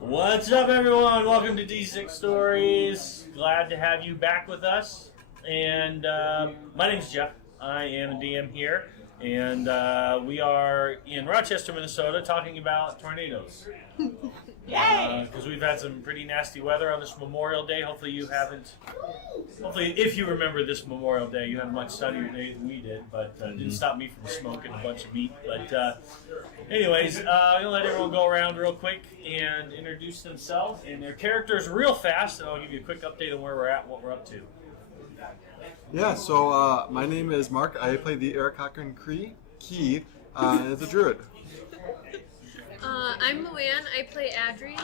What's up, everyone? Welcome to D6 Stories. Glad to have you back with us. And my name's Jeff. I am the DM here. And we are in Rochester, Minnesota, talking about tornadoes. Yay! Because we've had some pretty nasty weather on this Memorial Day. Hopefully you haven't. Hopefully, if you remember this Memorial Day, you had a much sunnier day than we did. But didn't stop me from smoking a bunch of meat. But anyways, I'm going to let everyone go around real quick and introduce themselves and their characters real fast. And I'll give you a quick update on where we're at and what we're up to. Yeah, so my name is Mark. I play the Eric Cochran Key as a druid. I'm Luann. I play Adri,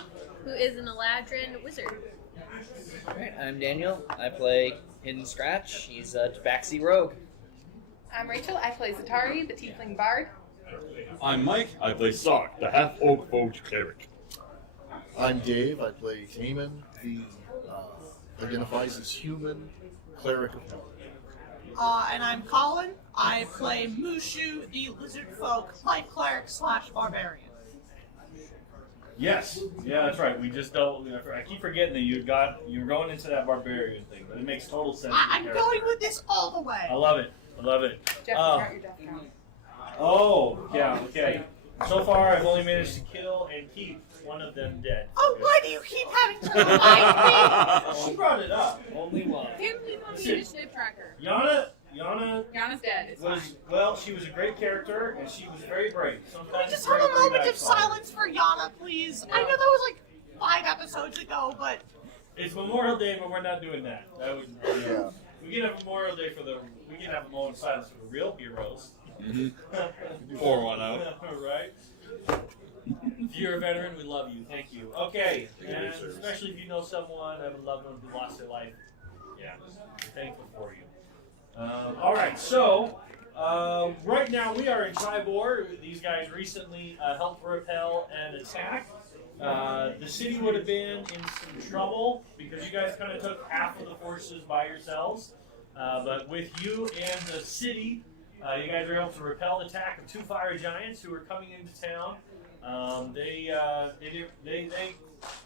who is an Eladrin wizard. Alright, I'm Daniel. I play Hidden Scratch. He's a Tabaxi rogue. I'm Rachel. I play Zatari, the Tiefling Bard. I'm Mike. I play Sock, the half-orc Forge Cleric. I'm Dave. I play Taman, the identifies as human cleric of hell. And I'm Colin. I play Mushu, the lizard folk, light cleric / barbarian. Yes, yeah, that's right. We just don't. I keep forgetting that you're going into that barbarian thing, but it makes total sense. I'm going with this all the way. I love it. I love it. Jeff, count your death count. Oh, yeah, okay. So far, I've only managed to kill and keep one of them dead. Oh, why do you keep having to remind me? She brought it up. Only one. Him leave on the Listen. initiative tracker. Yana Yana's dead. It's was, fine. well, she was a great character, and she was very brave. Can we Sometimes just very, have a very moment bad of fun. silence for Yana, please? I know that was like 5 episodes ago, but It's Memorial Day, but we're not doing that. That would, Yeah. we can have Memorial Day we can have a moment of silence for the real heroes. Pour one out. Right? If you're a veteran, we love you. Thank you. Okay, and especially if you know someone, have a loved one who lost their life. Yeah, thankful for you. All right, so right now we are in Tribor. These guys recently helped repel an attack. The city would have been in some trouble because you guys kind of took half of the forces by yourselves. But with you and the city, you guys were able to repel the attack of 2 fire giants who were coming into town.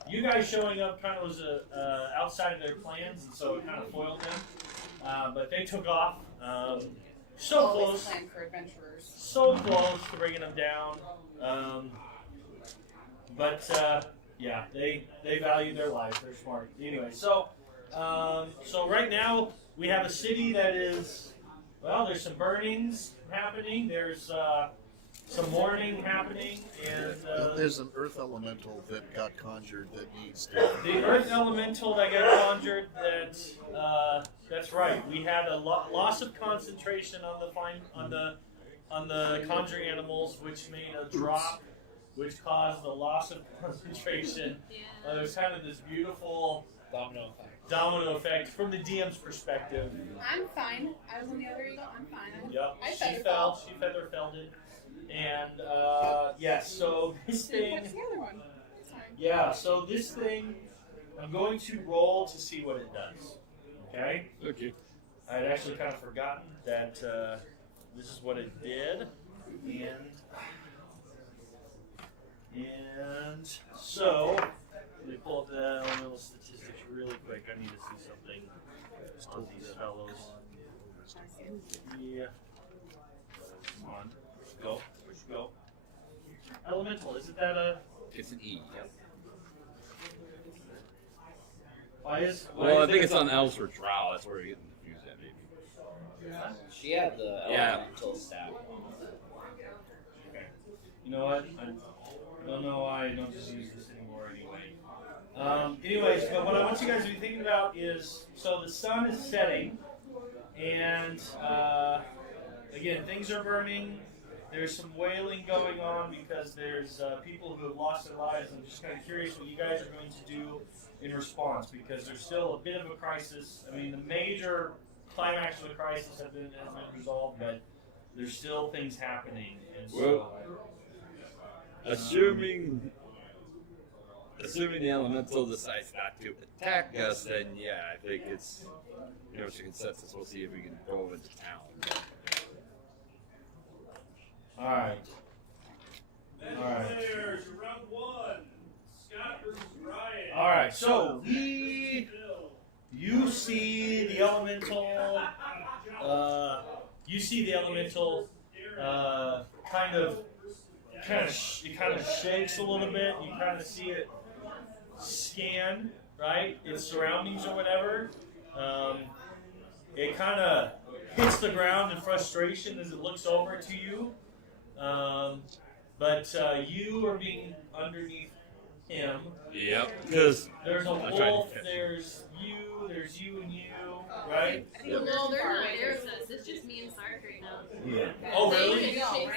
You guys showing up kind of was outside of their plans, and so it kind of foiled them. But they took off. So Always close. a plan for adventurers. So close to bringing them down. Yeah, they value their lives. They're smart. Anyway, so right now we have a city that is, well, there's some burnings happening. There's some mourning happening, and There's an earth elemental that got conjured that needs to. the earth elemental that got conjured. That's right. We had a loss of concentration on the conjuring animals, which made a drop, which caused a loss of concentration. There's kind of this beautiful domino effect from the DM's perspective. I'm fine. I was on the other eagle. I'm fine. Yep, I she feather felled it, and yes. So this thing, What's the other one? It's fine. yeah. So this thing, I'm going to roll to see what it does. Okay. Okay. I'd actually kind of forgotten that this is what it did, and so let me pull up the elemental statistics really quick. I need to see something on these fellows. Yeah. Come on. Let's go. Let's go. Elemental, isn't that a? It's an E. Yep. Why I is think it- it's on Elves for Drow. That's where you're getting confused at, maybe. She had the Yeah. elemental staff. Okay. You know what? I don't know why I don't just use this anymore anyway. Anyways, but what I want you guys to be thinking about is, so the sun is setting, and again, things are burning. There's some wailing going on because there's people who have lost their lives. I'm just kind of curious what you guys are going to do in response, because there's still a bit of a crisis. I mean, the major climax of the crisis has been resolved, but there's still things happening. And so, Assuming the elemental decides not to attack us, then yeah, I think it's a consensus. We'll see if we can go into town. all right. There's round 1. Scott versus right, so you see the elemental. You see the elemental kind of it kind of shakes a little bit. You kind of see it scan, right, its surroundings or whatever. It kind of hits the ground in frustration as it looks over to you. But you are being underneath him. Yep. Because There's a I tried to wolf, catch there's you and you, right? Well, no, they're not there. It's just me and Sark right now. Oh, They really? can chase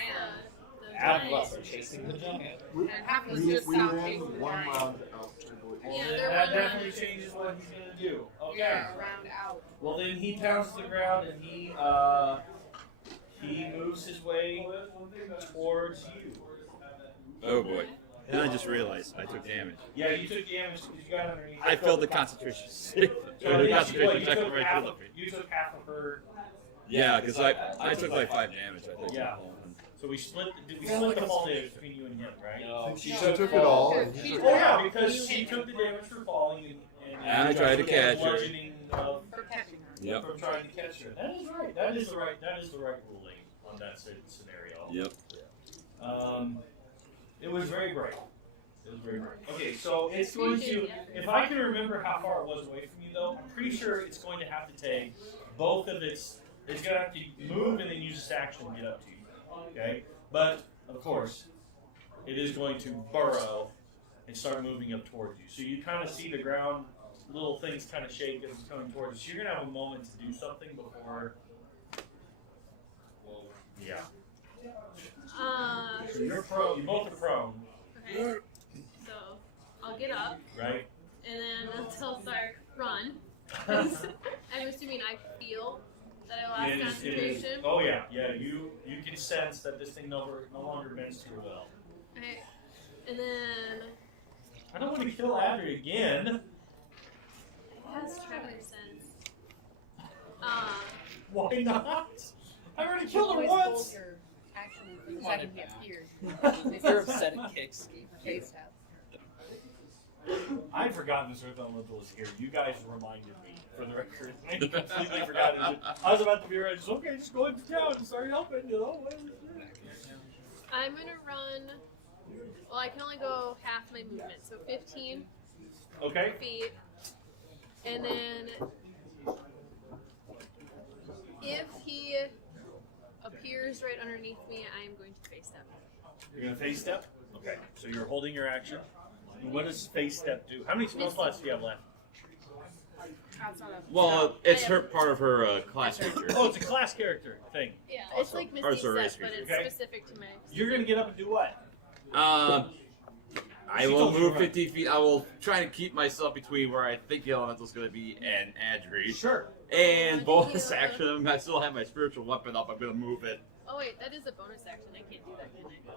the Half of giant. us are chasing the giant. And half was We just ran south facing one right. round out, I believe. Yeah, Then they're that one definitely round. changes what he's going to do. Okay. Yeah, round out. Well, then he pounds the ground and he moves his way towards you. oh boy. And I just realized I took damage. Yeah, you took damage because you got underneath. I failed the concentration save. So Or the you concentration check took right half through of, the feet. you took half of her. Yeah, because I took like 5 damage, I think. Yeah. So we split the fall damage between you and him, right? No, She took it all, and he took Oh yeah, because she took the damage for falling And I tried to took catch her. bludgeoning of For catching her. Yep. from trying to catch her. That is right. That is the right ruling on that scenario. Yep. It was very bright. It was very bright. Okay, so it's going to. If I can remember how far it was away from you, though, I'm pretty sure it's going to have to take both of its. It's going to have to move and then use its action to get up to you. Okay, but of course, it is going to burrow and start moving up towards you. So you kind of see the ground, little things kind of shake as it's coming towards you. So you're going to have a moment to do something before. Yeah. So you're prone. You both are prone, Okay. So I'll get up right? and then I'll tell Sark run. I'm assuming I feel that I lost It is- concentration. oh yeah. You can sense that this thing no longer means to rebel. Okay. And then I don't want to kill Adri again. it has Trevor sense. Why not? I already killed her Always once. hold your action for the second he appears. You're upset it kicks. Face tap. I'd forgotten this Earth Elemental was here. You guys reminded me, for the record. I completely forgot it. I was about to be ready. Just, okay, just go into town and start helping. You know. I'm gonna run. Well, I can only go half my movement, so 15 Okay. feet, and then if he appears right underneath me, I am going to face step. You're gonna face step. Okay. So you're holding your action. And what does face step do? How many spell slots do you have left? That's not a. Well, it's her part of her class feature. Oh, it's a class character thing. Yeah, it's like Or Misty it's a race Step, but it's feature. Okay. specific to my. You're gonna get up and do what? I She will told you move to run. 50 feet. I will try to keep myself between where I think the elemental's going to be and Adri. Sure. And bonus Yeah. action, I still have my spiritual weapon up. I'm going to move it. Oh wait, that is a bonus action. I can't do that, can I?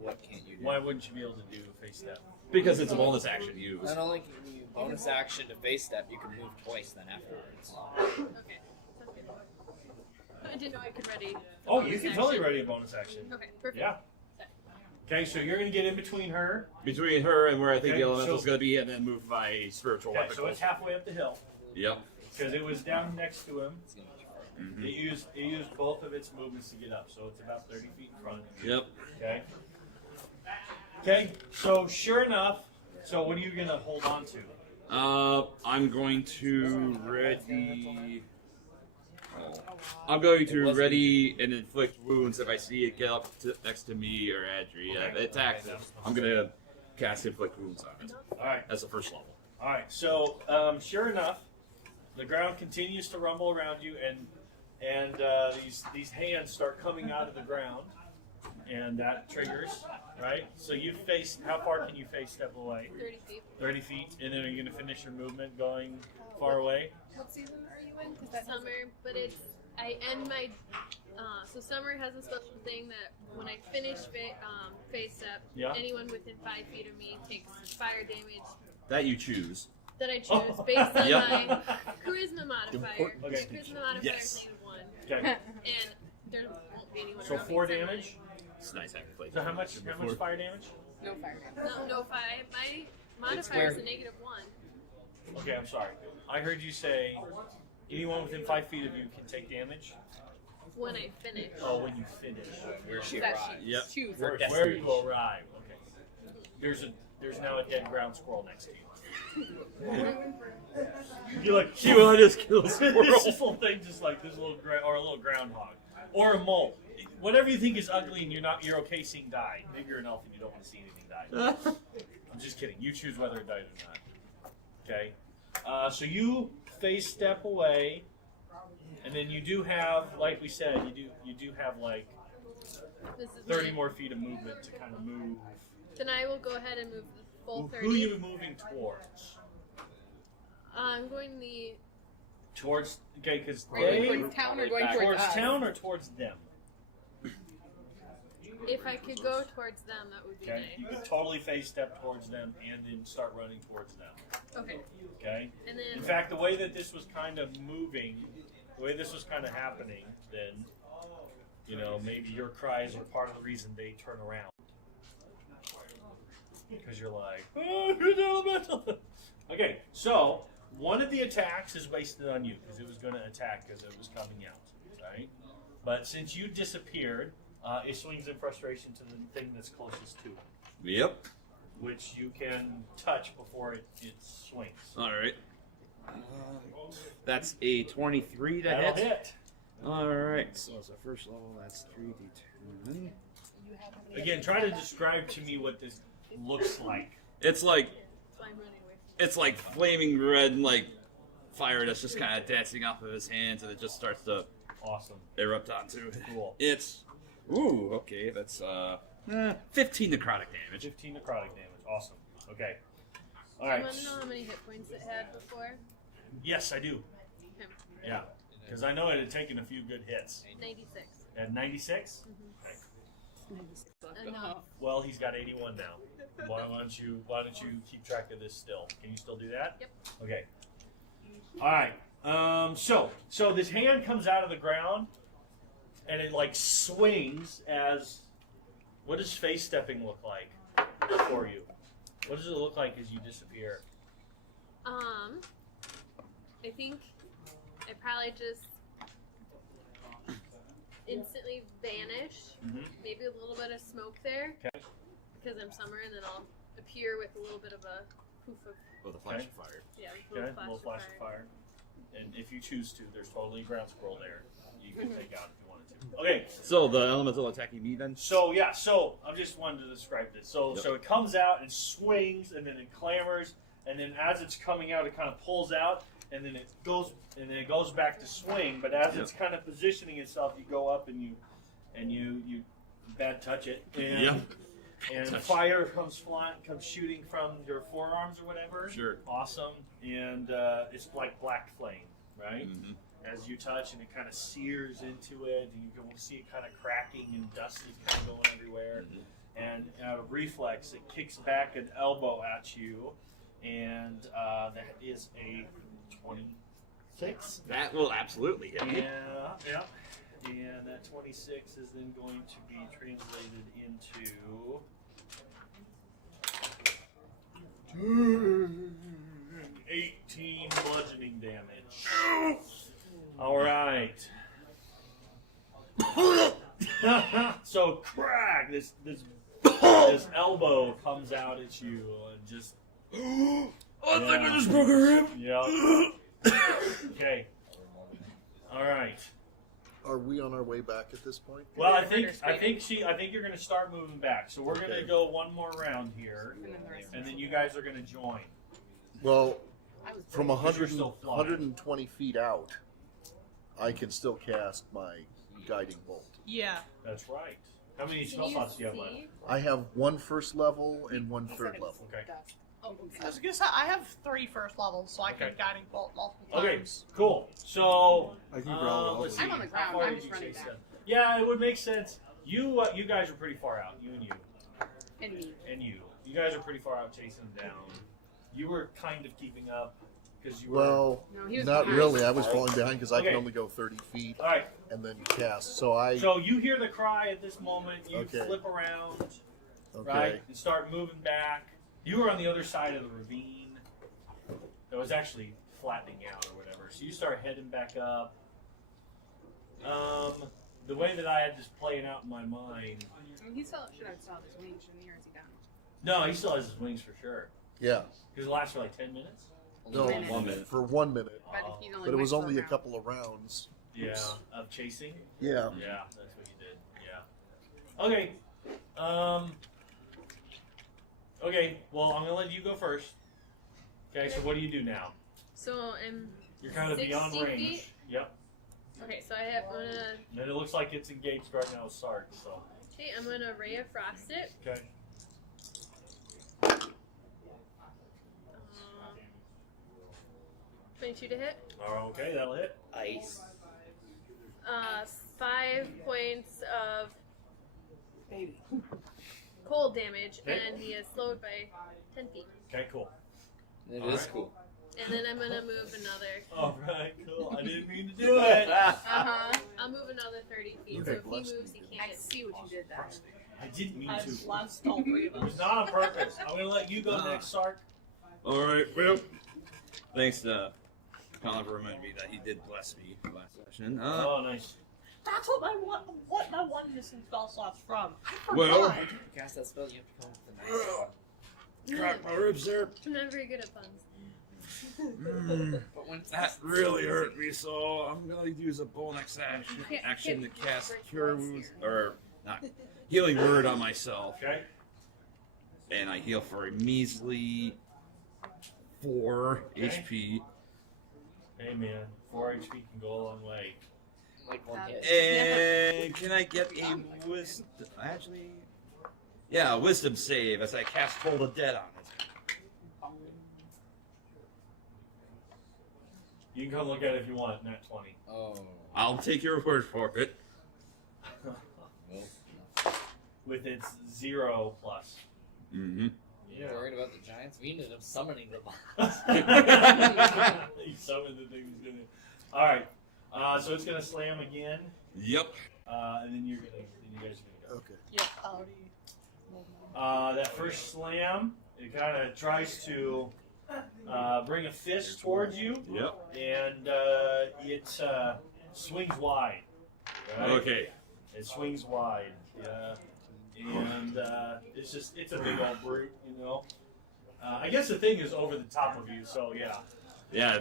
What can't you do? Why wouldn't you be able to do face step? Because it's a bonus action used. Not only can you bonus action to face step, you can move twice then afterwards. Okay, sounds good. I didn't know I could ready. a Oh, you bonus can totally action. ready a bonus action. Okay, perfect. Yeah. Okay, so you're gonna get in between her. Between her and where I think Okay, the elemental's so- going to be, and then move my spiritual Okay, weapon. so it's halfway up the hill Yep. because it was down next to him. It's gonna be far. Mhm. It used both of its movements to get up, so it's about 30 feet in front of you. Yep. Okay. Okay. So sure enough, so what are you gonna hold on to? I'm going to ready. I'm going to ready and inflict wounds if I see it get up next to me or Adri. If it attacks him, I'm going to cast inflict wounds on it. All right. That's the first level. All right. So sure enough, the ground continues to rumble around you, and these hands start coming out of the ground, and that triggers. Right. So you face. How far can you face step away? 30 feet. 30 feet, and then are you going to finish your movement going far away? What season are you in? Because that Summer, but it's I end my. So summer has a special thing that when I finish face step, Yeah. anyone within 5 feet of me takes fire damage That you choose. that I choose based on Yep. my charisma modifier. Okay. My charisma modifier Yes. is -1, Okay. and there won't be anyone So around 4 me, so I'm damage. It's nice having played. So how much fire damage? no fire damage. like, no 5. My It's modifier is where- a -1. Okay, I'm sorry. I heard you say anyone within 5 feet of you can take damage. When I finish. Oh, when you finish. Where she That arrived. she Yep. chooses. Where Destiny. you arrive. Okay. There's now a dead ground squirrel next to you. You're like, She will just kill a this squirrel. little thing, just like this little or a little groundhog or a mole. Whatever you think is ugly and you're okay seeing die. Maybe you're an elf and you don't want to see anything die. I'm just kidding. You choose whether it dies or not. Okay. So you face step away, and then you do have, like we said, you do have like This is 30 my- more feet of movement to kind of move. Then I will go ahead and move the full 30. Who are you moving towards? I'm going the. Towards, okay, because Are you going they towards town or going towards towards us? town or towards them. If I could go towards them, that would be Okay, you nice. could totally face step towards them and then start running towards them. Okay. Okay. And In then. fact, the way that this was kind of moving, the way this was kind of happening, then, maybe your cries are part of the reason they turn around. Because you're like, oh, here's elemental. Okay, so one of the attacks is wasted on you because it was going to attack because it was coming out, right? But since you disappeared, it swings in frustration to the thing that's closest to it, Yep. which you can touch before it swings. All right. That's a 23 to That'll hit. hit. All right. So it's a first level. That's 3d10. Again, try to describe to me what this looks like. It's like So I'm running away. it's like flaming red, like fire that's just kind of dancing off of his hands, and it just starts to Awesome. erupt onto it. Cool. It's okay. That's 15 necrotic damage. 15 necrotic damage. Awesome. Okay. All Do right. you want to know how many hit points it had before? Yes, I do. Okay. Yeah. Because I know it had taken a few good hits. 96. At 96? Enough. Well, he's got 81 now. Why don't you keep track of this still? Can you still do that? Yep. Okay. All right. So this hand comes out of the ground, and it like swings as. What does face stepping look like for you? What does it look like as you disappear? I think I probably just instantly vanish. Mm-hmm. Maybe a little bit of smoke there. Okay. Because I'm summer, and then I'll appear with a little bit of a poof of With a flash of fire. with a Okay. little A little flash of fire. And if you choose to, there's totally a ground squirrel there. You can take out if you wanted to. Okay. So the elemental attacking me then? So yeah, so I just wanted to describe this. So Yep. so it comes out and swings, and then it clamors, and then as it's coming out, it kind of pulls out, and then it goes back to swing. But as it's kind of positioning itself, you go up and you bad touch it, and Yep. and Touch. fire comes shooting from your forearms or whatever. Sure. Awesome, and it's like black flame, right? Mm-hmm. As you touch, and it kind of sears into it, and you can see it kind of cracking, and dust is kind of going everywhere. And out of reflex, it kicks back an elbow at you, and that is a 26. That will absolutely hit me. Yeah. And that 26 is then going to be translated into 18 bludgeoning damage. All right. So crack! This elbow comes out at you and just. I think I just broke a rib. Yeah. Okay. All right. Are we on our way back at this point? Well, I think you're going to start moving back. So we're going to Okay. go one more round here, And then the rest and then you guys are going to join. Well, I was from Because you're still flying. 120 feet out, I can still cast my guiding bolt. Yeah. That's right. How many Can spell you slots do you have left? see? I have one first level and one third level. Okay. Oh, I was gonna say I have 3 first levels, so I can Okay. guiding bolt multiple Okay. times. Cool. So I can growl let's see. I'm on the How ground. far I'm did just you running chase back. them? Yeah, it would make sense. You guys are pretty far out. You and you. And me. And you. You guys are pretty far out chasing them down. You were kind of keeping up because you were. Well, No, he was not behind. really. I was falling behind because I Okay. can only go 30 feet All right. and then cast. So I So you hear the cry at this moment. You Okay. flip around, okay. right, and start moving back. You were on the other side of the ravine. that was actually flattening out or whatever. So you start heading back up. The way that I had this playing out in my mind. I mean, he still should have still his wings, shouldn't he, or is he done? No, he still has his wings for sure. Yeah. Because it lasts for like 10 minutes. No, 1 minute. for 1 minute. But if he's only But it was went only for a round. couple of rounds. Yeah, of chasing. Yeah. Yeah, that's what you did. Yeah. Okay. Okay. Well, I'm gonna let you go first. Okay. So what do you do now? So I'm You're kind of beyond 60 range. feet? Yep. okay. So I'm gonna And then it looks like it's engaged right now with Sark. So. okay. I'm gonna Ray of Frost it. Okay. 22 to hit. Okay, that'll hit. Ice. 5 points of cold damage, Okay. and he is slowed by 10 feet. Okay. Cool. It All is right. cool. And then I'm gonna move another. All right. Cool. I didn't mean to do it. I'll move another 30 feet. Okay, so if he bless moves, he I can't. see what you did there. I didn't mean I've to. lost all 3 of It was us. not on purpose. I'm gonna let you go next, Sark. All right. Well, thanks to Colin for reminding me that he did bless me last session. Oh, nice. That's what my one missing spell slot's from. I forgot. Well, Cast that spell, you have to come up with a nice one. crack my ribs there. I'm not very good at puns. But when That really hurt me, so I'm gonna use a bonus action to cast Cure Wounds, or not, Healing Word on myself, Okay. and I heal for a measly 4 Okay. HP. Hey man, 4 HP can go a long way. like one hit. And can I get a wisdom? Actually, yeah, a wisdom save as I cast Toll the Dead on it. You can come look at it if you want. Nat 20. Oh. I'll take your word for it. Well, With its 0 plus. Mm-hmm. yeah. Worried about the giants? We ended up summoning the boss. He summoned the thing he's gonna. All right. So it's gonna slam again, Yep. and then you guys are gonna Okay. Yeah, already. go. That first slam, it kind of tries to bring a fist towards you, Yep. and it swings wide. Right? Okay. It swings wide. Yeah. And it's a big old brute, you know. I guess the thing is over the top of you, so yeah. Yeah.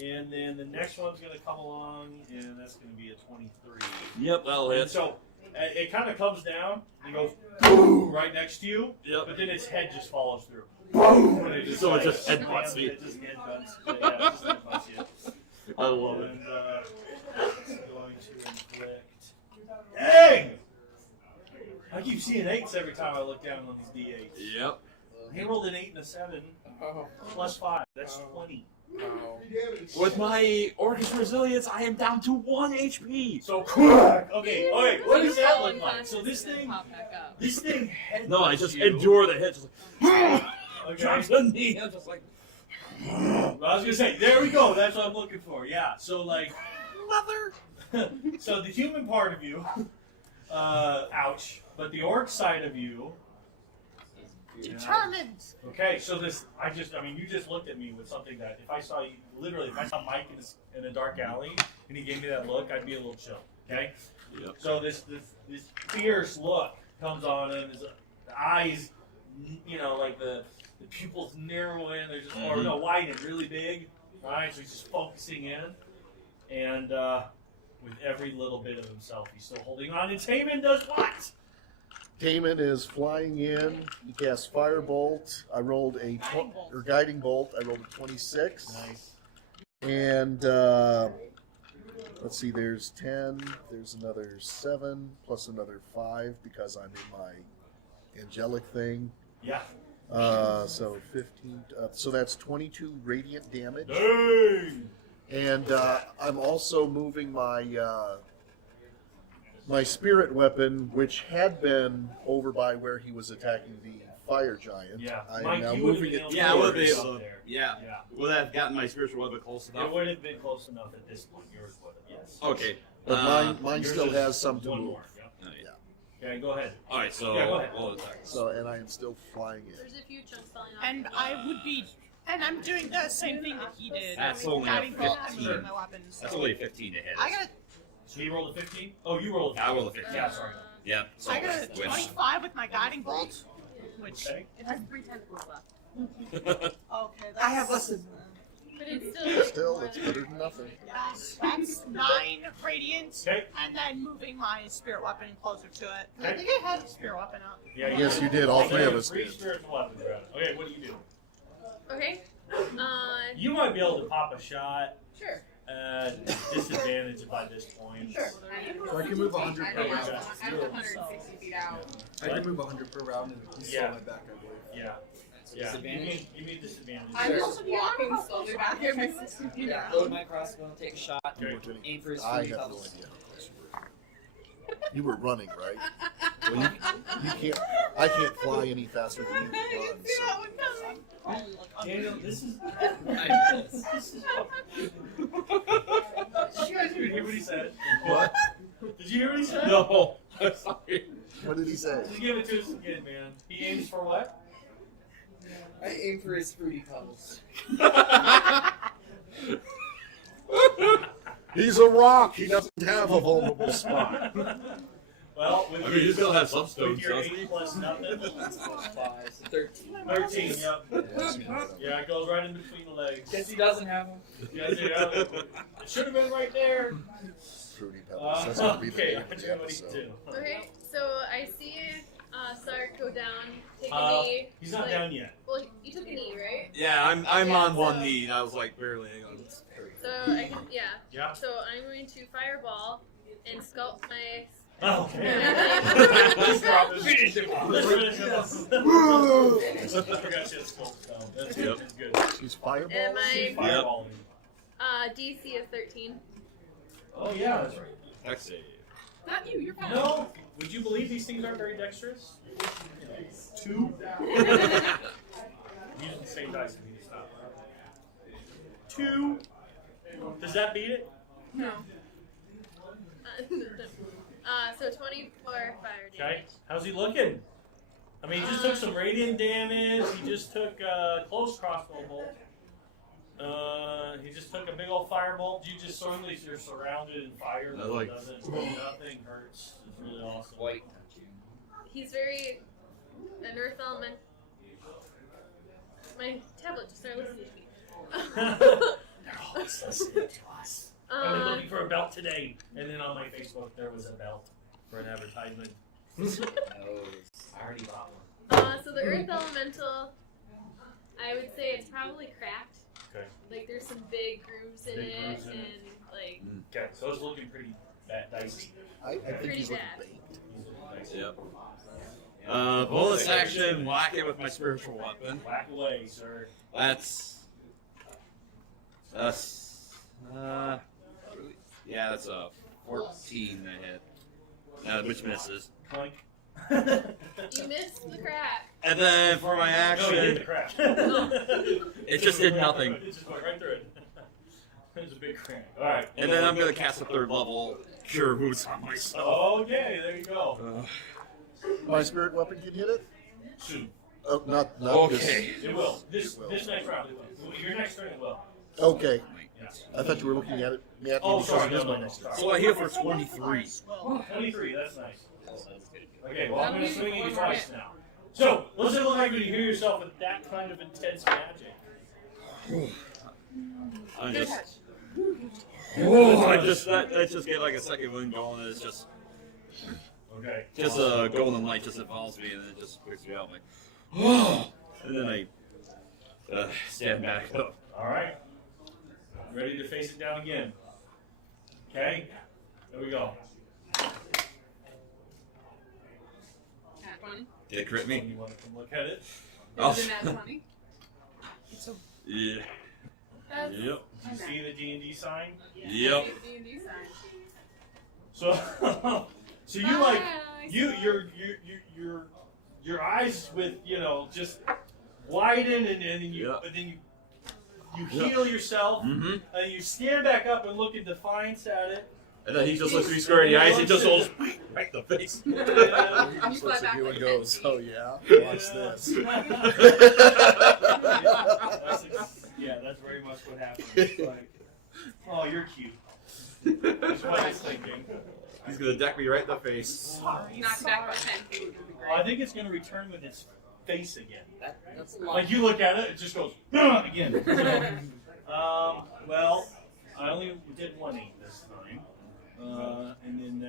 And then the next one's going to come along, and that's going to be a 23. Yep. That'll And hit. so it kind of comes down and goes boom right next to you, Yep. but then its head just follows through. Boom! And it So it like, just headbutts slams, me. It just headbutts. Yeah, it just headbutts you. I love it. And it's going to inflict. Dang! I keep seeing 8s every time I look down on these D8s. Yep. He rolled an 8 and a 7 Oh. plus 5. That's 20. Oh. With my Orcus Resilience, I am down to 1 HP. So okay, what does that look like? So this thing, Pop back up. headbutts No, I just you. endure the hit. Just like, Okay. drops the knee. I'm just like, I was gonna say, there we go. That's what I'm looking for. Yeah. So like, Mother. so the human part of you, ouch. But the orc side of you. Determined. Okay, so you just looked at me with something that if I saw Mike in a dark alley and he gave me that look, I'd be a little chill. Okay. Yep. So this fierce look comes on him. His eyes, like the pupils narrow in. They're just wide and really big. Right. So he's just focusing in, and with every little bit of himself, he's still holding on. And Taman does what? Taman is flying in. He casts Firebolt. I rolled a Guiding Bolt. I rolled a 26. Nice. And let's see, there's 10. There's another 7 plus another 5 because I'm in my angelic thing. Yeah. So 15. So that's 22 radiant damage. Dang. And I'm also moving my my spirit weapon, which had been over by where he was attacking the fire giant. Yeah. I am Mike, now you would've moving been it able to yeah, I would be Yours able up to. there. Yeah. Yeah. Would I have gotten my spiritual weapon close enough? It would have been close enough at this point. Yours would have, yes. Okay. But mine Yours still is has some to one move. more. Yep. Oh, yeah. Okay, go ahead. All right. So Yeah, go ahead. we'll attack. So, and I am still flying in. There's a few chunks falling off. And I would be And I'm doing the same thing that he did. That's only guiding a bolt and 15. moving my weapons. That's only 15 to hit. I got So you rolled a 15? Oh, you rolled a 15. I rolled a 15. Yeah, sorry. Yeah. So I got a which- 25 with my guiding bolt, which Okay. It has 3 tentacles left. okay. That's, I have less than But it's still Still, it's better than nothing. that's 9 radiant, Okay. and then moving my spirit weapon closer to it. I Okay. think I had a spirit weapon out. Yeah, Yes, you did. All three of us Three did. spiritual weapons, right? Okay, what do you do? okay. You might be able to pop a shot Sure. at disadvantage by this point. Sure. So I can move 100 per I'm round. 160 feet out. I can move 100 per round and he's still Yeah. on my back, I believe. Yeah. Yeah. Disadvantage? You mean disadvantage. I'm just walking slowly back at my 60 feet Yeah, out. load my crossbow, take a shot, Okay. aim for his I fruity have no pebbles. idea how close you were. You were running, right? Well, you can't. I can't fly any faster than you can run. So. Daniel, this is. I miss. Did you guys even hear what he said? What? Did you hear what he said? No. I'm sorry. What did he say? Just give it to us again, man. He aims for what? I aim for his fruity pebbles. He's a rock. He doesn't have a vulnerable spot. Well, with I mean, he still has some with stones, your doesn't he? 8 plus nothing. 5, so 13. 13, yep. Yeah, it goes right in between the legs. Guess he doesn't have them. Yeah, it should have been right there. Fruity Pebbles. That's going to be the Okay, name of the what do you episode. do? Okay, so I see Sark go down, take a knee. He's not like- down yet. Well, you took a knee, right? Yeah, I'm on one knee. And I was like barely hanging on. So I can, yeah. Yeah. So I'm going to fireball and sculpt my. Oh, man. Let's drop this. Finish him off. Let's finish him off. I forgot you had scope, so that's good. Yep. That's good. She's fireball. And my Fireballing. DC of 13. Oh, yeah, that's right. Actually, Not you, you're fine. No, would you believe these things aren't very dexterous? 2. Using the same dice if you need to stop. 2. Does that beat it? No. So 24 fire Okay. damage. How's he looking? I mean, he just took some radiant damage. He just took close crossbow bolt. He just took a big old firebolt. You just suddenly you're surrounded in fire. I like- Nothing hurts. It's really awesome. White. He's very an earth element. My tablet just started listening to me. They're always listening to us. I was looking for a belt today, and then on my Facebook there was a belt for an advertisement. I already bought one. So the earth elemental, I would say it's probably cracked. Okay. Like there's some big grooves in Big it, grooves in and it. like Okay, so it's looking pretty dicey. I think Pretty he's looking bad. baked. Dicey. yep. Bonus action, whack it with my spiritual weapon. Whack away, sir. That's yeah, that's a 14 I hit, which misses. Clink. you missed the crack. And then for my No, he did the action, crack. it just did nothing. It just went right through it. It was a big crack. Alright. And then I'm gonna cast a 3rd level Cure Wounds on myself. Okay, there you go. My spirit weapon can hit it? Shoot. Oh, not Okay. It will. This It will. this next round it will. Your next turn it will. this. Okay. Yes. I thought you were looking at it. Matthew, Oh, because sorry. it No, is my no, next no. turn. So I hit for 23. 23, that's nice. Okay, well, That'll I'm going be to swing at you one twice now. So, what's it look like when you hear yourself with that kind of intense magic? I'm Good just, touch. I just get like a second wind going, and it's just Okay. a golden light just involves me, and then it just picks me out like, oh, and then I stand back up. Alright. Ready to face it down again. Okay? There we go. Nat 20. Did it crit me? You want to come look at it? Oh. Is it a nat 20? Yeah. That's Yep. Did you see the D&D sign? Yep. D&D sign. So, so you like Bye. your eyes with just widen and then you Yeah. but then you heal yourself Mm-hmm. and you stand back up and look in defiance at it. And then he just looks me square in the eyes. He just goes right in the face. And, He You just fly looks at back you like and 10 goes, feet. oh yeah, watch this. That's watch what happens. Like, oh, you're cute. That's what I was thinking. He's gonna deck me right in the face. Sorry. Knock back by 10 feet. Well, I think it's going to return with its face again. That's a lot. Like you look at it, it just goes again. Well, I only did 1/8 this time, and then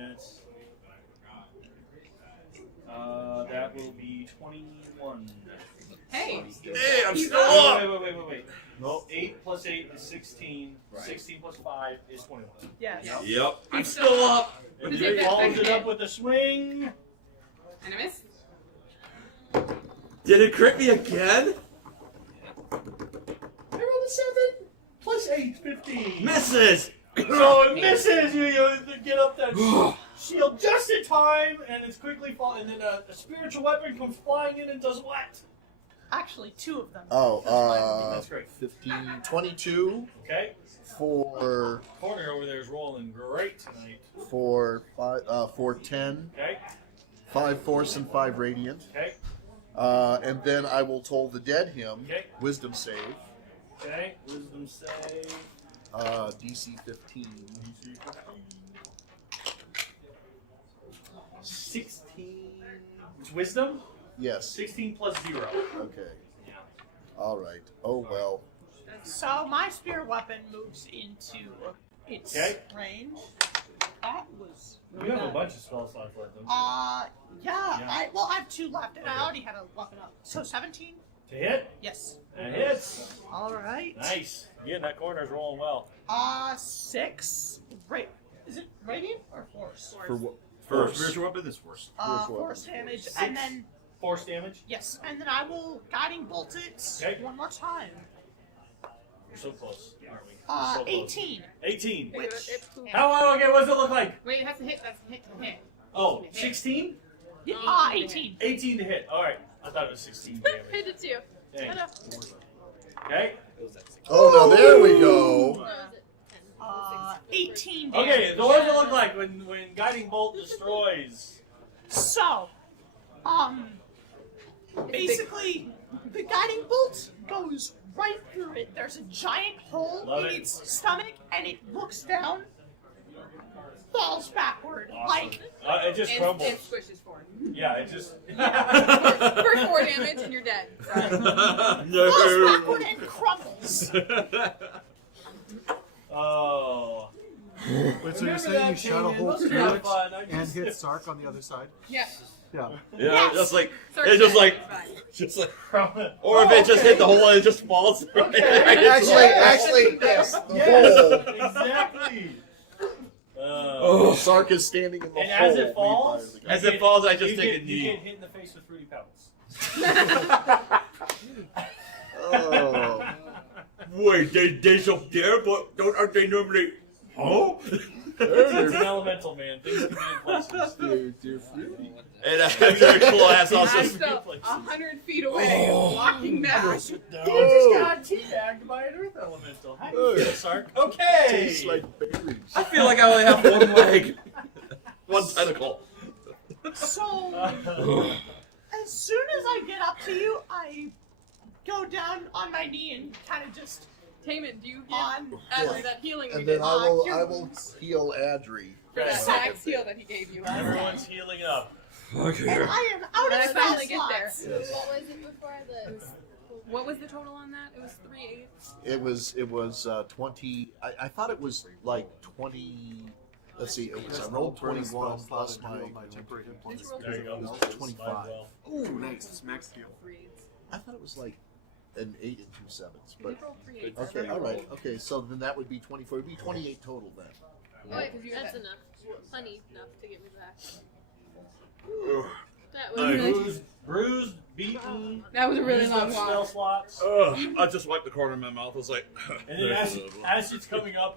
that will be 21. Hey. Hey, I'm He's still up. up. Wait. No, 8 plus 8 is 16. Right. 16 plus 5 is 21. Yes. Yep, I'm still up. And Does he it follows affect it up it? with a swing. And a miss. Did it crit me again? I rolled a 7 plus 8, 15. Misses. So it misses. You get up that shield just in time, and it's quickly falling. And then a spiritual weapon comes flying in and does what? Actually, 2 of them. Oh, That's great. 15, 22 Okay. for Corner over there is rolling great tonight. for 10, Okay. 5 force and 5 radiant. Okay. And then I will toll the dead him. Okay. Wisdom save. Okay. Wisdom save. DC 15. 16. It's wisdom? Yes. 16 plus 0. Okay. All right. Oh well. So my spear weapon moves into its Okay. range. That was. You have a bunch of spell slots left, don't you? Yeah. Yeah. I have 2 left, and Okay. I already had a weapon up. So 17. To hit? Yes. That hits. All right. Nice. Again, that corner's rolling well. 6. Right. Is it radiant or force? For what? For Force. spiritual weapon, this force. Force Force damage, 6 and then force damage. yes, and then I will guiding bolt it Okay. one more time. We're so close, aren't we? We're so close. 18. 18. Which- Okay, what does it look like? Wait, it has to hit. That's a hit to hit. Oh, 16? Yeah, 18. 18 to hit. All right. I thought it was 16 damage. Hit it too. Dang. Hello. Okay. Oh, now there we go. No, is it 10? 18 damage. Okay, so what does it look like when Guiding Bolt destroys? So, basically, the guiding bolt goes right through it. There's a giant hole Love in it. its stomach, and it looks down, falls backward. Awesome. Like, It just And crumbles. squishes forward. Yeah, it just. First 4 damage and you're dead. Sorry. falls backward and crumbles. Oh. Wait, so you're Remember saying that, you shot a Damien? hole Those are through not it fun. I and just- hit Sark on the other side? Yeah. Yeah. Yeah, Yes. just like Sorry, it's just Dad, like it's fine. or if it just hit the hole and it just falls. Actually, yes. The Yes, hole. exactly. Oh. Sark is standing in the And hole. as it falls, made by the As it falls, I just you take get, a You knee. get hit in the face with Fruity Pebbles. Oh. Wait, they so there, but aren't they normally? Huh? It's an elemental, man. Things can be in places. They're fruity. And their class I'm also. still 100 feet away, walking back. You just got teabagged by an earth elemental. How do you feel, Sark? Okay. Tastes like berries. I feel like I only have one leg, one tentacle. So, as soon as I get up to you, I go down on my knee and kind of just Taman, do you give on. Adley that healing we And did? then I will heal Adri. For that Okay. max heal that he gave you. Everyone's healing up. Okay. And I am out When of I spell finally get there. slots. What was it before the? What was the total on that? It was 3/8. It was 20. I thought it was like 20. Let's see. It was I rolled 21 plus my temporary hit points. Just roll There you go. It was 25. Well. Oh, nice. Max heal. I thought it was like an 8 and 2 sevens, but Roll 3/8. okay, all right, okay. So then that would be 24. It'd be 28 total then. Oh, yeah, 'cause you That's had- enough. Plenty enough to get me back. Ugh. That was Nice. good. Bruised, beaten. That was a really used long up spell walk. slots. I just wiped the corner of my mouth. I was like, And then as it's coming up,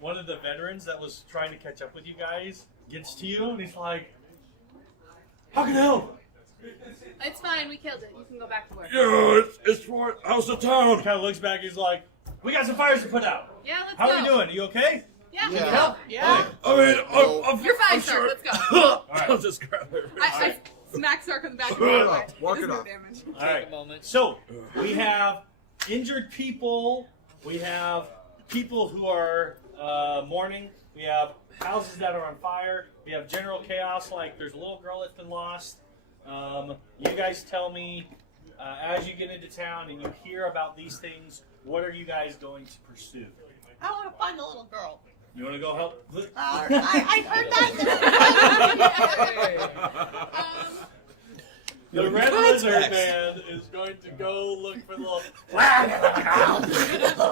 one of the veterans that was trying to catch up with you guys gets to you, and he's like, "How can I help?" It's fine. We killed it. You can go back to work. yeah, it's for how's the town? Kind of looks back. He's like, "We got some fires to put out. Yeah, let's How go. are we doing? Are you okay? Yeah. Yeah. Help? Yeah. I mean, I'm You're fine, I'm sir. sure. Let's go. right. I'll just grab it. I smack Sark on the back of the Walk it head. off. Walk It it does no off. damage. All right. Take a moment. So we have injured people. We have people who are mourning. We have houses that are on fire. We have general chaos, like there's a little girl that's been lost. You guys tell me, as you get into town and you hear about these things, what are you guys going to pursue? I want to find the little girl. You want to go help? I heard that. The Red Lizard Man is going to go look for the little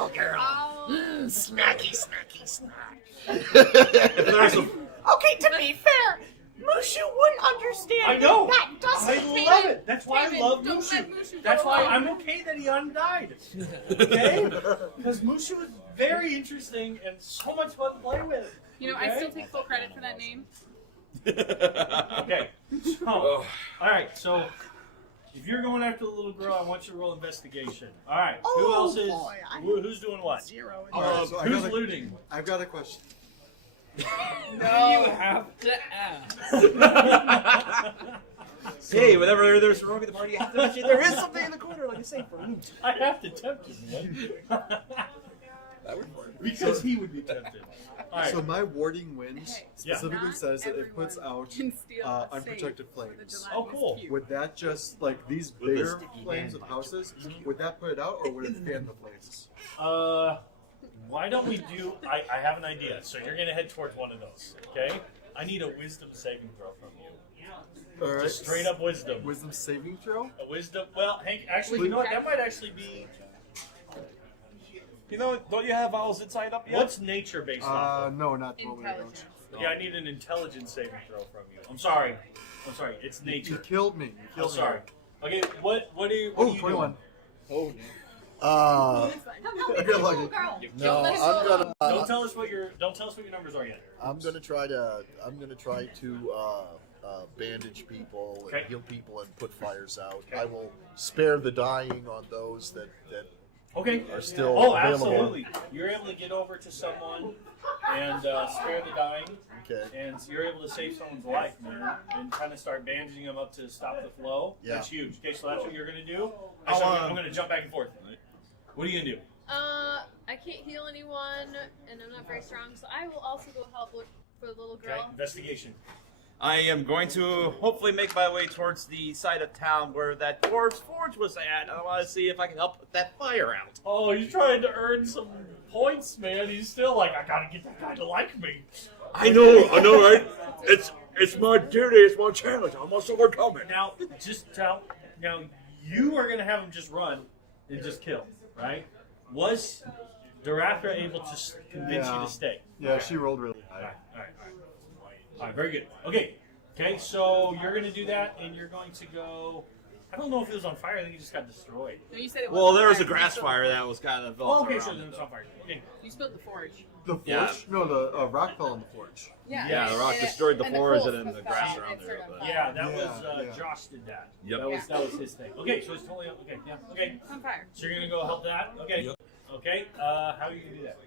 girl. Snacky, snacky, snack. Okay, to be fair, Mushu wouldn't understand. I know. That doesn't. I love it. That's why David, I love don't Mushu. let Mushu That's go why alone. I'm okay that he undied. Okay? Because Mushu is very interesting and so much fun to play with. You know, I still take full credit for that name. Okay. So, all right. So, if you're going after the little girl, I want you to roll investigation. All right. Who Oh, else is? boy, I- Who's doing what? 0. All right, so Who's looting? I've got a question. You have to ask. Hey, whenever there's a rogue at the party, you have to mention there is something in the corner, like you say, for loot. I have to tempt him, man. Because he would be tempted. All right. So my warding wind Yeah. specifically says that it puts out Can steal a safe unprotected for the flames. Oh, cool. Cube. Would that just, like these With the bigger sticky flames of band. houses, would that put it out or would it fan the flames? Why don't we do? I have an idea. So you're gonna head towards one of those. Okay. I need a wisdom saving throw from you. All right. Just straight up wisdom. Wisdom saving throw? A wisdom. Well, Hank. Actually, you know what? That might actually be. You know, don't you have Owl's Insight up yet? What's nature based off of? No, not totally. Intelligence. Yeah, I need an intelligence saving throw from you. I'm sorry. It's You nature. killed me. You I'm killed sorry. me. Okay. What are you? Oh, What are you 21. doing? Uh, Come help me I find the feel like little it. girl. no, let us I'm go gonna. Don't tell us what your numbers are yet. I'm gonna try to bandage people and Okay. heal people and put fires out. I will spare the dying on those that Okay. are still Oh, available. absolutely. You're able to get over to someone and spare the dying, Okay. and so you're able to save someone's life, man, and kind of start bandaging them up to stop the flow. Yeah. That's huge. Okay, so that's what you're going to do. Actually, I'm going to jump back and forth. What are you going to do? I can't heal anyone, and I'm not very strong, so I will also go help look for the little Okay, girl. investigation. I am going to hopefully make my way towards the side of town where that dwarf's forge was at. I want to see if I can help put that fire out. Oh, you're trying to earn some points, man. He's still like, I got to get that guy to like me. I know, right? It's my duty, it's my challenge. I must overcome it. Now, now you are going to have him just run and just kill, right? Was Darathra able to convince you Yeah. to stay? Yeah, she rolled really All high. right, all right, all right. All right, very good. Okay, so you're going to do that, and you're going to go. I don't know if it was on fire. I think it just got destroyed. No, you said it Well, wasn't there was a fire. grass fire that was kind of Oh, built okay, around so it, then it's though. on fire. Okay. You spilled the forge. The forge? Yeah. No, the rock fell on the forge. Yeah, the rock and destroyed the and forge coals and then the fell grass out around and there, started on but- fire. Yeah, that Yeah, was yeah. Josh did that. Yep. That was his thing. Okay, so it's totally okay. Yeah. Okay. It's on fire. So you're gonna go help that. Okay. Yep. Okay. How are you gonna do that?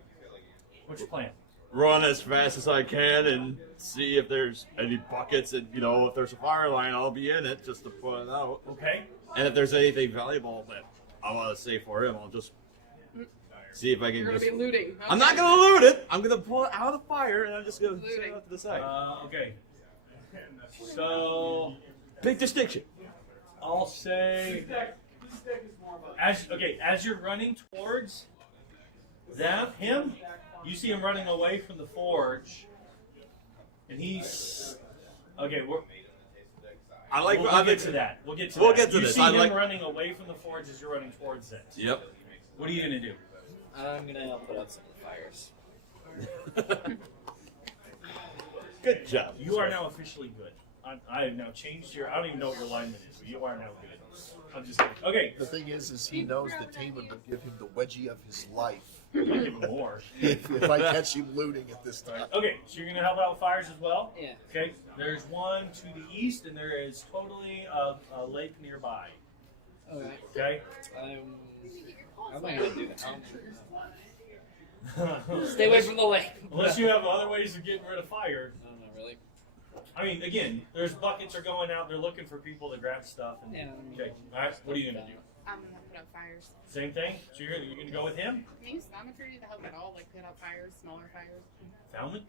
What's your plan? Run as fast as I can and see if there's any buckets and, if there's a fire line, I'll be in it just to put it out. Okay. And if there's anything valuable that I want to save for him, I'll just see if I can You're going just... to be looting. I'm not going to loot it! I'm going to pull it out of the fire and I'm just going to set it Looting. out to the side. Okay. So Big distinction. I'll say as you're running towards him, you see him running away from the forge, and he's okay. We'll get to that. We'll get to We'll that. get to you this. see I him like- running away from the forge as you're running towards it. Yep. What are you gonna do? I'm gonna help put out some fires. Good job. You are now officially good. I have now changed your. I don't even know what your alignment is, but you are now good. I'm just kidding. Okay. The thing is he knows that Taman will give him the wedgie of his life I'll give him more. if I catch him looting at this time. Okay, so you're gonna help out with fires as well. Yeah. Okay. There's one to the east, and there is totally a lake nearby. Okay. Okay. I'm not gonna do that. Stay away from the lake. Unless you have other ways of getting rid of fire. No, not really. I mean, again, there's buckets are going out. They're looking for people to grab stuff. And, Yeah. okay. All right. What are you gonna do? I'm gonna put out fires. Same thing. So you're gonna go with him? Can you use thaumaturgy to help at all? Like put out fires, smaller fires? Foundman?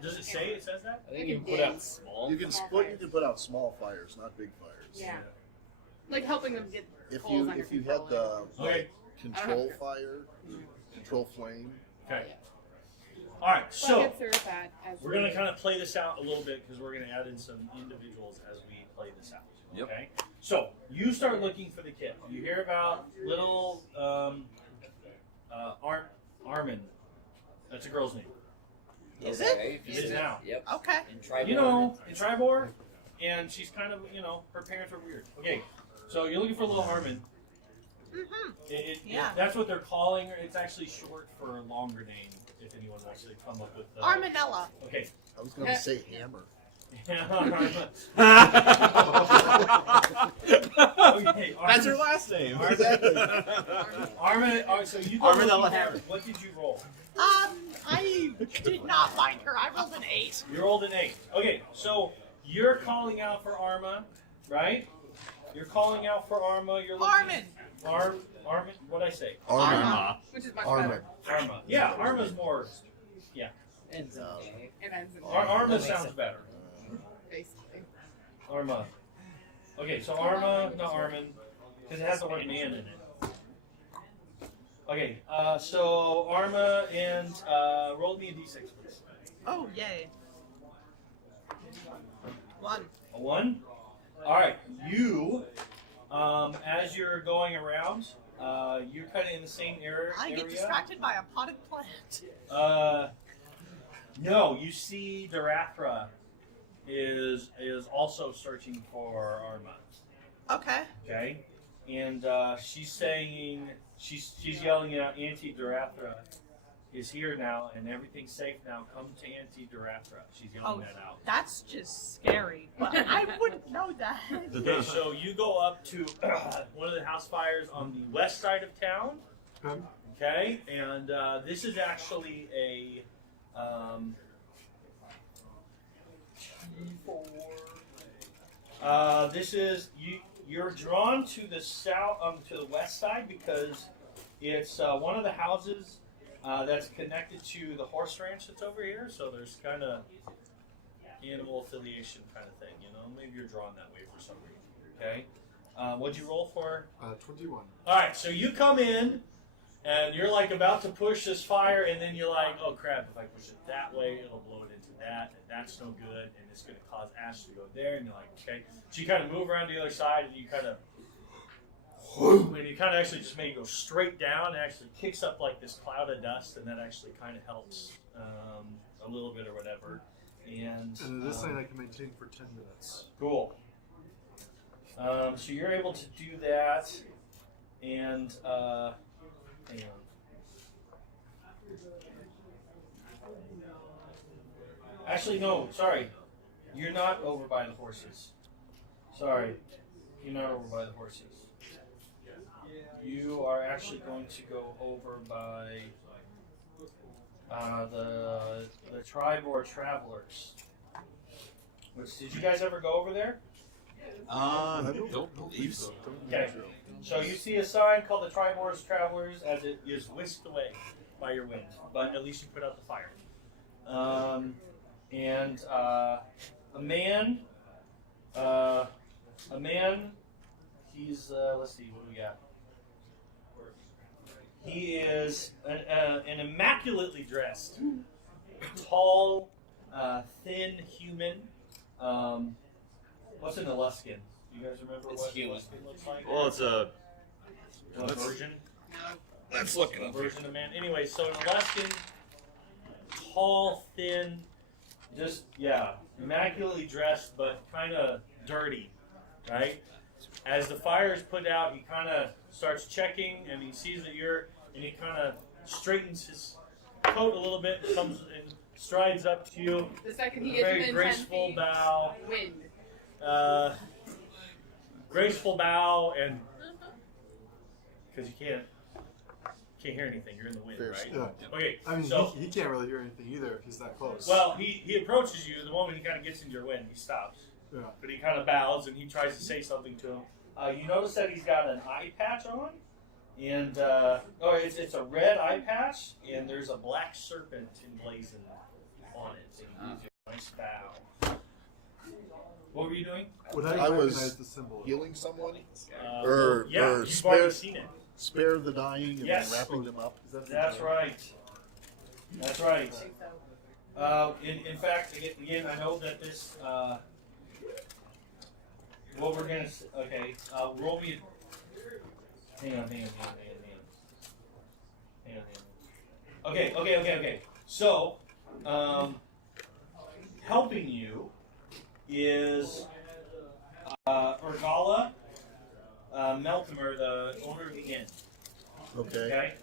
Does it say it says that? I think you can put out small. You can put out small fires, not big fires. Yeah. Like helping them get If coals you under if you control. had the Okay. control fire, control flame. Okay. All right. So So I get through with that as we're gonna kind of play this out a little bit because we're gonna add in some individuals as we play this out. Yep. Okay. So you start looking for the kid. You hear about little Armin. That's a girl's name. Is it? Okay, It is now. Yep. Okay. And try You know, in Tribor, and she's kind of, her parents are weird. Okay, so you're looking for little Armin. Mm-hmm. Yeah. That's what they're calling her. It's actually short for a longer name, if anyone wants to come up with Arminella. Okay. I was going to say hammer. Okay, That's her last name. Armin, so you go Arminella looking for- Hammer. What did you roll? I did not find her. I rolled an 8. You rolled an 8. Okay, so you're calling out for Arma, right? You're calling out for Arma. You're looking. Armin. What'd I say? Arma. Which is much Arma. better. Arma. Yeah, Arma's more. It ends in Arma sounds better. basically. Arma. Okay, so Arma, not Armin, because it has the word man in it. Okay, so Arma and roll me a d6, please. Oh, yay. 1. A 1? Alright, you, as you're going around, you're kind of in the same area. I get distracted by a potted plant. No, you see Darathra is also searching for Arma. Okay. Okay, and she's saying she's yelling out, Auntie Darathra is here now, and everything's safe now. Come to Auntie Darathra. She's yelling that out. That's just scary. But I wouldn't know that. Okay, so you go up to one of the house fires on the west side of town. Okay, and this is actually a this is you're drawn to the south to the west side because it's one of the houses that's connected to the horse ranch that's over here. So there's kind of animal affiliation kind of thing, Maybe you're drawn that way for some reason. Okay, what'd you roll for? 21. All right, so you come in, and you're like about to push this fire, and then you're like, oh crap, if I push it that way, it'll blow it into that, and that's no good, and it's going to cause ash to go there, and you're like, okay. So you kind of move around to the other side, and you kind of actually just make it go straight down, and actually kicks up like this cloud of dust, and that actually kind of helps a little bit or whatever. And this thing I can maintain for 10 minutes. cool. So you're able to do that, and hang on. Actually, no. Sorry, you're not over by the horses. Sorry, you're not over by the horses. You are actually going to go over by the Tribor Travelers. Did you guys ever go over there? Don't believe so. Okay. So you see a sign called the Tribor's Travelers as it is whisked away by your wind, but at least you put out the fire. And a man, he's, let's see, what do we got? He is an immaculately dressed, tall, thin human. What's an Eluskin? Do you guys remember It's what human. Eluskin looks like? Well, it's a. A version? Let's look it A up. version of man. Anyway, so an Eluskin, tall, thin, just, immaculately dressed, but kind of dirty, right? As the fire is put out, he kind of starts checking, and he sees that and he kind of straightens his coat a little bit, comes and strides up to you. The second he A gets very within 10 graceful feet, bow. wind. Graceful bow, and because you can't hear anything, you're in the wind, Fair right? Yeah. Okay, I mean, so he can't really hear anything either if he's that close. well, he approaches you. The moment he kind of gets into your wind, he stops. Yeah. But he kind of bows and he tries to say something to him. You notice that he's got an eye patch on, and it's a red eye patch, and there's a black serpent emblazoned on it. And he's a nice bow. What were you doing? Would I I was recognize the symbol? Healing someone, Yeah, or you've spare already seen it. spare the dying and Yes. then wrapping them up. That's right. That's right. In fact, again, I know that this. What we're gonna. Okay. Roll me. Hang on. Okay. So, helping you is Urgala Meltimer, the owner of the inn. Okay. Okay.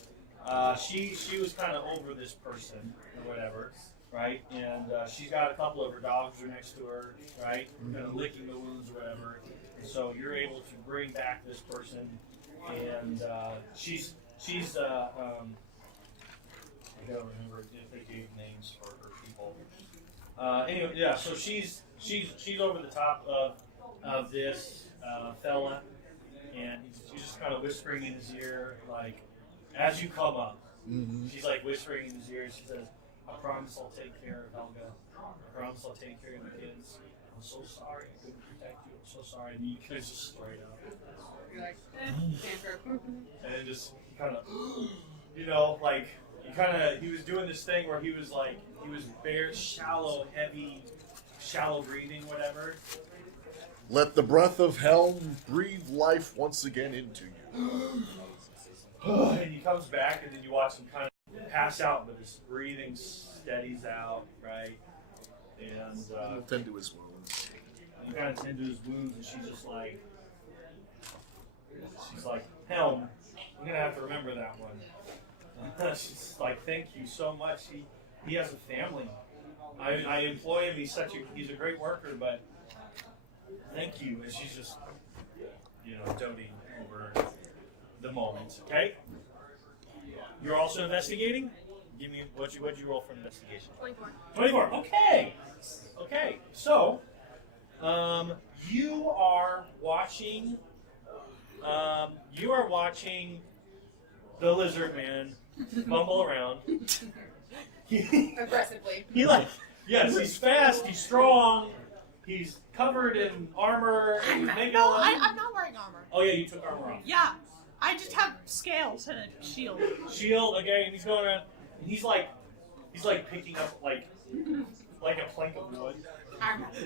She was kind of over this person or whatever, right? And she's got a couple of her dogs are next to her, right? Kind of licking the wounds or whatever. And so you're able to bring back this person, and she's I gotta remember if they gave names for her people. Anyway, yeah. So she's over the top of this fella, and she's just kind of whispering in his ear, like, as you come up, she's like whispering in his ear. She says, "I promise I'll take care of Helga. I promise I'll take care of the kids. I'm so sorry I couldn't protect you. I'm so sorry." And you guys just straight up, You're like, cantrip. and it just kind of, like he was doing this thing where he was very shallow, heavy, shallow breathing, whatever. Let the breath of Helm breathe life once again into you. And he comes back, and then you watch him kind of pass out, but his breathing steadies out, right? And He'll tend to his wounds. you kind of tend to his wounds, and she's like, Helm, I'm gonna have to remember that one. She's like, thank you so much. He has a family. I employ him. He's a great worker, but thank you. And she's just, doting over the moment. Okay. You're also investigating. Give me what'd you roll for investigation? 24. 24. Okay. Okay. So, you are watching. The lizard man bumble around. Aggressively. Yes, he's fast. He's strong. He's covered in armor. And he's making No, I'm not wearing armor. Oh yeah, you took armor off. Yeah, I just have scales and a shield. Shield. Okay, and he's going around. And he's like picking up like a plank of wood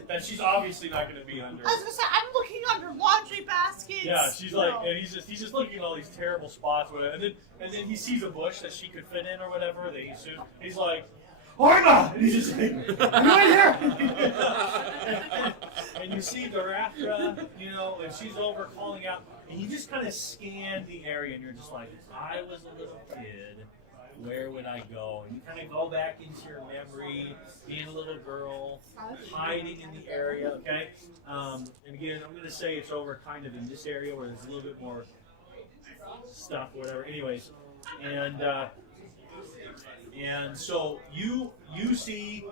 that she's obviously not going to be under. I was gonna say, I'm looking under laundry baskets. Yeah, she's like, and he's just looking at all these terrible spots, whatever. And then he sees a bush that she could fit in or whatever. He's like, Orma! And he's just like, right here. And you see Darathra, and she's over calling out, and you just kind of scan the area, and you're just like, if I was a little kid, where would I go? And you kind of go back into your memory, being a little girl, hiding in the area, okay? And again, I'm going to say it's over kind of in this area where there's a little bit more stuff, whatever. Anyways, and so you see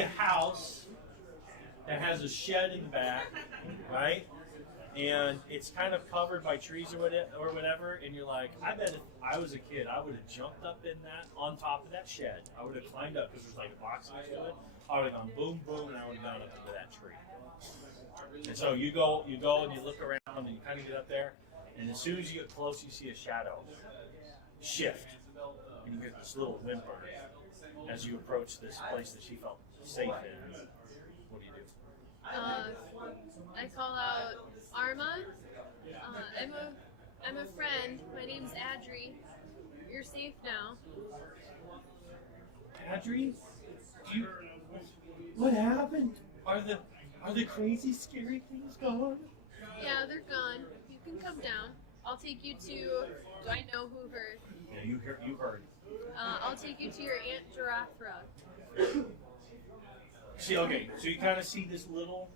a house that has a shed in the back, right? And it's kind of covered by trees or whatever, and you're like, I bet if I was a kid, I would have jumped up in that, on top of that shed. I would have climbed up, because there's like a box next to it. I would have gone boom, boom, and I would have gone up into that tree. And so you go and you look around, and you kind of get up there, and as soon as you get close, you see a shadow shift, and you hear this little whimper as you approach this place that she felt safe in. What do you do? I call out Arma. I'm a friend. My name's Adri. You're safe now. Adri, what happened? Are the crazy, scary things gone? Yeah, they're gone. You can come down. I'll take you to. Do I know who her? Yeah, you heard. I'll take you to your Aunt Giraffra. So you kind of see this little.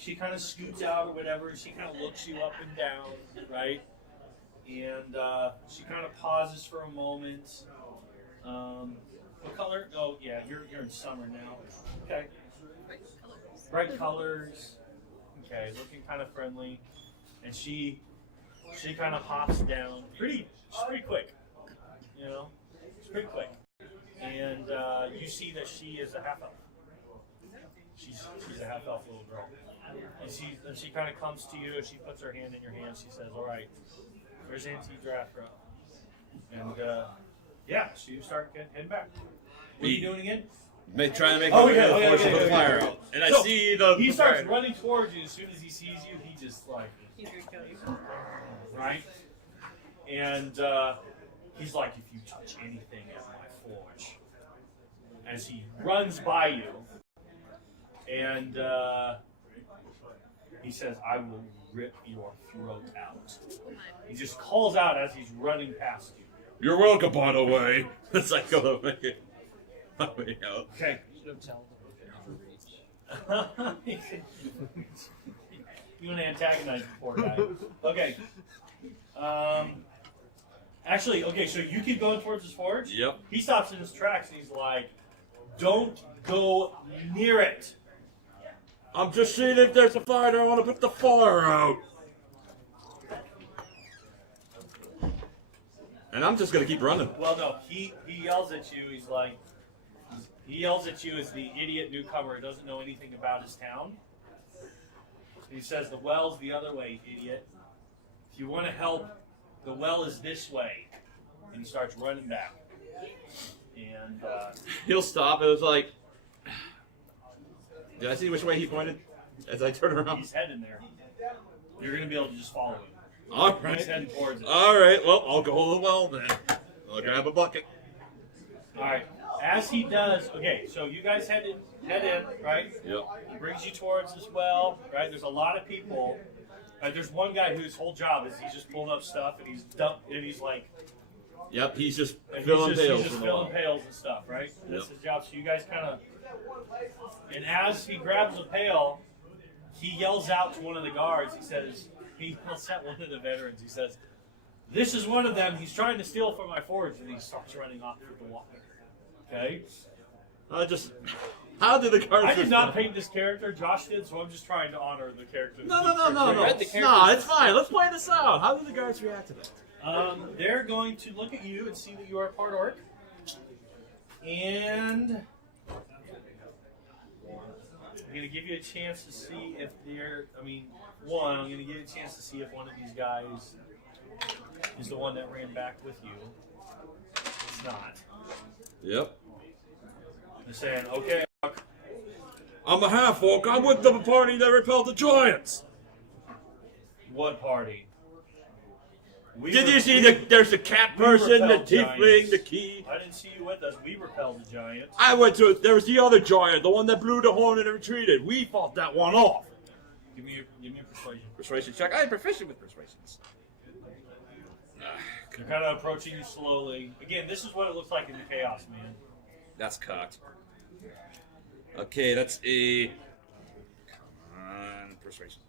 She kind of scoots out or whatever, and she kind of looks you up and down, right? And she kind of pauses for a moment. What color? Oh, yeah, you're in summer now. Okay. Bright colors. Bright colors. Okay, looking kind of friendly, and she kind of hops down she's pretty quick, you know, it's pretty quick, and you see that she is a half elf. She's a half elf little girl, and she kind of comes to you and she puts her hand in your hand. She says, "All right, where's Auntie Drafra?" And yeah, so you start heading back. What are you doing again? Trying to make Okay, force of the fire out. And I So, see the. He starts running towards you. As soon as he sees you, he just like, He's gonna kill you. right? And he's like, if you touch anything at my forge, as he runs by you, and he says, I will rip your throat out. He just calls out as he's running past you. You're welcome, by the way. It's like go away. Okay. You want to antagonize the poor guy. Okay. Actually, okay, so you keep going towards his forge? Yep. He stops in his tracks and he's like, don't go near it. I'm just seeing if there's a fire. I want to put the fire out. And I'm just gonna keep running. Well, no, he yells at you. He yells at you as the idiot newcomer who doesn't know anything about his town. He says, the well's the other way, idiot. If you want to help, the well is this way. And he starts running back. And He'll stop. It was like, did I see which way he pointed as I turn around? he's heading there. You're going to be able to just follow him. All He's right. heading towards it. All right. Well, I'll go to the well then. I'll grab a bucket. All right. As he does, okay, so you guys head in, right? Yep. He brings you towards this well, right? There's a lot of people. There's one guy whose whole job is he's just pulling up stuff and he's like, Yep. He's just and filling he's pails just from the filling well. pails and stuff, right? Yep. That's his job. So you guys kind of, and as he grabs a pail, he yells out to one of the guards. He yells at one of the veterans. He says, "This is one of them. He's trying to steal from my forge," and he starts running off through the water. Okay. How did the cards? I did not paint this character. Josh did, so I'm just trying to honor the character. No. read the characters. No, it's fine. Let's play this out. How did the guards react to that? They're going to look at you and see that you are part orc. And I'm going to give you a chance to see if I'm going to give you a chance to see if one of these guys is the one that ran back with you. It's not. Yep. They're saying, okay, I'm a half orc. I'm with the party that repelled the giants. what party? Did you see there's the cat person, the repelled tiefling, giants. the key? I didn't see you with us. We repelled the giants. I went to there was the other giant, the one that blew the horn and retreated. We fought that one off. Give me a persuasion. Persuasion check. I am proficient with persuasions. They're kind of approaching you slowly. Again, this is what it looks like in the chaos, man. That's cocked. Okay, that's a come on persuasion.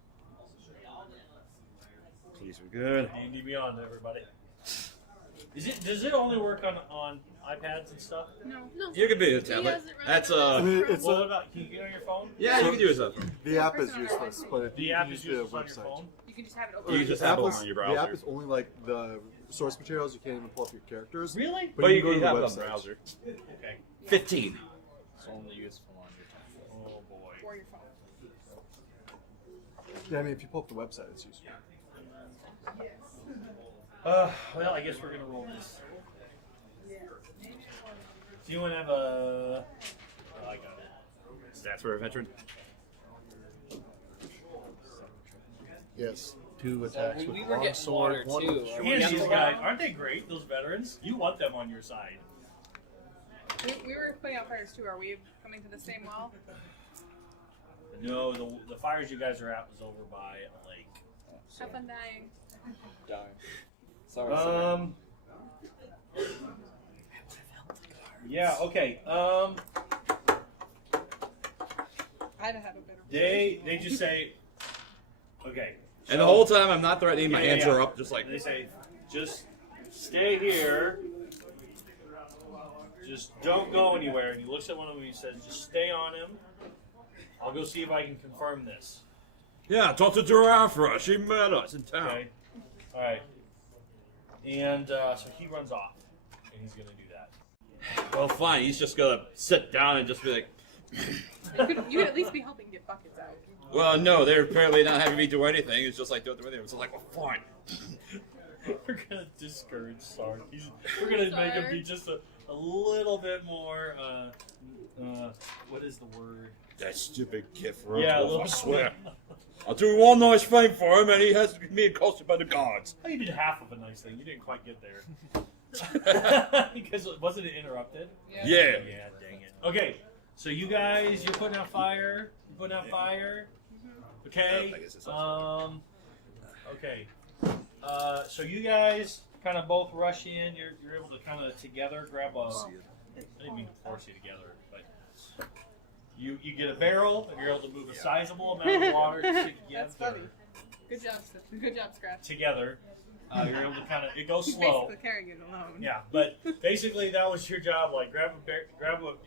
Please, we're good. D&D Beyond, everybody. Does it only work on iPads and stuff? No. You can be a He tablet. has it right That's now. I mean, it's Well, what about, can you get on your phone? yeah, you can use that. the app is useless, but if The you app use is the useless on your website. phone? You can just have it open. You The just have app it is- on your The browser. app is only like the source materials. You can't even pull up your characters. Really? But you go to can have the it on website. browser. Okay. 15. It's only useful on your time. Oh, boy. Or your phone. Yeah, I mean, if you pull up the website, it's useful. Well, I guess we're going to roll this. Do you want to have a... Oh, I got it. Stats for a veteran. Yes. 2 attacks we with were long getting sword. water, 1 too. with Are Man, short these sword. guys, aren't they great, those veterans? You want them on your side. We were putting out fires too. Are we coming to the same well? No, the fires you guys are at was over by a lake. Have fun dying. Darn. Sorry. Yeah, okay. I'd have had a better. They just say, okay. And the whole time I'm not threatening, my Yeah, hands yeah. are up, just like. They say, just stay here. Just don't go anywhere. And he looks at one of them and he says, just stay on him. I'll go see if I can confirm this. Yeah, talk to Giraffe. She met us in town. Okay. All right. And so he runs off, and he's gonna do that. Well, fine. He's just gonna sit down and just be like, You could at least be helping get buckets out. well, no, they're apparently not having me do anything. It's just like, do it with him. It's like, well, fine. We're gonna discourage Sark. We're gonna make him be just a little bit more. What is the word? That stupid gift. Yeah, a I little swear. I'll do one nice thing for him, and he has to be accosted by the gods. Oh, you did half of a nice thing. You didn't quite get there. Because wasn't it interrupted? Yeah. Yeah, dang it. Okay, so you guys, you're putting out fire. You're putting out fire. Okay. I guess it's Okay. So you guys kind of both rush in. You're able to kind of together grab a. I didn't mean to force you together, but you get a barrel and you're able to move a sizable amount of water together. That's funny. Good job, good job, Scratch. Together, you're able to kind of. It goes He's slow. basically carrying it alone. Yeah, but basically that was your job. Like grab a,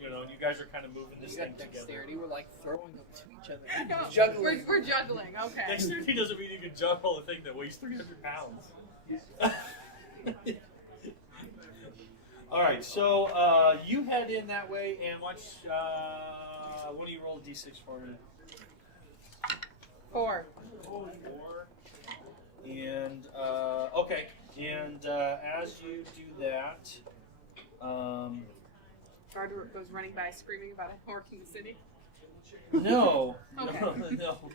you know, you guys are kind of moving this We thing got together. dexterity. We're like throwing them to each other. No, Juggling. We're juggling. Okay. Dexterity doesn't mean you can juggle a thing that weighs 300 pounds. All right, so you head in that way, and watch. What do you roll a d6 for me? 4. Oh, 4. And okay, and as you do that, Guard goes running by screaming about a hork in the city. no, Okay. no.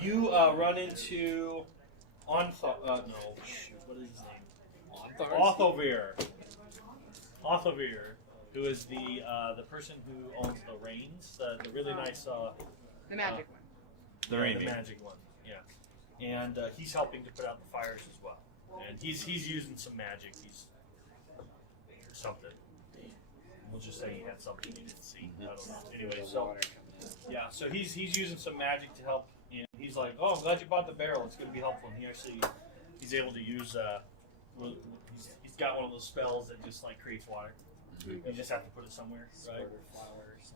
You run into no, shoot, what is his name? Othovir, who is the person who owns the reins, the really nice The magic one. the magic one, yeah. And he's helping to put out the fires as well. And he's using some magic. He's something. We'll just say he had something he didn't see. I don't know. Anyway, so yeah, so he's using some magic to help. And he's like, "Oh, I'm glad you bought the barrel. It's going to be helpful." And he's able to use. He's got one of those spells that just like creates water. You just have to put it somewhere, right?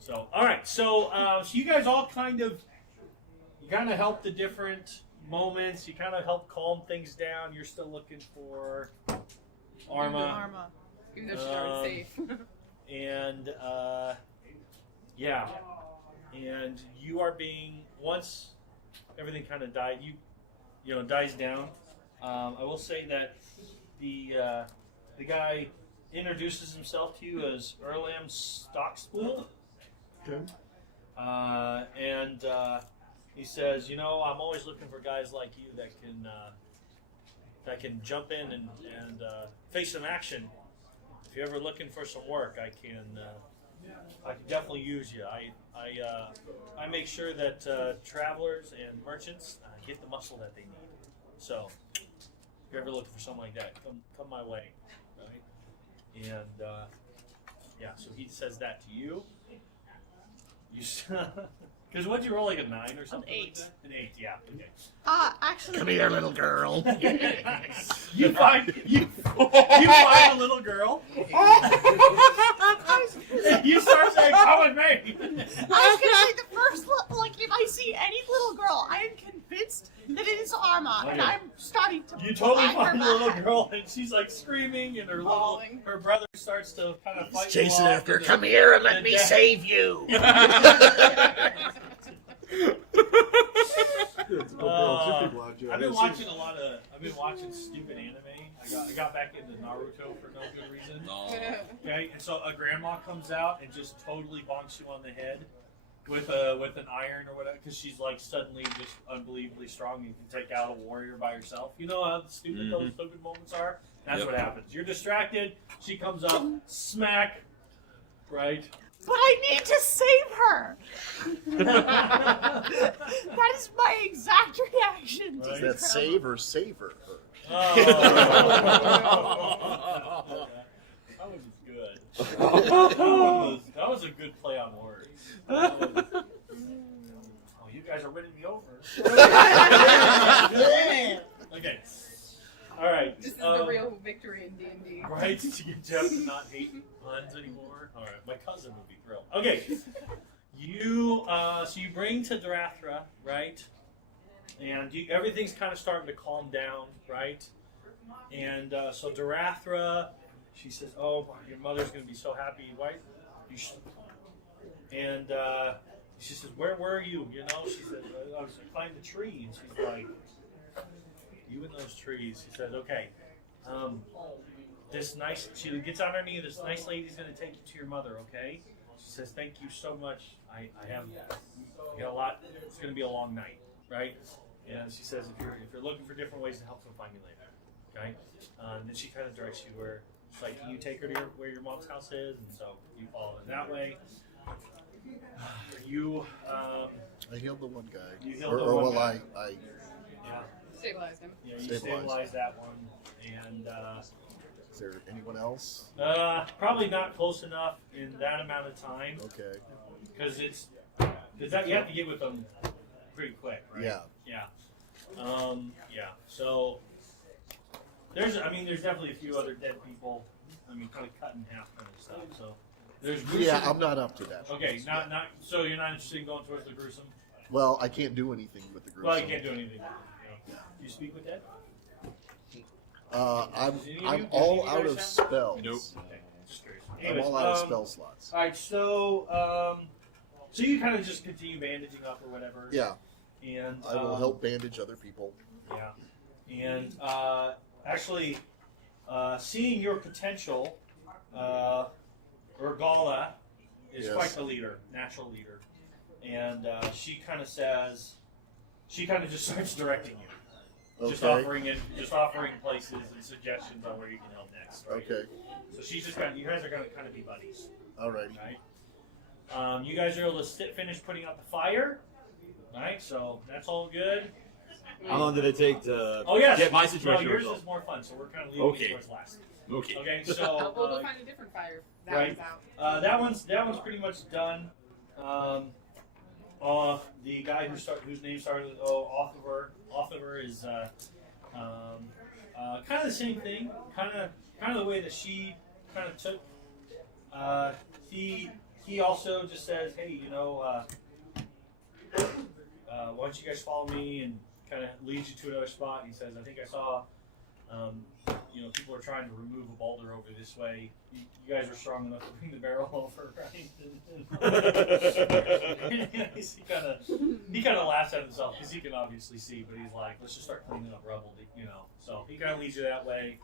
So, all right. So you guys all kind of help the different moments. You kind of help calm things down. You're still looking for Arma. Even though she's already safe. And yeah, and you are being, once everything kind of dies down. I will say that the guy introduces himself to you as Erlam Stockspool. Okay. And he says, "You know, I'm always looking for guys like you that can jump in and face some action. If you're ever looking for some work, I can definitely use you. I make sure that travelers and merchants get the muscle that they need. So if you're ever looking for something like that, come my way, right?" And yeah, so he says that to you. Because what'd you roll, like a 9 or something? An 8. An 8, yeah. Okay. Actually. Come here, little girl. You find a little girl. You start saying, "Come with me." I was gonna say the first, if I see any little girl, I am convinced that it is Arma, and Okay. I'm starting to. You totally find her find the little back. girl, and she's like screaming, and her brother starts to kind of fight. Chasing you off after her. with Come the- here and the let me dad. save you. I've been watching stupid anime. I got back into Naruto for no good reason. No. Okay, and so a grandma comes out and just totally bonks you on the head with an iron or whatever, because she's like suddenly just unbelievably strong and can take out a warrior by herself. You know how stupid those stupid moments are? That's Yep. what happens. You're distracted. She comes up, smack, right? But I need to save her. That is my exact reaction. Right. Is that save or savor her? Oh. That was good. That was a good play on words. Oh, you guys are winning me over. Okay. All right. This is the real victory in D&D. Right? To get Jeff to not hate puns anymore. All right, my cousin would be thrilled. Okay, so you bring to Darathra, right? And everything's kind of starting to calm down, right? And so Darathra, she says, "Oh, your mother's going to be so happy, right?" And she says, "Where were you?" You know, she said, "I was climbing the tree." And she's like, "You in those trees?" She says, "Okay." She gets on her knee. This nice lady's going to take you to your mother, okay? She says, "Thank you so much. I have a lot. It's going to be a long night, right?" And she says, if you're looking for different ways to help them, find me later, okay? And then she kind of directs you where, it's like, can you take her to where your mom's house is? And so you follow it that way. I healed the one guy. You healed the one guy. Yeah. Stabilized him. Yeah, you stabilize that one, and is there anyone else? probably not close enough in that amount of time. Okay. Because you have to get with them pretty quick, right? Yeah. Yeah. Yeah. So there's definitely a few other dead people. I mean, kind of cut in half kind of stuff. So there's gruesome. Yeah, I'm not up to that. Okay, not. So you're not interested in going towards the gruesome? Well, I can't do anything with the gruesome. Well, you can't do anything. Do you speak with dead? I'm all out of spells. Nope. Okay. Just curious. I'm Anyways, all out of spell slots. All right, so you kind of just continue bandaging up or whatever. Yeah, And I will help bandage other people. Yeah, and actually, seeing your potential, Urgala is Yes. quite the leader, natural leader, and she kind of just starts directing you, just offering places and suggestions on where you can help next. Right? Okay. So she's just you guys are going to kind of be buddies. Alright. Right. You guys are able to finish putting out the fire. Right. So that's all good. How long did it take to Yes. get my No, situation yours resolved? is more fun, so we're kind of leaving Okay. it towards last. Okay. Okay. So We'll go find a different fire. That right. one's out. That one's pretty much done. The guy whose name started with Othiver is kind of the same thing. Kind of the way that she kind of took. He also just says, "Hey, why don't you guys follow me?" and kind of leads you to another spot. He says, "I think I saw, people are trying to remove a boulder over this way. You guys are strong enough to bring the barrel over, right?" he kind of laughs at himself because he can obviously see, but he's like, "Let's just start cleaning up rubble," So he kind of leads you that way.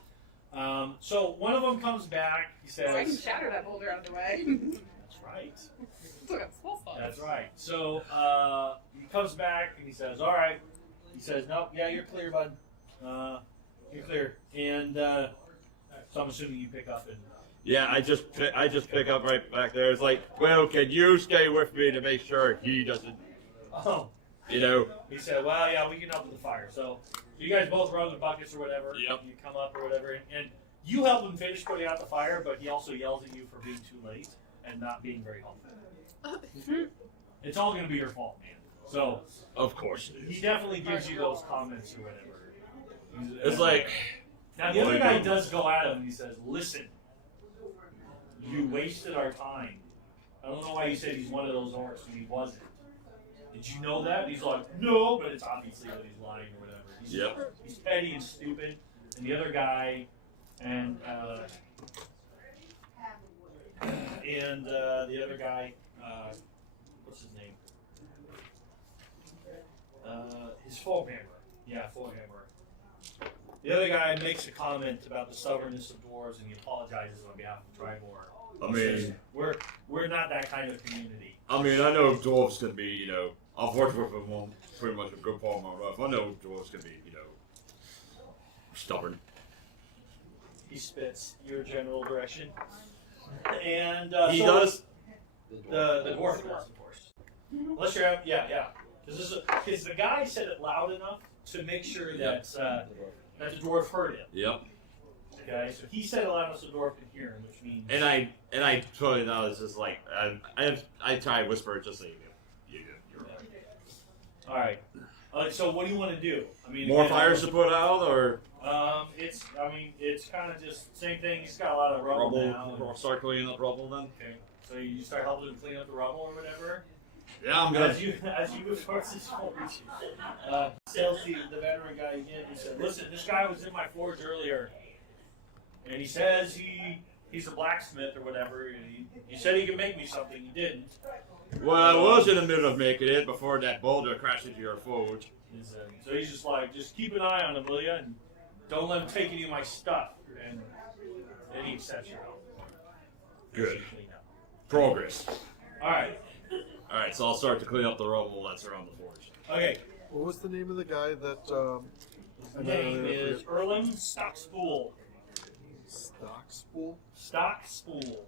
So one of them comes back. He says, I can shatter that boulder out of the way. "That's right. Still got small spots. That's right." So he comes back and he says, "All right." He says, "Nope, yeah, you're clear, bud. You're clear." And so I'm assuming you pick up and. Yeah, I just pick up right back there. It's like, well, can you stay with me to make sure he doesn't, Oh. you know? He said, "Well, yeah, we can help with the fire." So you guys both run the buckets or whatever. Yep. You come up or whatever, and you help him finish putting out the fire, but he also yells at you for being too late and not being very helpful. It's all going to be your fault, man. So Of course it he is. definitely gives you those comments or whatever. It's like, Now the other guy does go at him and he says, "Listen, you wasted our time. I don't know why you said he's one of those orcs when he wasn't. Did you know that?" And he's like, "No," but it's obviously that he's lying or whatever. He's petty and stupid. And the other guy, and the other guy, what's his name? His Forehammer. Yeah, Forehammer. The other guy makes a comment about the stubbornness of dwarves, and he apologizes on behalf of Tribor. I He says, mean, we're not that kind of community. I know dwarves can be, I've worked with them pretty much a good part of my life. I know dwarves can be, stubborn. He spits your general direction, and He so does? The dwarf does, of course. Unless you're out, yeah. Because the guy said it loud enough to make sure that that the dwarf heard him. Yep. Okay, so he said it loud enough so the dwarf could hear him, which means. And I totally know it's just like, I try to whisper it just so you're right. All right. So what do you want to do? I mean, More again, fires to put out, or? it's kind of just same thing. He's got a lot of rubble now. Rubble. Start cleaning up rubble then. Okay, so you start helping him clean up the rubble or whatever. Yeah, I'm gonna. As you move towards his forge, Salesy, the veteran guy again, he said, "Listen, this guy was in my forge earlier, and he says he's a blacksmith or whatever. And he said he could make me something. He didn't. Well, I was in the middle of making it before that boulder crashed into your forge. So he's just like, just keep an eye on him, will you? And don't let him take any of my stuff." And then he accepts your help. Good. Progress. All right. All right, so I'll start to clean up the rubble that's around the forge. Okay. What was the name of the guy that? His name is Erlen Stockspool. Stockspool. Stockspool.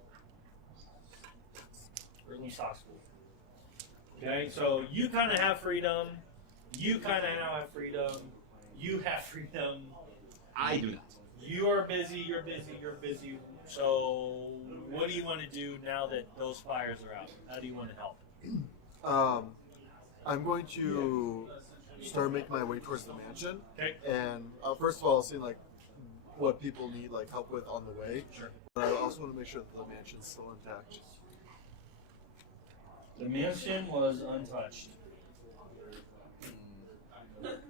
Erlen Stockspool. Okay, so you kind of have freedom. You kind of now have freedom. You have freedom. I do not. You are busy. You're busy. You're busy. So, what do you want to do now that those fires are out? How do you want to help? I'm going to start making my way towards the mansion. Okay. And first of all, see like what people need like help with on the way. Sure. But I also want to make sure that the mansion's still intact. The mansion was untouched.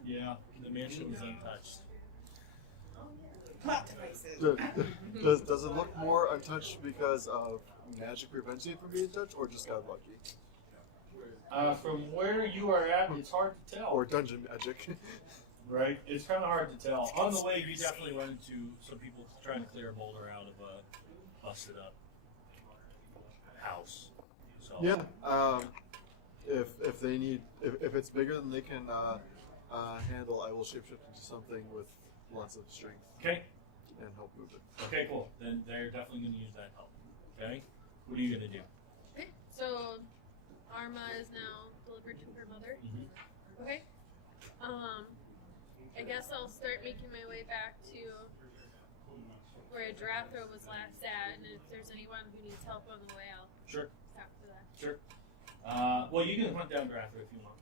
Yeah, the mansion was untouched. Plot devices. Does it look more untouched because of magic preventing it from being touched, or just got lucky? From where you are at, it's hard to tell. Or dungeon magic? Right? It's kind of hard to tell. On the way, you definitely run into some people trying to clear a boulder out of a busted up house. So, Yeah. If they need, if it's bigger than they can handle, I will shapeshift into something with lots of strength Okay. and help move it. Okay, cool. Then they're definitely going to use that help. Okay? What are you going to do? Okay, so Arma is now delivered to her mother. Mm-hmm. Okay. I guess I'll start making my way back to where Drathro was last at, and if there's anyone who needs help on the way, I'll Sure. stop for that. Sure. Well, you can hunt down Drathro if you want.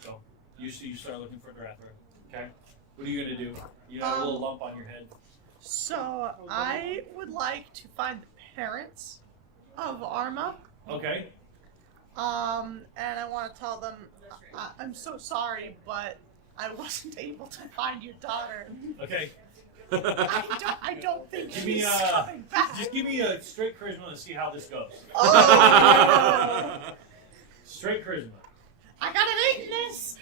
So, you start looking for Drathro. Okay? What are you going to do? You have a little lump on your head. So I would like to find the parents of Arma. Okay. And I want to tell them, I'm so sorry, but I wasn't able to find your daughter. Okay. I don't think Give me she's coming back. just give me a straight charisma to see how this goes. Oh! Straight charisma. I got an 8 in this.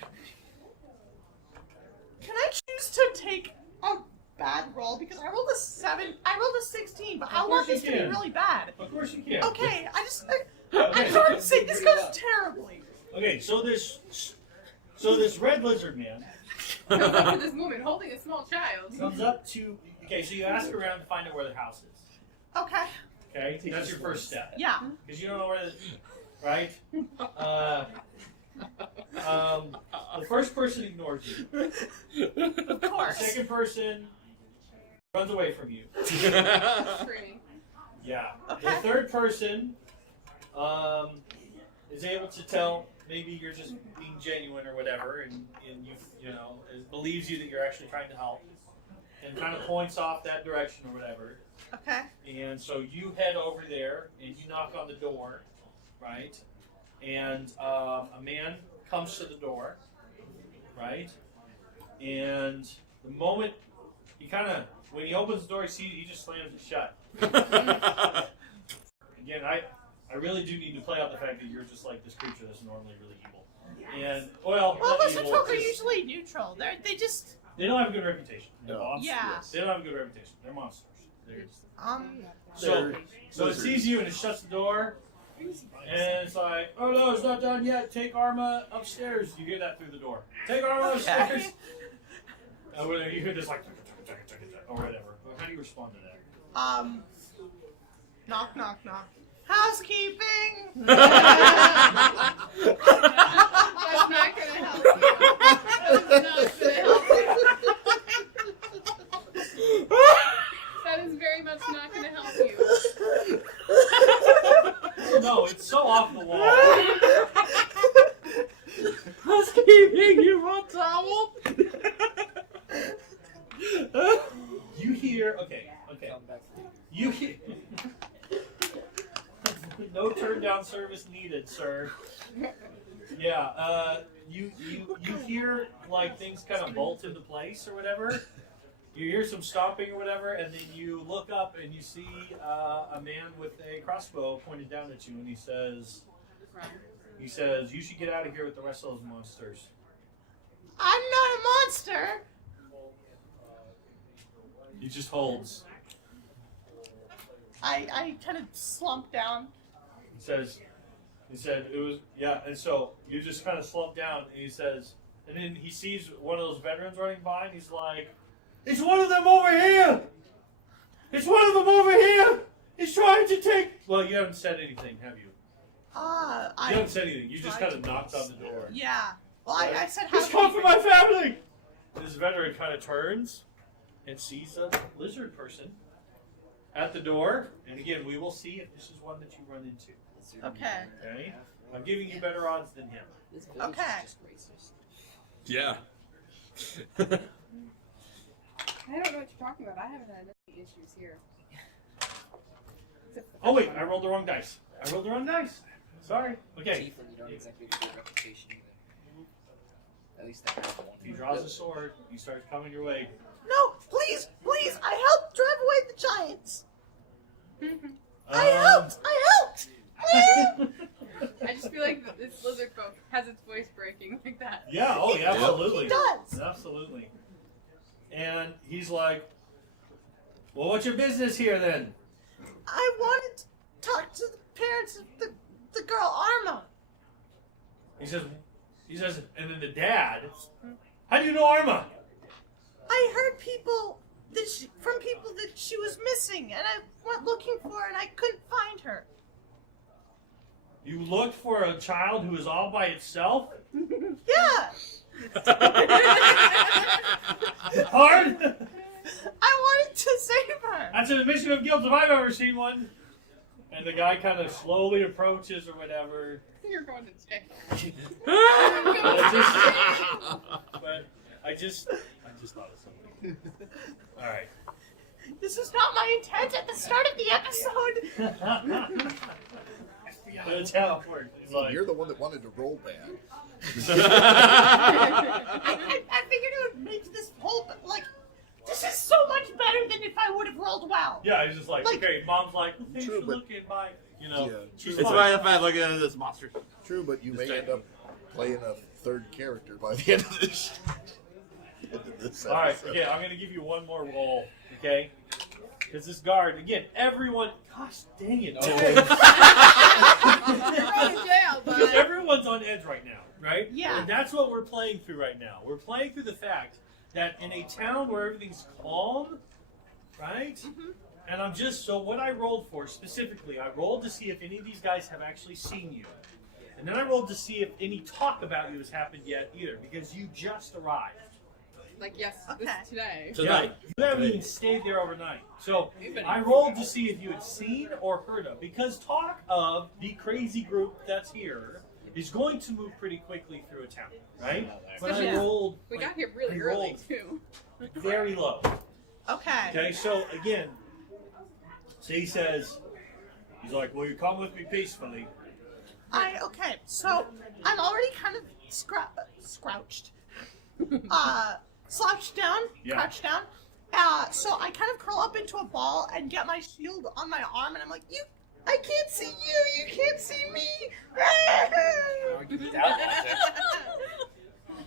Can I choose to take a bad roll? Because I rolled a 7. I rolled a 16, but I Of want course this you to be can. really bad. Of course you can. Okay, I'm sorry to say this goes terribly. Okay, so this red lizard man For this woman holding a small child. comes up to. Okay, so you ask around to find out where the house is. Okay. Okay, that's your first step. Yeah. Because you don't know where the right. The first person ignores you. Of The course. second person runs away from you. Screaming. Yeah. Okay. The third person is able to tell maybe you're just being genuine or whatever, and you know believes you that you're actually trying to help, and kind of points off that direction or whatever. Okay. And so you head over there and you knock on the door, right? And a man comes to the door, right? And the moment when he opens the door, he just slams it shut. Again, I really do need to play out the fact that you're just like this creature that's normally really evil. And Well, not lizard evil, folk are just- usually neutral. They just they don't have a good reputation. They're No. monsters. Yeah. They don't have a good reputation. They're monsters. They're They're so it sees you and it shuts the door, and it's like, oh no, it's not done yet. Take Arma upstairs. You hear that through the door. Take Arma upstairs. And whether you hear this like or whatever. How do you respond to that? knock, knock, knock. Housekeeping. That's not gonna help you. That's not gonna help you. That is very much not gonna help you. No, it's so off the wall. Housekeeping, you want towel? hear. Okay. You hear. No turn down service needed, sir. Yeah. You hear like things kind of bolt into place or whatever. You hear some stomping or whatever, and then you look up and you see a man with a crossbow pointed down at you, and he says, "You should get out of here with the rest of those monsters." I'm not a monster. He just holds. I kind of slump down. He said it was, yeah, and so you just kind of slump down, and he says, and then he sees one of those veterans running by, and he's like, "It's one of them over here! It's one of them over here! He's trying to take..." Well, you haven't said anything, have you? You haven't said anything. You just kind of knocked on the door. Yeah. Well, I said, "He's come for my family!" This veteran kind of turns and sees a lizard person at the door, and again, we will see if this is one that you run into. Okay. Okay? I'm giving you better odds than him. Okay. Yeah. I don't know what you're talking about. I haven't had any issues here. Oh wait, I rolled the wrong dice. Sorry. Okay. Chief, and you don't exactly get your reputation either. At least that one. He draws a sword. You start coming your way. No, please, I helped drive away the giants. I helped. I just feel like this lizard folk has its voice breaking like that. Yeah. Oh, yeah. Absolutely. He does. Absolutely. And he's like, "Well, what's your business here then?" I wanted to talk to the parents of the girl Arma. He says, and then the dad. "How do you know Arma?" I heard from people that she was missing, and I went looking for her, and I couldn't find her. You looked for a child who is all by itself? Yeah. Hard? I wanted to save her. That's an admission of guilt if I've ever seen one. And the guy kind of slowly approaches or whatever. You're going to jail. But I just thought of something. All right. This is not my intent at the start of the episode. That's how it works. It's like, You're the one that wanted to roll bad. I figured it would make this whole, this is so much better than if I would have rolled well. yeah, he's just like, Like- okay, mom's like, "Thanks True, for but- looking, bye." You know, Yeah, she's It's fine. why if I look at this monster. True, but you may Just end up playing a third character by the end of this. All right, okay, I'm going to give you one more roll, okay? Because this guard, again, everyone, gosh dang it. You're going to jail, Because bud. everyone's on edge right now, right? Yeah. And that's what we're playing through right now. We're playing through the fact that in a town where everything's calm, right? Mm-hmm. And so what I rolled for specifically, I rolled to see if any of these guys have actually seen you. And then I rolled to see if any talk about you has happened yet either, because you just arrived. Like, yes, this Okay. is today. Tonight. Yeah, you haven't even stayed there overnight. So We've been I here rolled for to see if you had seen or heard of, because talk of the crazy group that's here is going to move pretty quickly through a town, right? But I Especially- rolled We got here really I early, rolled too. very low. Okay. Okay, so again, so he says, he's like, "Will you come with me peacefully?" Okay, so I'm already kind of slouched down, Yeah. crouched down. So I kind of curl up into a ball and get my shield on my arm, and I'm like, I can't see you, you can't see me.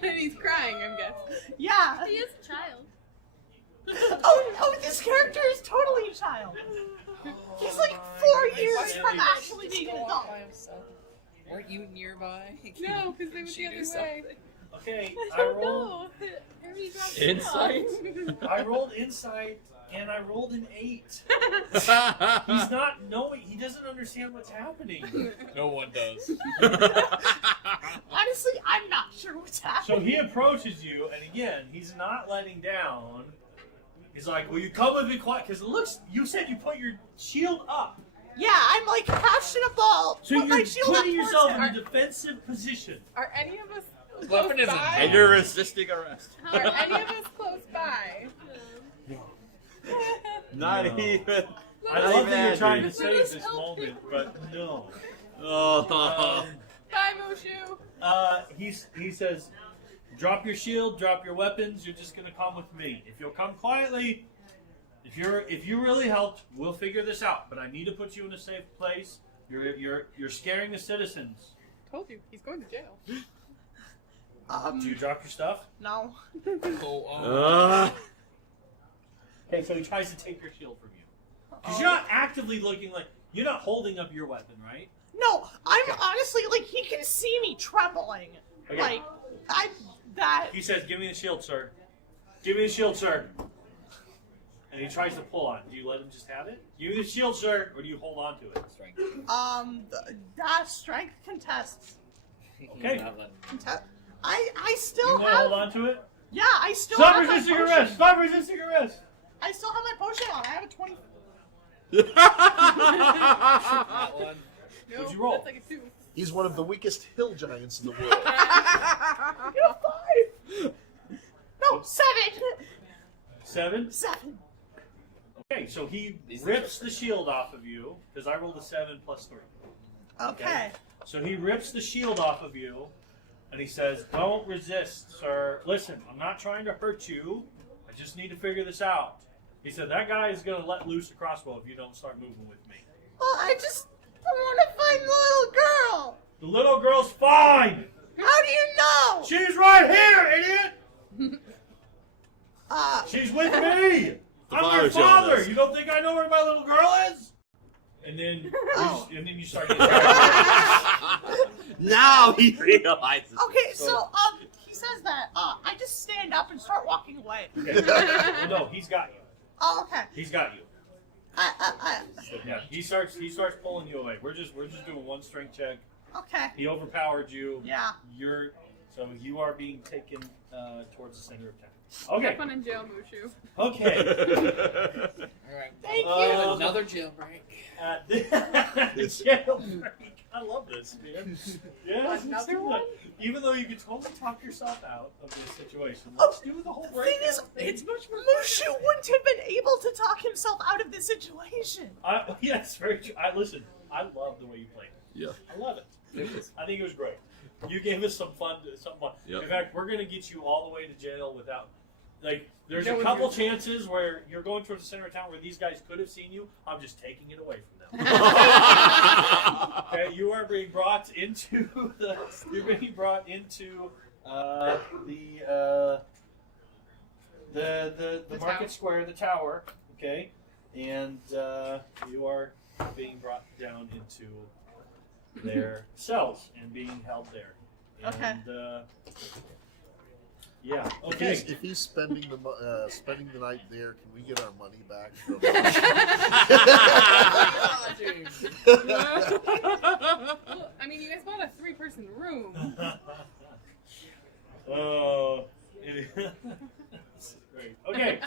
And he's crying, I'm guessing. Yeah. He is a child. Oh, this character is totally a child. He's like 4 years from actually being an adult. Weren't you nearby? No, because they went the other way. Okay, I I don't rolled. know. Harry dropped Insight? I rolled insight, and I rolled an 8. He's not knowing. He doesn't understand what's happening. No one does. Honestly, I'm not sure what's So happening. he approaches you, and again, he's not letting down. He's like, "Will you come with me quiet?" Because it looks. You said you put your shield up, Yeah, I'm like crouched in a ball. so put my you're shield up putting towards yourself him. in a defensive position. Are any of us close Weapon isn't by? And you're resisting arrest. Are any of us close by? Not No. even. I Not love even that you're trying to Andrew. save Let us this help moment, but no. Oh. Bye, Mushu. He says, drop your shield, drop your weapons. You're just gonna come with me. If you'll come quietly, if you really helped, we'll figure this out. But I need to put you in a safe place. You're scaring the citizens. Told you, he's going to jail. Do you drop your stuff? No. Okay, so he tries to take your shield from you. Because you're not actively looking like you're not holding up your weapon, right? No, I'm honestly like he can see me trembling. Okay. Like He says, "Give me the shield, sir. Give me the shield, sir." And he tries to pull on it. Do you let him just have it? Give me the shield, sir, or do you hold on to it? Strength. That strength contests. Okay. Not letting- I still You want to have. hold on to it? Yeah, I still Stop have my resisting potion. arrest! Stop resisting arrest! I still have my potion on. I have a 20. That one. No, What'd you roll? That's like a 2. He's one of the weakest hill giants in the world. You have 5. No, 7. 7? 7. Okay, so he These are rips the shield off of you, because I rolled a 7 plus 3. Okay. So he rips the shield off of you, and he says, "Don't resist, sir. Listen, I'm not trying to hurt you. I just need to figure this out." He said, "That guy is going to let loose a crossbow if you don't start moving with me." Well, I want to find the little girl. The little girl's fine! How do you know? She's right here, idiot! Uh, She's with me! The I'm your father's yelling father! at us. You don't think I know where my little girl is? And then, Oh. you start getting tired. Now he realizes. okay, so he says that. I just stand up and start walking away. Okay. Well, no, he's got you. Oh, okay. He's got you. Yeah, he starts pulling you away. We're just doing one strength check. Okay. He overpowered you. Yeah. You are being taken towards the center of town. Okay. Have fun in jail, Mushu. Okay. All right. Thank Uh, Another jailbreak. Jailbreak. I love this, man. Yeah. Another one? Even though you could totally talk yourself out of this situation, let's do the whole The break. thing is, Mushu wouldn't have been able to talk himself out of this situation. Yeah, it's very true. Listen. I love the way you played. Yeah. I love it. I think it was great. You gave us some fun. Yep. In fact, we're going to get you all the way to jail without. Like, there's No a one couple knows. chances where you're going towards the center of town where these guys could have seen you. I'm just taking it away from them. Okay, you are being brought into the. You're being brought into the market tower. square, the tower. Okay, and you are being brought down into their cells and being held there. And, Okay. Yeah. If Okay. he's spending the night there, can we get our money back from Well, I mean, you guys bought a 3-person room. Oh. That's great. Okay.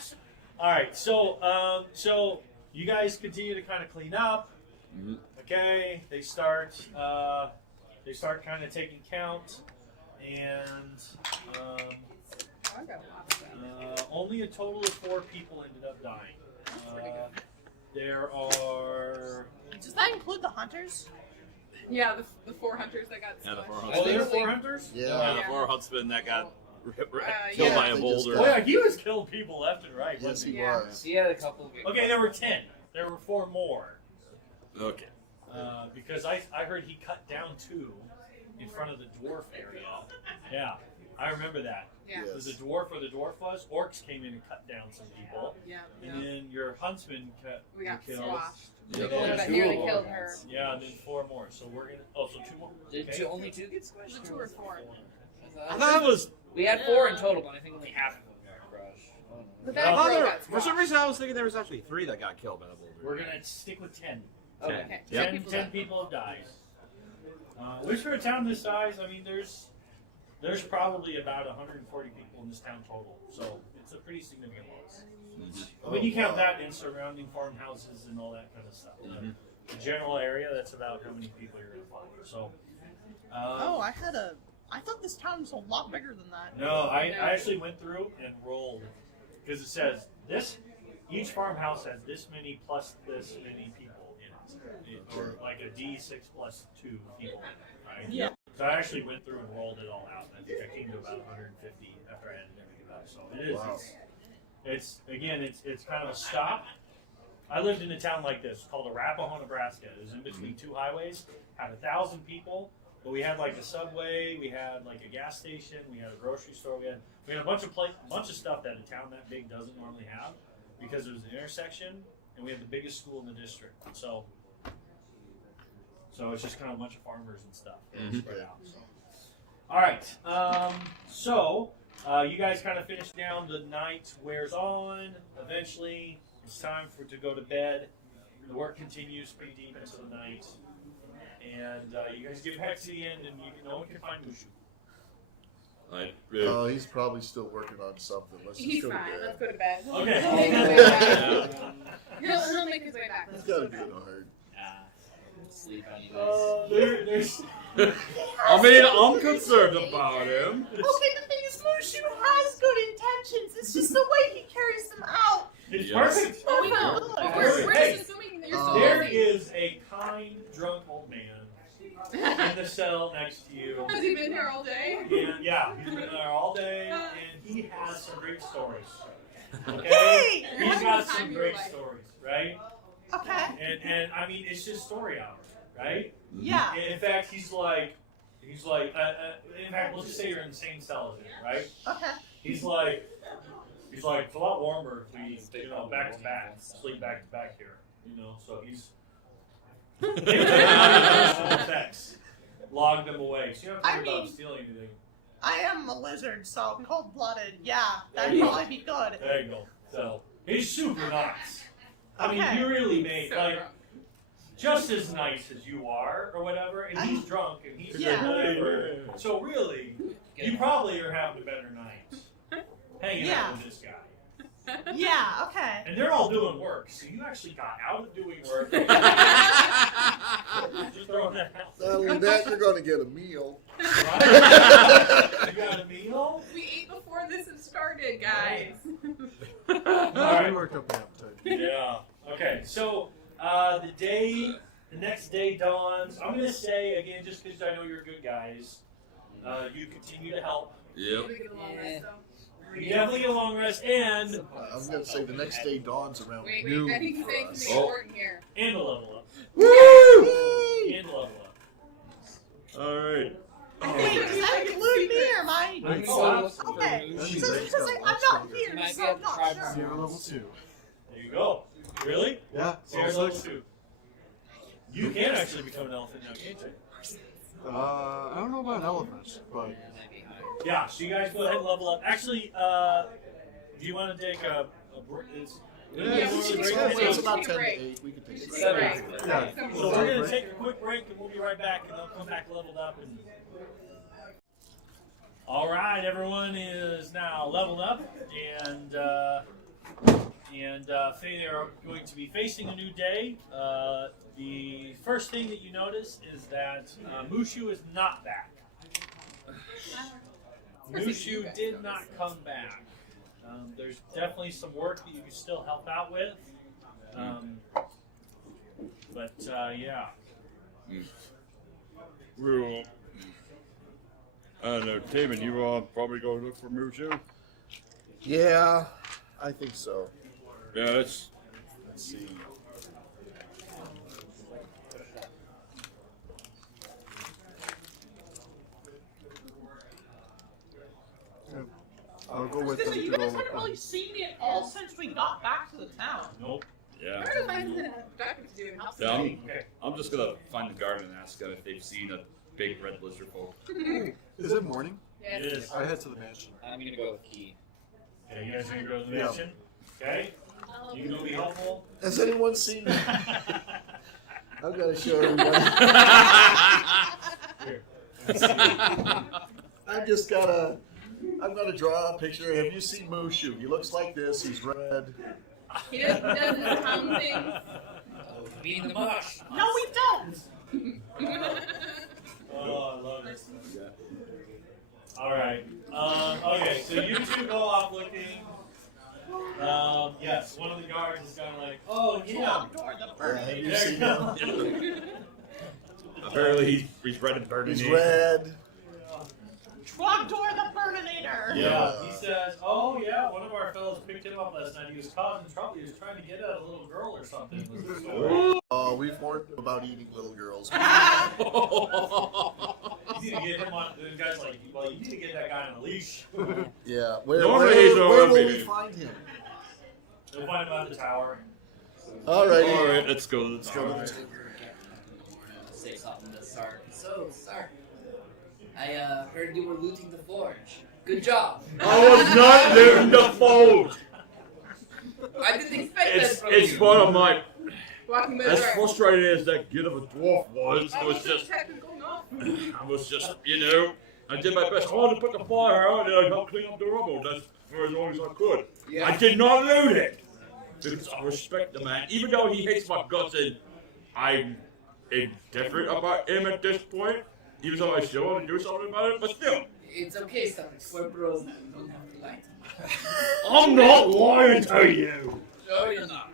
All right. So you guys continue to kind of clean up. Mhm. Okay. They start kind of taking count, and I got a lot of stuff. only a total of 4 people ended up dying. There are. Does that include the hunters? Yeah, the 4 hunters that got Yeah, the smushed. 4 Oh, hunters. there are 4 hunters. Yeah. The Yeah. 4 huntsmen that got yeah. killed by a They just boulder. Oh yeah, he was killing people left and right. Yes, Wasn't he he? Yeah. was. He had a couple. Okay, there were 10. There were 4 more. Okay. Because I heard he cut down 2 in front of the dwarf area. Yeah, I remember that. Yeah. Yeah. Was the dwarf where the dwarf was? Orcs came in and cut down some people. Yeah. And then your huntsman We got killed. squashed. Yep. The one Yeah, that 2 nearly more. killed her. Yeah, and then 4 more. So we're gonna. Oh, so 2 more. Did Okay. only 2 get squished? Was it 2 or 4? I thought it was. We had 4 in total, but I think only half of them got crushed. Oh, no. But No, that I thought girl there- got for squashed. some reason, I was thinking there was actually 3 that got killed by the boulder. We're gonna stick with 10. Okay. Yep. 10 people have died. Which for a town this size, I mean, there's probably about 140 people in this town total, so it's a pretty significant loss. When you count that in surrounding farmhouses and all that kind of stuff, the general area, that's about how many people you're gonna find. So, I thought this town was a lot bigger than that. no, I actually went through and rolled because it says this each farmhouse has this many plus this many people in it, or like a D6 plus 2 people, right? Yeah. So I actually went through and rolled it all out, and I think I came to about 150 after I added everything up. So it is. Wow. It's kind of a stop. I lived in a town like this called Arapahoe, Nebraska. It was in between two highways. Had 1,000 people, but we had like a subway, we had like a gas station, we had a grocery store, we had a bunch of stuff that a town that big doesn't normally have, because it was an intersection, and we had the biggest school in the district. So it's just kind of a bunch of farmers and stuff spread out. So. All right. You guys kind of finish down. The night wears on. Eventually, it's time to go to bed. The work continues pretty deep into the night, and you guys get back to the end, and no one can find Mushu. Oh, he's probably still working on something. Let's just He's go to fine. bed. Let's go to bed. Okay. He'll make his way back. He's got to be in a hurry. Sleep on you guys. There's I mean, I'm concerned about him. Okay, the thing is, Mushu has good intentions. It's just the way he carries them out. It's Yes. perfect. Oh, we know. We're Hey, just assuming that you're Oh. still There busy. is a kind, drunk old man in the cell next to you. Has he been here all day? And yeah, he's been there all day, and he has some great stories. Okay? Hey! He's got some great stories, right? Okay. And I mean, it's just story hour, right? Yeah. In fact, in fact, let's just say you're in the same cell as him, right? Okay. He's like, it's a lot warmer if we, back to back, sleep back to back here, so he's, effects, logged them away, so you don't have to worry about stealing anything. I am a lizard, so cold-blooded. Yeah, that'd probably be good. There you go. So, he's super nice. I mean, Okay. you really made, So like, drunk. just as nice as you are, or whatever, and he's drunk, and he's Yeah. whatever. So really, you probably are having a better night hanging Yeah. out with this guy. Yeah. Okay. And they're all doing work, so you actually got out of doing work. Just throwing that out. Not only that, you're going to get a meal. Right? You got a meal? We ate before this had started, guys. All right. We worked up an appetite. Yeah. Okay. So the next day dawns. I'm gonna say again, just because I know you're good guys, you continue to help. Yep. We get a long rest, though. You definitely get a long rest and I'm going to say the next day dawns around Wait, noon I think he's for saying us. something important here. a level up. Woo! And a level up. All right. Wait, does that include me or my? I'm Oh, so Okay. That So, means they because got I'm much not stronger. here, Might so be I'm able to not try sure. for Zero level 2. There you go. Really? Yeah. Zero level level 6. 2. You can actually become an elephant now, can't you? I don't know about an elephant, but Yeah. So you guys go ahead and level up. Actually, do you want to take a break? Yeah, we should It's take a break. it's about Take a 10 to break. 8. We can take We a should break. take a break. Yeah. So we're gonna take a quick break and we'll be right back, and they'll come back leveled up. And all right, everyone is now leveled up, and they are going to be facing a new day. The first thing that you notice is that Mushu is not back. Mushu did not come back. There's definitely some work that you can still help out with. Yeah. Well, I don't know, Taman, you probably go look for Mushu? Yeah, I think so. Yeah, that's. Let's see. I'll go with them You to guys go haven't with really seen me at all since we got back to the town. Nope. Yeah. We're gonna find the doctor to do and help Yeah, somebody. I'm just gonna find the guard and ask them if they've seen a big red lizard folk. Is it morning? Yes. It is. I head to the mansion. I'm gonna go with Key. Okay, you guys are gonna go to the Yeah. mansion. Okay. You can go be helpful. Has anyone seen me? I've got to show everybody. Here. I'm gonna draw a picture. Have you seen Mushu? He looks like this. He's red. He does his tongue thing. Oh, be in the bush. No, we don't. Oh, I love it. All right. Okay, so you two go off looking. Yes, one of the guards is kind of like, oh yeah. Yeah, you There see you go. him. Apparently he's red and burning. He's red. Trogdor the Burninator. Yeah, he says, oh yeah, one of our fellows picked him up last night. He was causing trouble. He was trying to get at a little girl or something. Was the story. We've warned him about eating little girls. You need to get him on. The guy's like, well, you need to get that guy on a leash. Yeah. Where Normally he's will we already- find him? We'll find him at the tower. Alrighty. Alright, let's go to the Let's go to tower. the tower. Say something to Sark. So, Sark, I heard you were looting the forge. Good job. I was not looting the fold. I didn't expect that It's from it's you. one of my. Walking by As the door. frustrated as that kid of a dwarf was, I Oh, was it's just, technical, no. I was just, I did my best. I wanted to put the fire out, and I helped clean up the rubble. That's for as long as I could. Yeah. I did not loot it because I respect the man, even though he hates my guts, and I'm indifferent about him at this point. Even though I still want to do something about it, but still, It's okay, Sark. We're bros now. You don't have to lie to me. I'm not lying to you. No, you're not.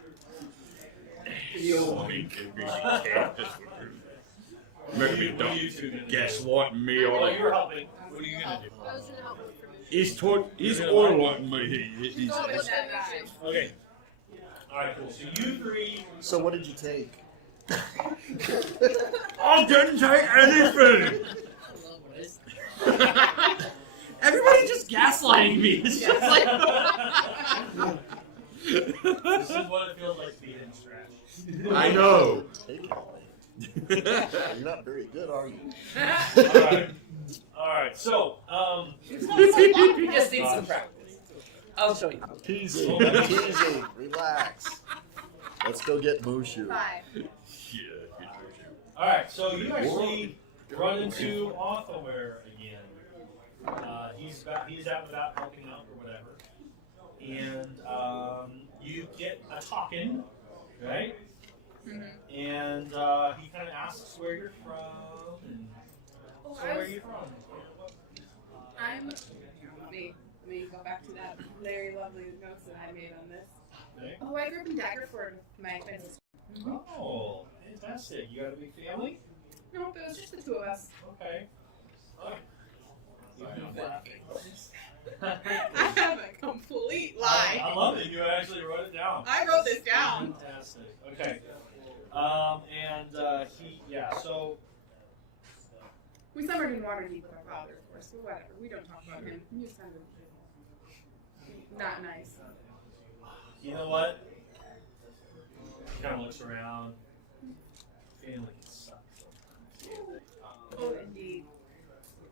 Make me don't gaslight me Well, on you're it. helping. What are you gonna do? I was gonna help with permission. He's oiling me. He's, Go with that guy. Okay. All right, cool. So you three. So what did you take? I didn't take anything. Everybody just gaslighting me. It's just like. This is what it feels like to be in scratch. I know. You're not very good, are you? All right. So, You just need some practice. I'll show you. Teasing, teasing, relax. Let's go get Mushu. 5. all right. So you actually run into Othaware again. He's out and about helping out or whatever, and you get a talking, right? Mm-hmm. And he kind of asks where you're from, and Oh, so where are you from? I'm. Let me go back to that very lovely notes that I made on this. Okay. Oh, I grew up in Daggerford with my friends. Oh, fantastic! You got a big family? Nope, it was just the two of us. Okay. Oh. I have a complete I lie. love it. You actually wrote it down. I wrote this down. Fantastic. Okay. So We summered in Waterdeep with our father, of course, but whatever. We don't talk about him. He was kind of not nice. you know what? He kind of looks around. Family can suck sometimes. Oh, indeed.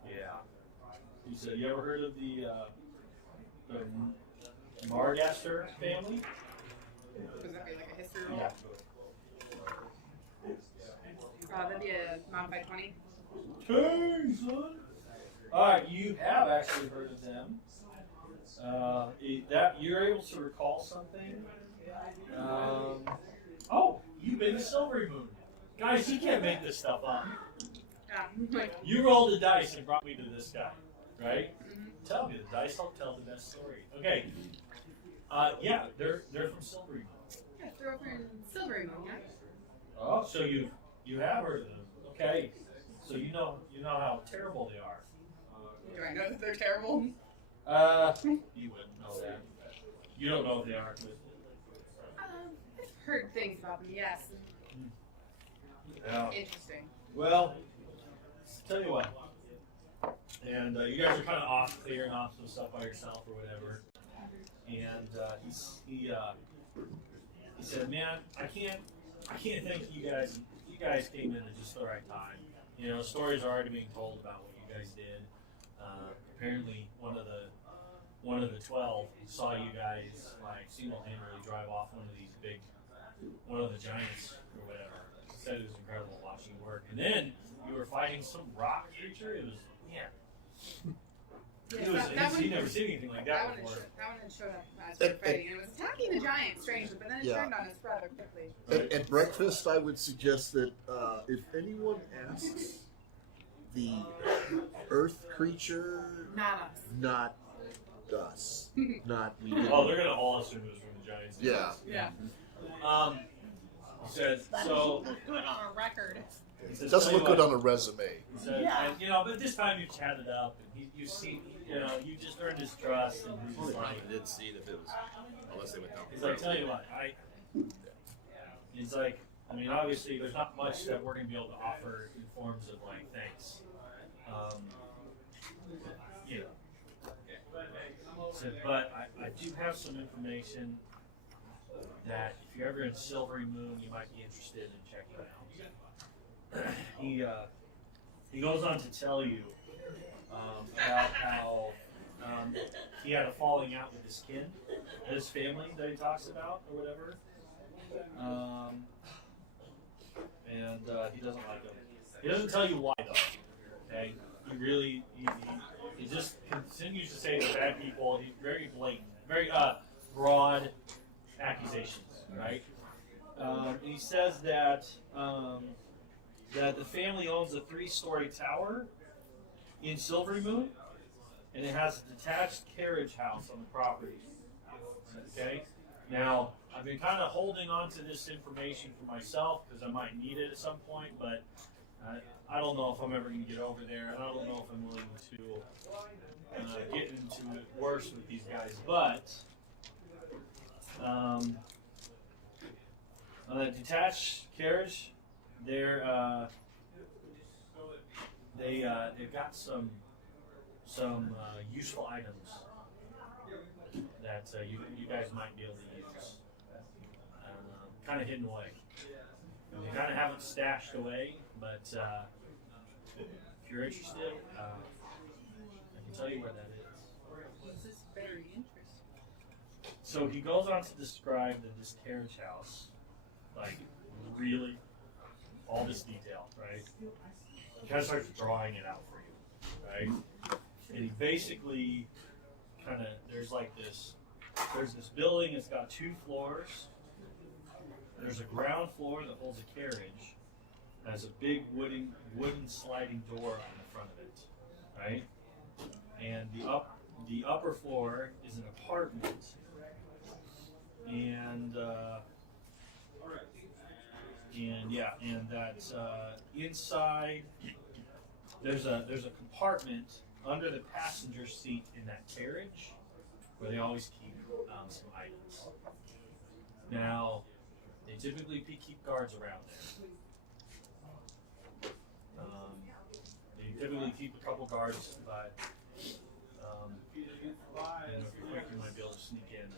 Yeah. He said, "You ever heard of the Margaster family?" Does that be like a history roll? Yeah. That'd be a modified 20. Hey, son. All right, you have actually heard of them. That you're able to recall something. Oh, you've been to Silvery Moon, guys. You can't make this stuff up. Yeah. Like, You rolled the dice and brought me to this guy, right? Tell me the dice don't tell the best story. Okay. Yeah, they're from Silvery Moon. yeah, they're over in Silvery Moon, yeah? Oh, so you have heard of them? Okay. So you know how terrible they are. Do I know that they're terrible? You wouldn't know that. You don't know if they are. I've heard things about them, yes. Yeah. Interesting. Well, tell you what. And you guys are kind of off clearing off some stuff by yourself or whatever. And he said, "Man, I can't think you guys came in at just the right time. You know, stories are already being told about what you guys did. Apparently, one of the 12 saw you guys like single-handedly drive off one of the giants or whatever. Said it was incredible watching you work. And then you were fighting some rock creature. It was Yes, he'd never seen anything like that before. That one had showed up as we were fighting, and it was attacking the giant, strangely, but then it Yeah. turned on us rather quickly. At breakfast, I would suggest that if anyone asks the earth creature, Not us. not us. not we. Oh, they're gonna all assume it was from the Giants. Yeah. Yeah. He says That so. doesn't look good on a record. He says, It doesn't "Tell look you good what," on a resume. He said, Yeah. and, but this time you chatted up, and you see, you just earned his trust, and he's just like, I did see it if it was, unless they went down. he's like, tell you what, he's like, I mean, obviously, there's not much that we're gonna be able to offer in forms of like thanks, Said, but I do have some information that if you're ever in Silvery Moon, you might be interested in checking out. He goes on to tell you about how he had a falling out with his kin, his family that he talks about or whatever, and he doesn't like them. He doesn't tell you why though. Okay, he just continues to say they're bad people. He's very blatant, very broad accusations, right? He says that that the family owns a 3-story tower in Silvery Moon, and it has a detached carriage house on the property. Okay? Now, I've been kind of holding on to this information for myself because I might need it at some point, but I don't know if I'm ever going to get over there, and I don't know if I'm willing to get into it worse with these guys. But on the detached carriage, they've got some useful items that you guys might be able to use. Kind of hidden away. They kind of have it stashed away, but if you're interested, I can tell you where that is. This is very interesting. So he goes on to describe this carriage house, like really all this detail, right? He kind of starts drawing it out for you, right? And he basically kind of there's this building. It's got 2 floors. There's a ground floor that holds a carriage. Has a big wooden sliding door on the front of it, right? And the upper floor is an apartment, and that inside there's a compartment under the passenger seat in that carriage where they always keep some items. Now, they typically keep guards around there. They typically keep a couple guards, but if you're quick, you might be able to sneak in.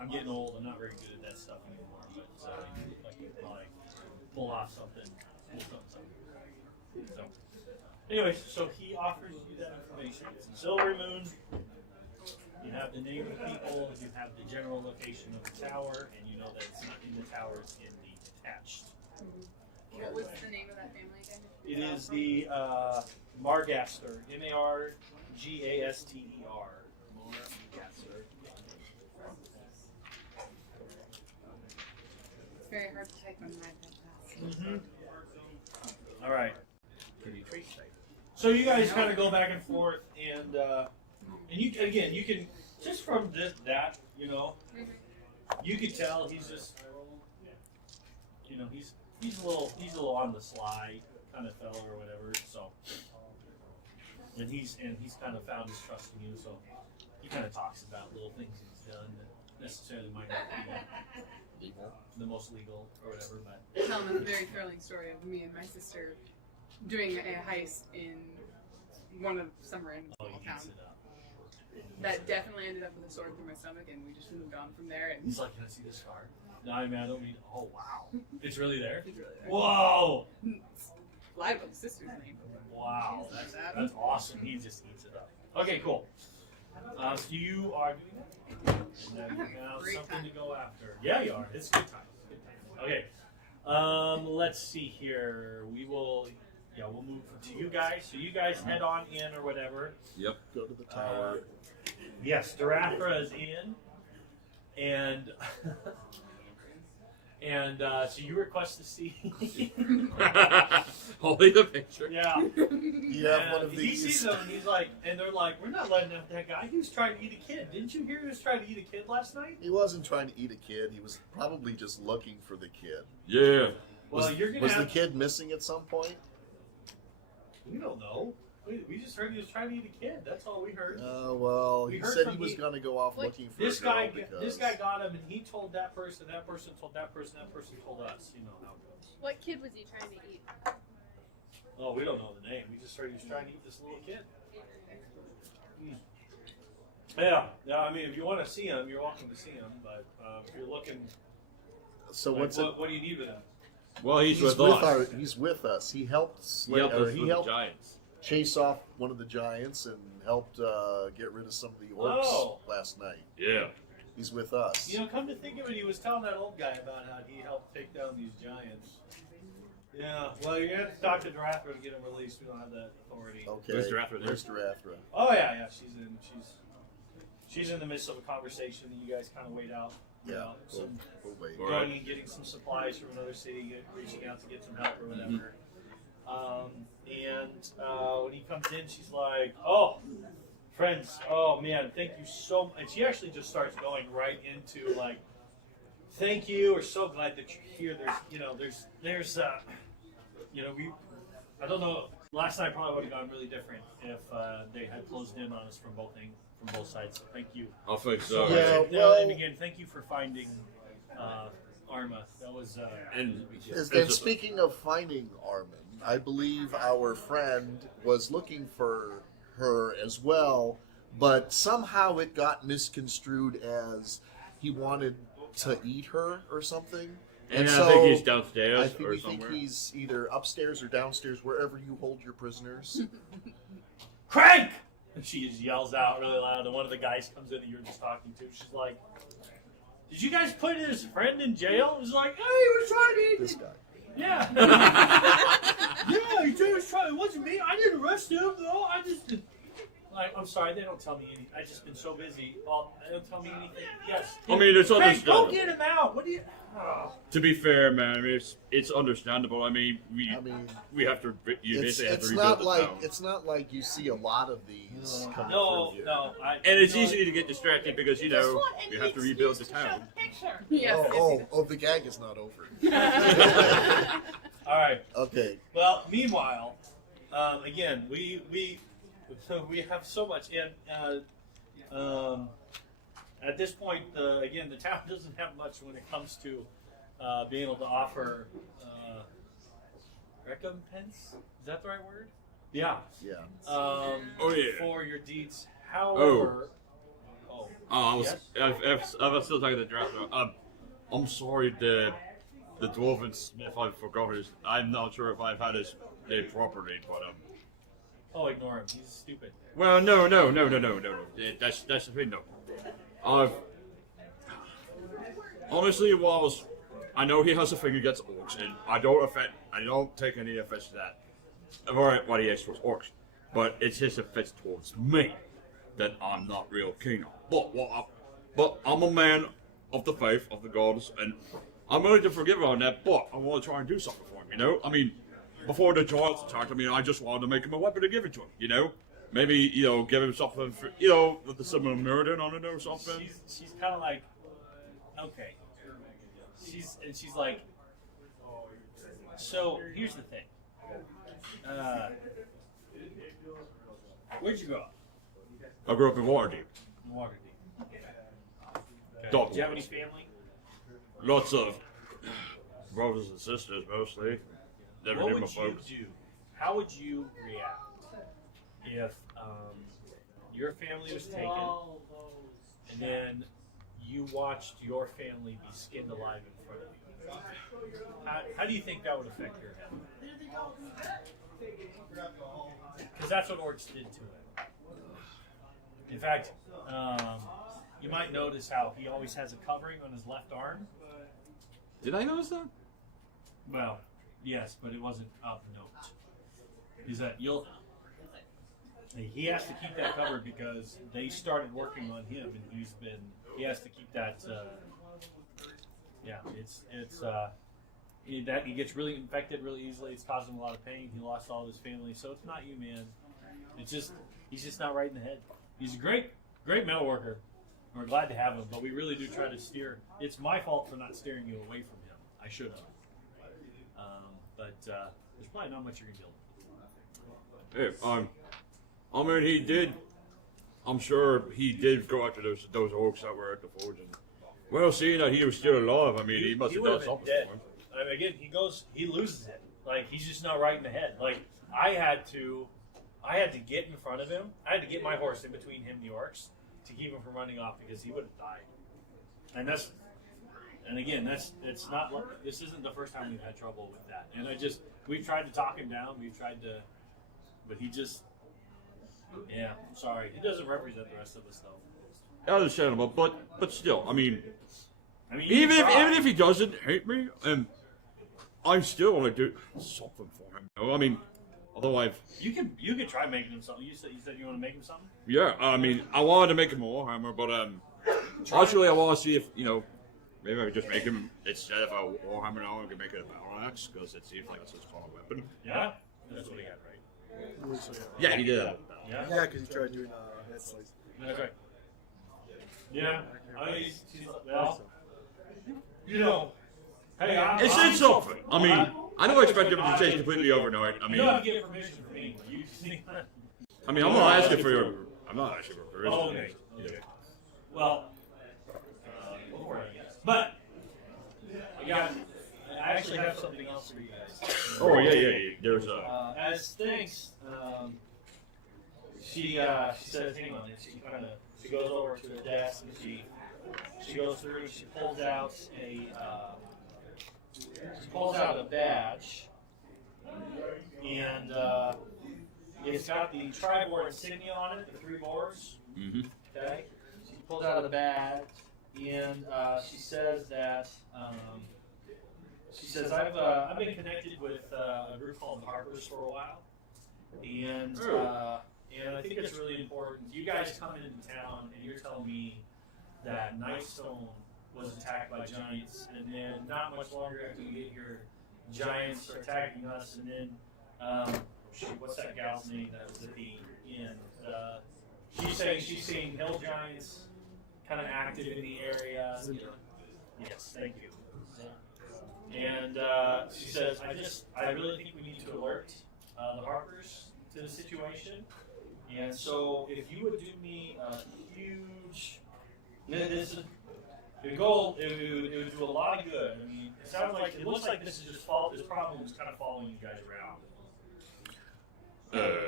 I'm getting old. I'm not very good at that stuff anymore, but you look like you could probably pull off something. So, anyways, so he offers you that information. It's in Silvery Moon. You have the name of the people, you have the general location of the tower, and you know that it's not in the tower, it's in the detached. What was the name of that family again? It is the Margaster, Margaster. Margaster. It's very hard to type on my iPad. Mm-hmm. All right. So you guys kind of go back and forth, and you can just from that, you can tell he's just, he's a little on the sly kind of fellow or whatever. So, and he's kind of found his trust in you. So he kind of talks about little things he's done that necessarily might not be the most legal or whatever, but. Tell them a very thrilling story of me and my sister doing a heist in one of some random small town. That definitely ended up with a sword through my stomach, and we just moved on from there. And He's like, can I see the scar? No, I mean, I don't mean. Oh wow, it's really there. it's really there. Whoa! It's lied about the sister's name. Wow, that's awesome. He just eats it up. Okay, cool. So you are doing that. And then I'm having you a have great something time. to go after. Yeah, you are. It's good time. Good time. Okay. Let's see here. We'll move to you guys. So you guys head on in or whatever. Yep. Go to the tower. Yes, Darathra is in, and And so you request to see. Holding the picture. Yeah. You have one of He these. sees them and he's like, and they're like, we're not letting that guy. He was trying to eat a kid. Didn't you hear he was trying to eat a kid last night? He wasn't trying to eat a kid. He was probably just looking for the kid. Yeah. Well, you're gonna Was have. the kid missing at some point? We don't know. We just heard he was trying to eat a kid. That's all we heard. Well, We he heard said from he was the- going to go off What- looking for This a girl guy, because this guy got him, and he told that person. That person told that person. That person told us. You know how it goes. What kid was he trying to eat? Oh, we don't know the name. We just heard he was trying to eat this little kid. Yeah. I mean, if you want to see him, you're welcome to see him. But if you're looking, So like, what's it? what do you need with him? Well, he's with with us. He's with us. He helped. He helped us he with helped the Giants. chase off one of the giants and helped get rid of some of the orcs Oh. last night. Yeah. He's with us. You know, come to think of it, he was telling that old guy about how he helped take down these giants. Yeah. Well, you're gonna have to talk to Darathra to get him released. We don't have that authority. Okay. Where's Darathra? There's Darathra. Oh yeah. She's in the midst of a conversation that you guys kind of wait out. You Yeah. know, some We'll wait. Right. going and getting some supplies from another city, reaching out to get some help or whatever. When he comes in, she's like, "Oh, friends, oh man, thank you so much." And she actually just starts going right into like, "Thank you. We're so glad that you're here. I don't know. Last night probably would have gone really different if they had closed in on us from both sides. So thank you." I think so. Yeah. And well- again, thank you for finding Arma. That was And And speaking of finding Armin, I believe our friend was looking for her as well, but somehow it got misconstrued as he wanted to eat her or something. And so I think he's downstairs I think or we somewhere. think he's either upstairs or downstairs, wherever you hold your prisoners. Crank! And she just yells out really loud, and one of the guys comes in that you're just talking to. She's like, "Did you guys put his friend in jail?" He's like, "Hey, he was trying to eat This me." guy. Yeah. Yeah, he was trying. It wasn't me. I didn't arrest him, though. I just did. Like, I'm sorry, they don't tell me anything. I've just been so busy. Well, they don't tell me anything. Yes. I mean, it's Crank, understandable. go get him out. What do you... Oh. To be fair, man, I mean, it's understandable. I mean, we have to. You It's, basically have to it's rebuild not the like town. it's not like you see a lot of these coming No, through here. no. And it's easy to get distracted because you This know one, and you have to needs rebuild the to show town. the picture. Yes. The gag is not over. All right. Okay. Well, meanwhile, again, we have so much, and at this point, the town doesn't have much when it comes to being able to offer recompense. Is that the right word? Yeah. Yeah. Oh, yeah. For your deeds. However, Oh, I was I was still talking to the draft. I'm sorry, the dwarven smith. I forgot his. I'm not sure if I've had his name properly, but oh, ignore him. He's stupid. Well, no. That's the thing, though. I've honestly, I know he has a thing against orcs, and I don't take any offense to that. Or what he has towards orcs, but it's his offense towards me that I'm not real keen on. But I'm a man of the faith of the gods, and I'm willing to forgive him on that. But I want to try and do something for him. You know, I mean, before the giants attacked, I just wanted to make him a weapon to give it to him. You know, maybe give him something for with some murder on it or something. She's kind of like, okay. She's like, so here's the thing. Where'd you grow up? I grew up in Waterdeep. In Waterdeep. Okay. Dog Do you have any wars. family? Lots of brothers and sisters, mostly. Never What knew would my you folks. do? How would you react if your family was taken and then you watched your family be skinned alive in front of you? How do you think that would affect your head? Because that's what orcs did to him. In fact, you might notice how he always has a covering on his left arm. Did I notice that? Well, yes, but it wasn't of note. Is that he has to keep that covered because they started working on him, and he has to keep that. Yeah, he gets really infected really easily. It's causing him a lot of pain. He lost all of his family, so it's not you, man. It's just he's just not right in the head. He's a great metal worker. We're glad to have him, but we really do try to steer. It's my fault for not steering you away from him. I should have. But there's probably not much you can do. Hey, I mean, he did. I'm sure he did go after those orcs that were at the forge. And, well, seeing that he was still alive, I mean, he must have done would've been something dead. for him. I mean, again, he loses it. Like he's just not right in the head. Like I had to get in front of him. I had to get my horse in between him and the orcs to keep him from running off because he would have died. And again, it's not. This isn't the first time we've had trouble with that. And we've tried to talk him down. But he just. Yeah, I'm sorry. He doesn't represent the rest of us though. Understandable, but still, I mean, you even try. if he doesn't hate me, I'm still gonna do something for him. You know? I mean, although You could try making him something. You said you want to make him something. yeah, I mean, I wanted to make him a warhammer, but actually, I want to see if maybe I could just make him instead of a warhammer now, I could make it a battle axe because it seems like it's his kind of weapon. Yeah, that's what he got right. Yeah, he did. Yeah, Yeah, because he tried doing head slice. that's right. Yeah, well, you know, hey, It's something. I mean, I don't expect him to change completely overnight. I You mean, don't have to get permission from me. You just need to. I'm not asking for your. I'm not asking for permission. Oh, okay. Okay. Well, go for it, I guess. But I actually have something else for you guys. Oh yeah. There's a. As thanks, she says, hang on, and she goes over to the desk and she goes through and she pulls out a badge, and it's got the Tribor insignia on it, the 3 boars. Mm-hmm. Okay, she pulls out a badge, and she says that I've been connected with a group called the Harpers for a while, and I think it's really important. You guys come into town and you're telling me that Nightstone was attacked by giants, and then not much longer after we get here, giants are attacking us, and then what's that gal's name that was at the end? She's saying she's seeing hill giants kind of active in the area. Yes, thank you. And she says, I really think we need to alert the Harpers to the situation. And so, if you would do me a huge, it would do a lot of good. I mean, it looks like this problem is kind of following you guys around.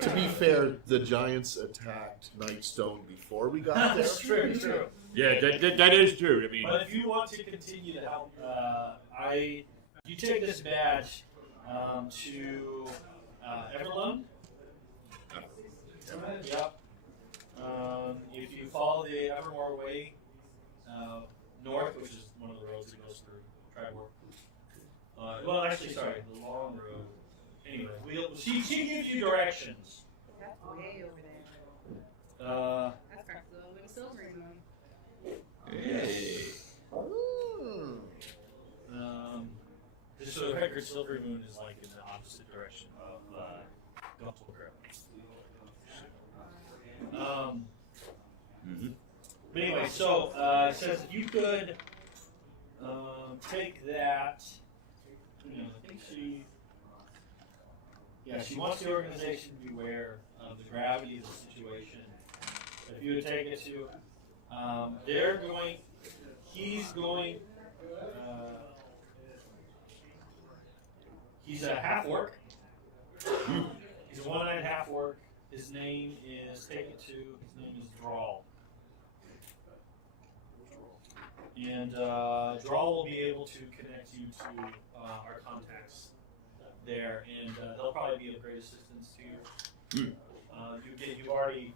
To be fair, the Giants attacked Nightstone before we got there. That's true. Yeah, that is true. I mean, But if you want to continue to help, you take this badge to Everlund. Yep. If you follow the Evermore Way north, which is one of the roads that goes through Tribor. Well, actually, sorry, the long road. Anyway, she gives you directions. That's way over there. That's perhaps a little bit of silvery moon. hey. Just so the record, Silvery Moon is like in the opposite direction of Guntal Grove. But anyway, so it says if you could take that. I think she wants the organization to be aware of the gravity of the situation. If you would take it to, he's a half orc. He's a one-eyed half orc. His name is his name is Drawl. And Drawl will be able to connect you to our contacts there, and they'll probably be of great assistance to you. You've already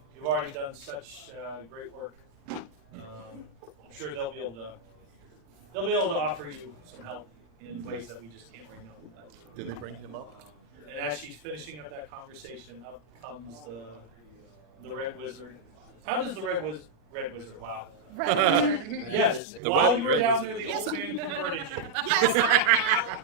done such great work. I'm sure they'll be able to offer you some help in ways that we just can't right now. Did they bring him up? And as she's finishing up that conversation, up comes the Red Wizard. How does the Red Red Wizard. Wow. Right. Yes. The While what? you were Red down Wizard. there, the old man converted you. Yes, I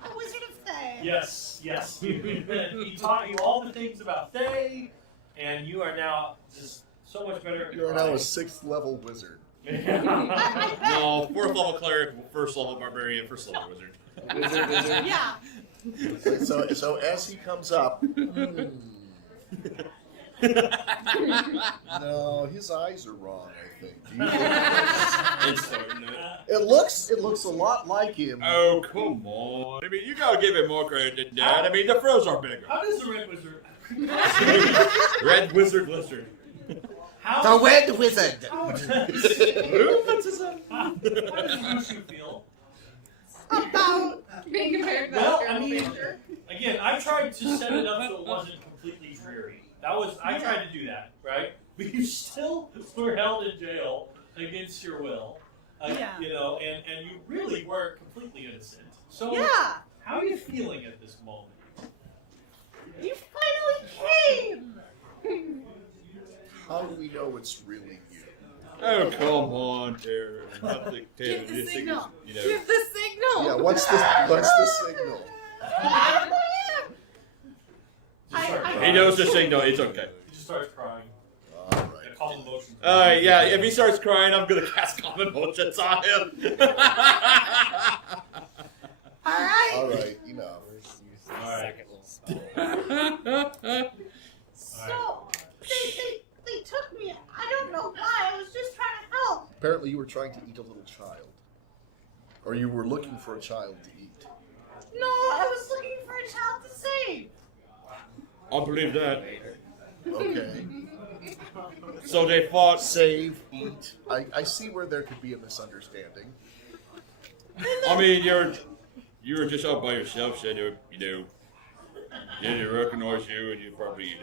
am a wizard of Thay. Yes, yes. He taught you all the things about Thay, and you are now just so much better at You are now a 6th level wizard. No, 4th level cleric, 1st level barbarian, 1st level wizard. Wizard. Yeah. So as he comes up, no, his eyes are wrong. I think. Do you think It's starting to- it looks a lot like him. Oh, come on. I mean, you gotta give it more credit than that. I mean, the frills are bigger. How does the Red Wizard? Red wizard lizard. How The Red Wizard. How does Mushu feel? About Being compared to Well, that I General mean- Danger. Again, I tried to set it up so it wasn't completely dreary. I tried to do that, right? But you still were held in jail against your will. Yeah. You know, and you really were completely innocent. So yeah. how are you feeling at this moment? You finally came. How do we know it's really you? Oh, come on, Tara. Nothing, Tara. Give the This thing signal. is, you know. Give the signal. Yeah, what's the signal? He knows the signal. It's okay. He just starts crying. All And right. calm emotions. Yeah, if he starts crying, I'm gonna cast common emotions on him. All All right. Enough. Alright. So they took me. I don't know why. I was just trying to help. Apparently, you were trying to eat a little child, or you were looking for a child to eat. No, I was looking for a child to save. I'll believe that. Okay. So they fought. Save, eat. I see where there could be a misunderstanding. I mean, you were just out by yourself, so they, didn't recognize you, and you probably,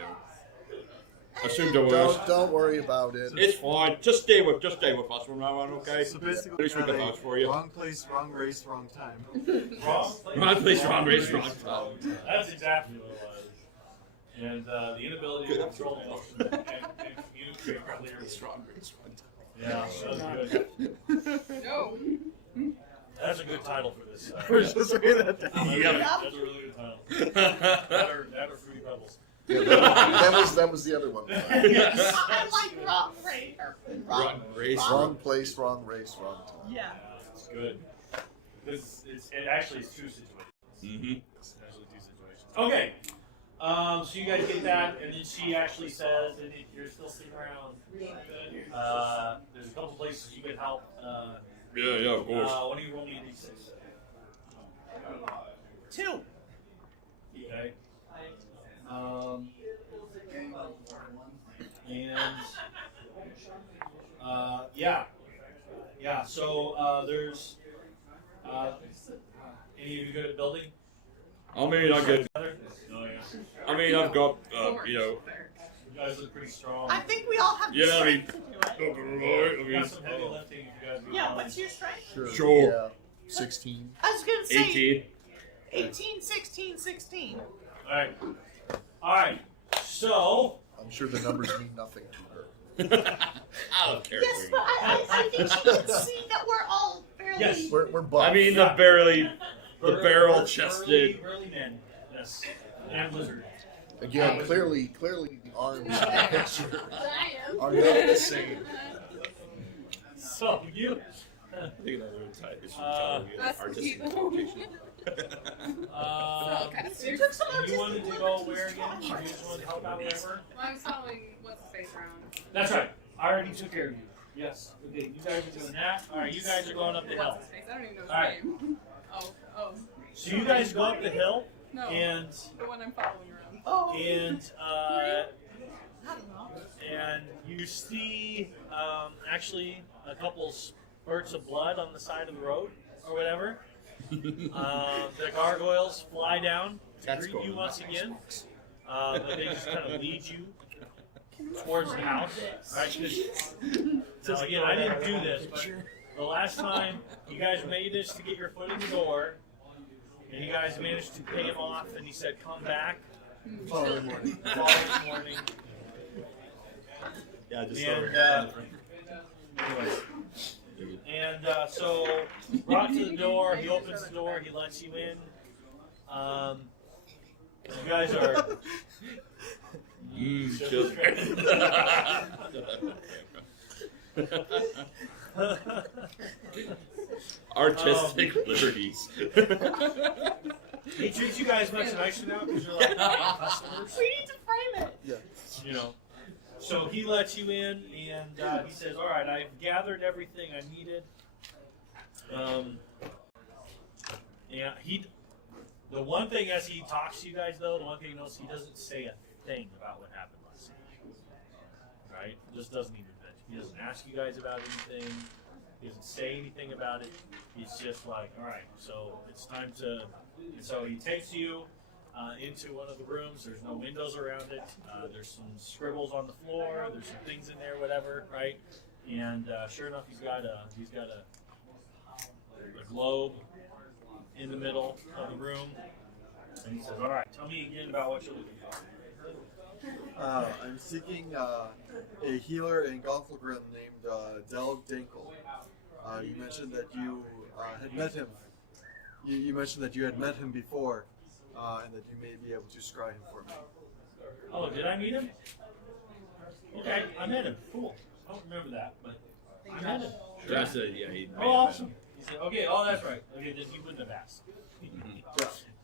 assumed the worst. Don't worry about it. It's fine. Just stay with us from now on, okay? So basically, At least we can vouch for you. wrong place, wrong race, wrong time. Wrong place, Wrong place, wrong race, wrong time. That's exactly what it was. And the inability to control emotions and communicate clearly. Yeah, that was good. No. That's a good title for this. We're just writing that down. Yeah, that's a really good title. That or Fruity Pebbles. Yeah, that was the other one. Yes. I like wrong race. Wrong race. Wrong place, wrong race, wrong time. Yeah. It's good. It actually is two situations. Mm-hmm. It's actually two situations. Okay. So you guys get that, and then she actually says, and if you're still sitting around, there's a couple places you can help. Yeah, of course. Why don't you roll me a d6? 2. Okay. Yeah. So there's any of you good at building? I mean, I get. No, yeah. I mean, I've got, You guys look pretty strong. I think we all have the Yeah, I mean, strength to do it. We got some heavy lifting if you guys. Yeah, what's your strength? Sure. Yeah. 16. I was going to say 18. 18, 16, 16. All right. So I'm sure the numbers mean nothing to her. I don't care. Yes, but I think she can see that we're all fairly. Yes. We're buff. I mean, the barrel-chested. Burly men. Yes. And lizard. Again, clearly the arms in the picture I am. are not the same. So you. I think another type is That's artistic cute. vocation. You took some You wanted to artistic go liberties where with again? your You art. just wanted to help out wherever? Well, I was following what's the face around. That's right. I already took care of you. Yes. Okay. You guys are doing that. All right. You guys are going up the hill. What's his face? I don't even know his All right. name. Oh. So you guys go up the hill, No. and The one I'm following around. Oh. and I don't know. and you see actually a couple spurts of blood on the side of the road or whatever. The gargoyles fly down to greet you once again, but they just kind of lead you towards the house. All right, 'cause- now again, I didn't do this, but the last time you guys made this to get your foot in the door, and you guys managed to pay him off, and he said, "Come back." Following morning. Following morning. Yeah, just And Anyways. And so brought to the door. He opens the door. He lets you in. You guys are. Children. Artistic liberties. He treats you guys much nicer now because you're like customers. We need to frame it. Yeah. You know. So he lets you in, and he says, "All right, I've gathered everything I needed." Yeah, the one thing as he talks to you guys, though, the one thing he knows, he doesn't say a thing about what happened last night. Right? Just doesn't even mention. He doesn't ask you guys about anything. He doesn't say anything about it. He's just like, "All right, so it's time to." And so he takes you into one of the rooms. There's no windows around it. There's some scribbles on the floor. There's some things in there, whatever, right? And sure enough, he's got a globe in the middle of the room, and he says, "All right, tell me again about what you're looking for." I'm seeking a healer in Gothelgrim named Del Dinkel. You mentioned that you had met him. You mentioned that you had met him before, and that you may be able to scry him for me. Oh, did I meet him? Okay, I met him. Cool. I don't remember that, but I met him. That's it. Yeah. He Oh, awesome. He said, "Okay, oh, that's right. Okay, then he wouldn't have asked. Yeah.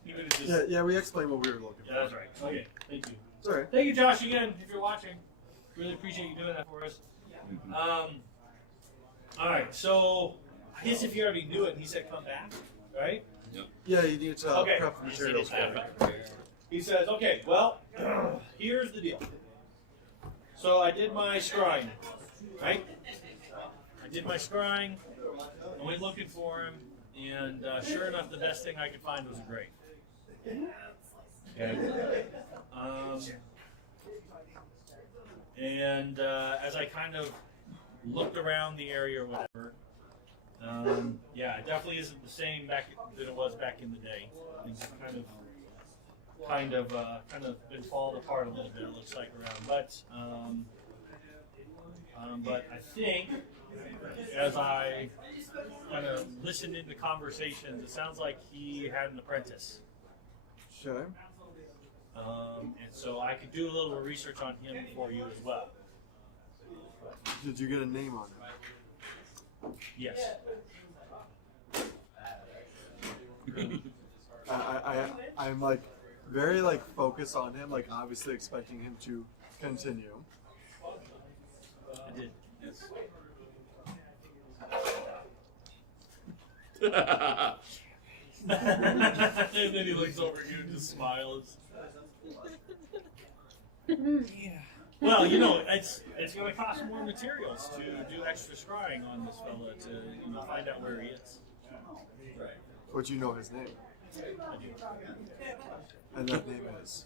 He would have just. Yeah, we explained what we were looking for. Yeah, that's right. Okay, thank you. Sorry. Thank you, Josh, again, if you're watching. Really appreciate you doing that for us. All right, so I guess if you already knew it, he said come back, right? Yeah, you need to Okay. prep the materials for it. He says, okay, well, here's the deal. So I did my scrying, right? I did my scrying. I went looking for him, and sure enough, the best thing I could find was a grave. Okay. And as I kind of looked around the area or whatever, yeah, it definitely isn't the same than it was back in the day. Things have kind of been falling apart a little bit. It looks like around, but I think as I kind of listened into conversations, it sounds like he had an apprentice. Sure. And so I could do a little research on him for you as well. Did you get a name on it? Yes. I'm like very like focused on him, like obviously expecting him to continue. I did. Yes. And then he looks over you and just smiles. Well, you know, it's going to cost more materials to do extra scrying on this fella to find out where he is. Right. But you know his name, I do. and that name is.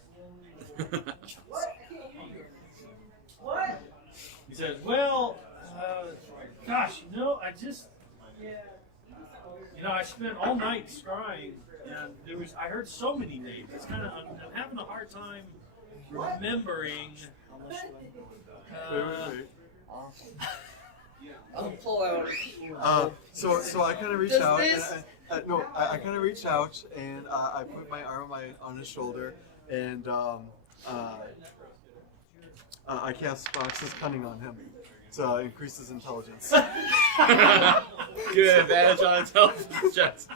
He says, "Well, gosh, I spent all night scrying, and I heard so many names. It's kind of I'm having a hard time remembering." Wait. I'll pull out. So I kind of reached Does out. this- I kind of reached out and I put my arm on his shoulder and I cast Fox's Cunning on him to increase his intelligence. Good advantage on intelligence checks.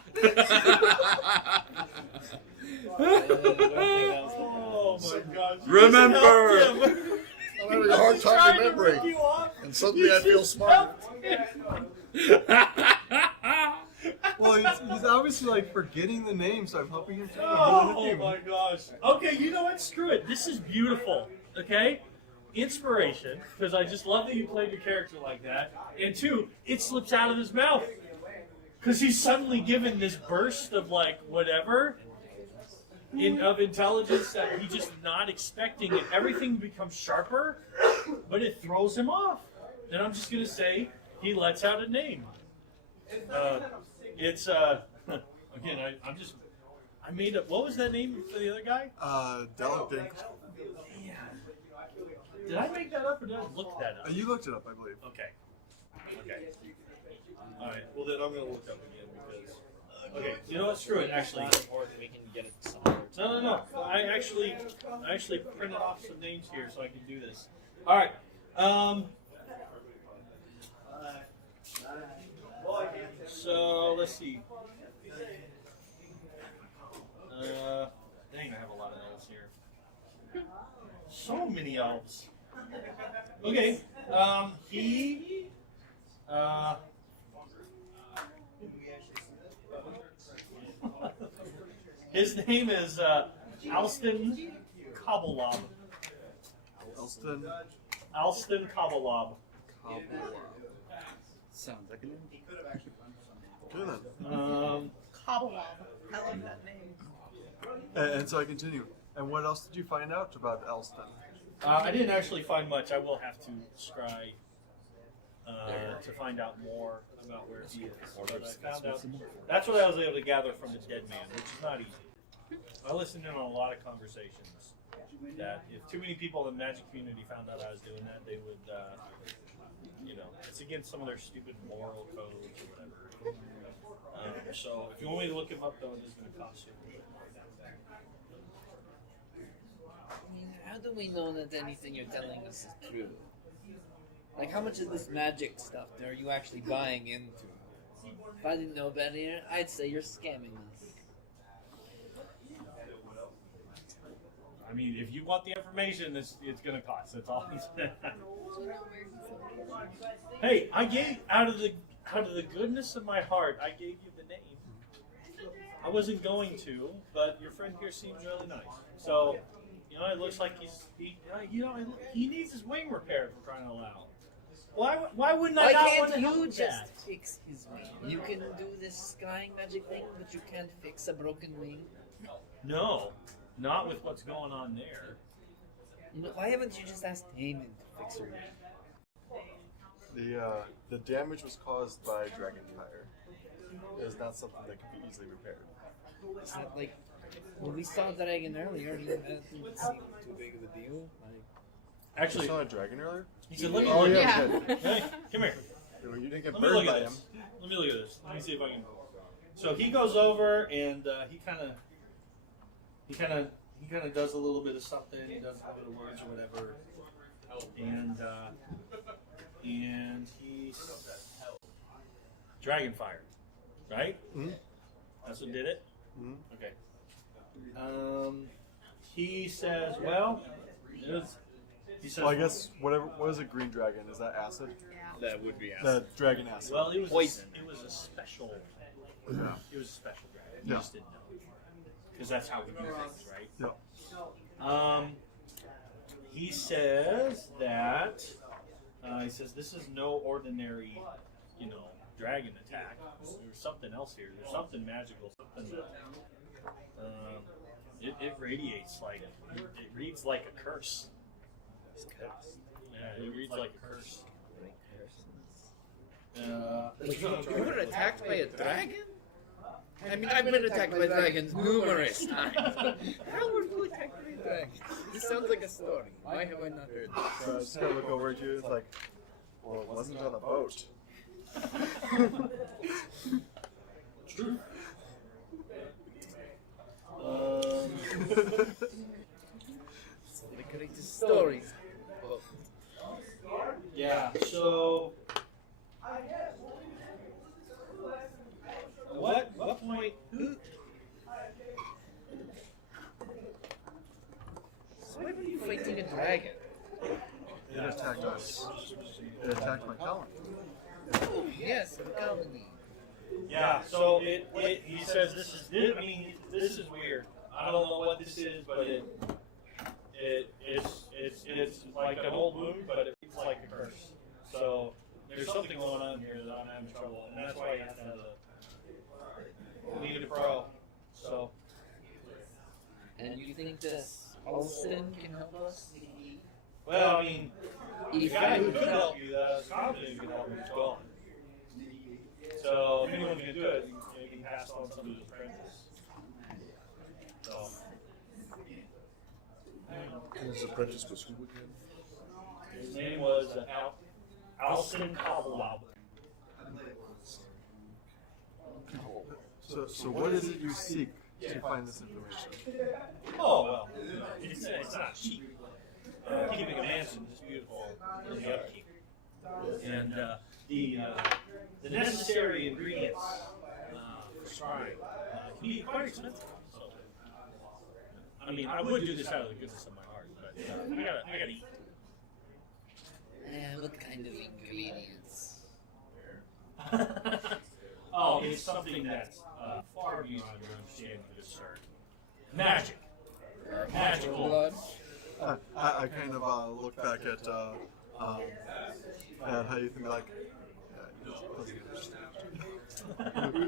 Oh my gosh! Remember. I'm having a hard time remembering, and suddenly I feel smart. Well, he's obviously like forgetting the name, so I'm helping him to Oh, remember the name. my gosh. Okay, you know what? Screw it. This is beautiful. Okay? Inspiration, because I just love that you played your character like that. And two, it slips out of his mouth. Because he's suddenly given this burst of like whatever of intelligence that he's just not expecting, and everything becomes sharper, but it throws him off. And I'm just going to say he lets out a name. It's again, I made up. What was that name for the other guy? Del Dinkel. Yeah. Did I make that up or did I look that up? You looked it up, I believe. Okay. Okay. All right. Well, then I'm gonna look up again because. Okay. You know what? Screw it. Actually. We can get it somewhere. No. I actually printed off some names here so I can do this. All right. So let's see. Dang, I have a lot of elves here. So many elves. Okay. His name is Alston Cobblelob. Alston Cobblelob. Sounds like a name. Good then. Cobblewob. I love that name. And so I continue. And what else did you find out about Elston? I didn't actually find much. I will have to scry to find out more about where he is. But I found out that's what I was able to gather from the dead man, which is not easy. I listened in on a lot of conversations that if too many people in the magic community found out I was doing that, they would, it's against some of their stupid moral codes or whatever. So if you want me to look him up, though, it is going to cost you. I mean, how do we know that anything you're telling us is true? Like, how much of this magic stuff are you actually buying into? If I didn't know better, I'd say you're scamming us. I mean, if you want the information, it's going to cost. That's all he's saying. Hey, I gave out of the goodness of my heart, I gave you the name. I wasn't going to, but your friend here seems really nice. So, it looks like he needs his wing repaired for crying out loud. Why wouldn't I Why not can't want to help you with just that? fix his wing? You can do this skying magic thing, but you can't fix a broken wing. No, not with what's going on there. Why haven't you just asked Damon to fix her wing? The damage was caused by dragon fire. It is not something that can be easily repaired. Is that like... Well, we saw Dragon earlier, and that didn't seem too big of a deal. Like, Actually, You saw a dragon earlier? he said, "Let me Oh look yeah, at you did. Hey, come here. You didn't get Let me burned look by at him. this. Let me look at this. Let me see if I can. So he goes over and he kind of does a little bit of something. He does a little bit of words or whatever, and he Dragonfire, right? Mhm. That's what did it. Mhm. Okay. He says, well, he says, Well, I guess what is a green dragon? Is that acid? Yeah. That would be acid. The dragon acid. well, it was Poison. it was a special. Yeah. It was a special dragon. You Yeah. just didn't know because that's how we do things, right? Yeah. He says that this is no ordinary, dragon attack. There's something else here. There's something magical. Something that it radiates like it reads like a curse. Yeah, it reads like a curse. You were attacked by a dragon? I mean, I've been attacked by dragons numerous times. How were you attacked by a dragon? This sounds like a story. Why have I not heard this? So I just kind of look over at you. It's like, well, it wasn't on a boat. True. The greatest stories. Yeah, so what point So why were you fighting a dragon? It attacked us. It attacked my colony. Oh, yes, the colony. yeah, so he says this is weird. I don't know what this is, but it's like an old wound, but it reads like a curse. So there's something going on here that I'm having trouble, and that's why you have to have need a pro. So And you think this Olsen can help us? well, I mean, the If guy who you could help you, the confident who could help you, is gone. So if anyone's gonna do it, you can pass on some of his apprentice. So His apprentice was who again? his name was Alston Cobblewob. So what is it you seek to find this information? Oh, well, it's not cheap. Keeping a mansion is beautiful in the upkeep. And the necessary ingredients for scrying can be quite expensive. So, I mean, I would do this out of the goodness of my heart, but I gotta eat. What kind of ingredients? Oh, it's something that's far beyond your understanding of this, sir. Magic. Magical. Blood. I kind of look back at how you think like, yeah, it doesn't understand.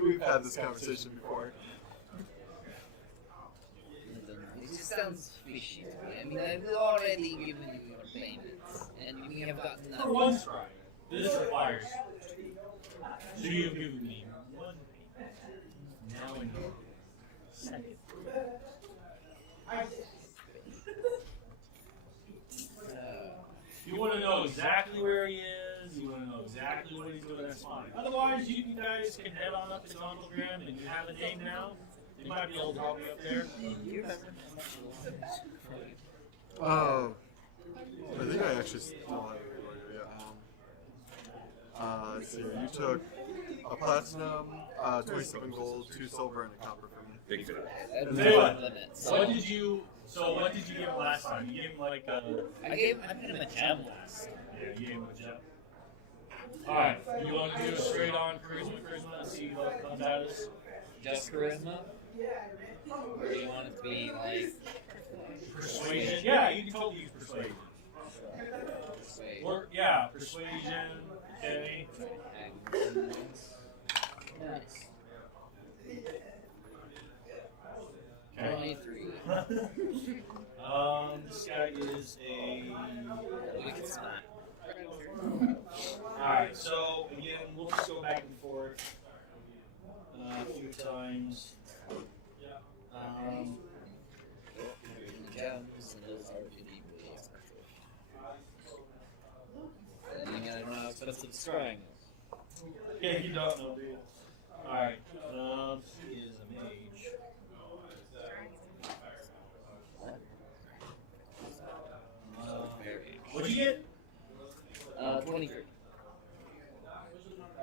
We've had this conversation before. It just sounds fishy to me. I mean, I've already given you your payments, and we have gotten For nothing. one strike, this requires. So you've given me one payment. Now I know. Second. You want to know exactly where he is. You want to know exactly what he's doing. That's fine. Otherwise, you guys can head on up to Gondolgram, and you have a name now. They might be able to help you up there. I think I actually still have it. Yeah. Let's see. You took a platinum, 27 gold, 2 silver, and a copper from me. Big fan. That's Tell you off what, limits. what did you give him last time? You gave him like I put him a gem last. Yeah, you gave him a gem. Alright, you want to do a straight on charisma, and see what comes at us? Just charisma? Or do you want it to be like Persuasion? Yeah, you can totally use persuasion. persuade? Or, yeah, persuasion, okay. Nice. Okay. 23. This guy is a. Wicked smart. Alright, so again, we'll just go back and forth a few times. Gems, and those are really expensive. And again, I don't know how expensive scrying is. Yeah, you don't know, dude. Alright, he is a mage. What'd you get? 23.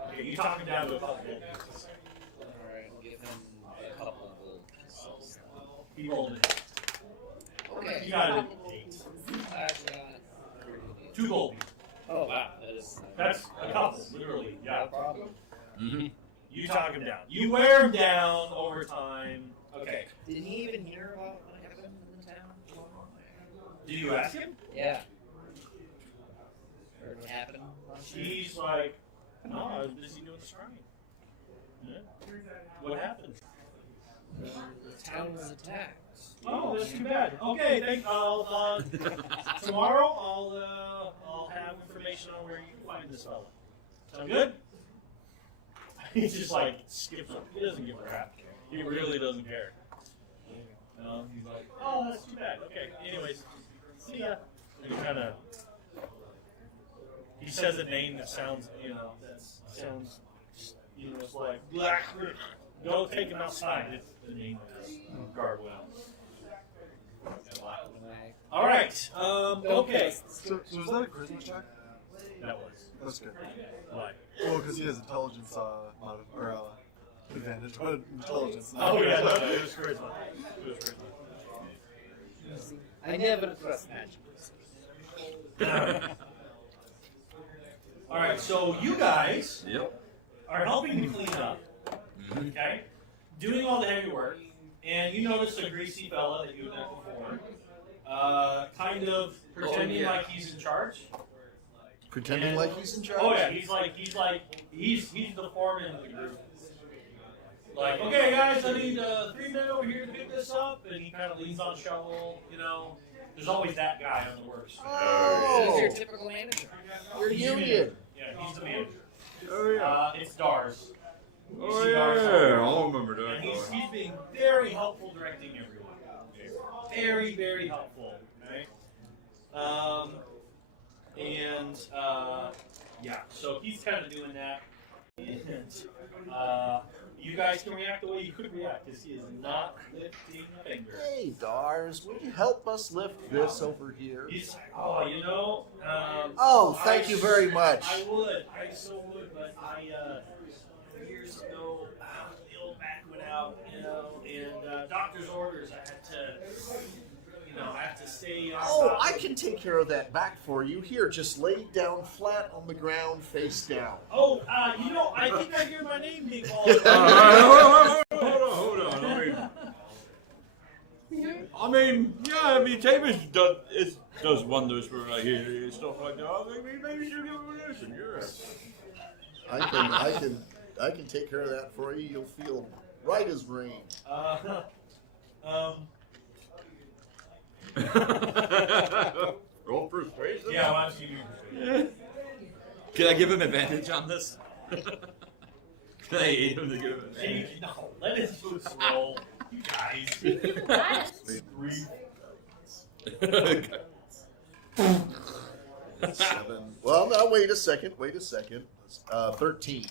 Okay, you talking down to a couple gold. Alright, I'll give him a couple of gold pieces. He rolled it. Okay. You got it. 8. I actually got 2 gold. Oh wow, that is. That's a couple, literally. No Yeah. problem. Mm-hmm. You talk him down. You wear him down over time. Okay. Did he even hear about what happened in the town? Did you ask him? Yeah. Heard what happened? He's like, no, I was busy doing the shrine. Yeah. What happened? The town was attacked. Oh, that's too bad. Okay, tomorrow I'll have information on where you can find this fella. Sound good? He's just like skips up. He doesn't give a crap. He really doesn't care. He's like, oh, that's too bad. Okay. Anyways, see ya. And he says a name that sounds, it's like, go take him outside. It's the name of this Garwell. All right. Okay. So is that a charisma check? That was. That's good. Why? Well, because he has intelligence advantage on intelligence. Oh yeah, no, it was charisma. It was charisma. I never trust magic. All right, so you guys Yep. are helping to clean up, okay? Doing all the heavy work, and you notice a greasy fella that you had met before, kind of pretending like he's in charge. Pretending like he's in charge? Oh yeah, he's the foreman of the group. Like, okay guys, I need 3 men over here to pick this up, and he kind of leans on a shovel, There's always that guy on the works. He's your typical manager. Your He's the union. manager. Yeah, he's the manager. Oh yeah. It's Dars. You Oh see Dars over yeah. there. I'll remember And that. he's being very helpful directing everyone. Very, very helpful. Okay? Yeah, so he's kind of doing that. And you guys can react the way you could react because he is not lifting a finger. Hey, Dars, would you help us lift this over here? He's, oh, you know. Oh, thank you very much. I would. I so would, but years ago, the old back went out, you know, and doctor's orders. I had to, you know, I have to stay on Oh, top I of- can take care of that back for you. Here, just lay down flat on the ground, face down. Oh, you know, I think I hear my name being called. Hold on. I mean, yeah, Tavis does wonders for stuff like that. I think maybe you should give him a listen. I can take care of that for you. You'll feel right as rain. Roll persuasion. Yeah, why don't you? Can I give him advantage on this? Can I aid him to give him advantage? No, let his boots roll. You guys. Seven. Well, now wait a second. 13.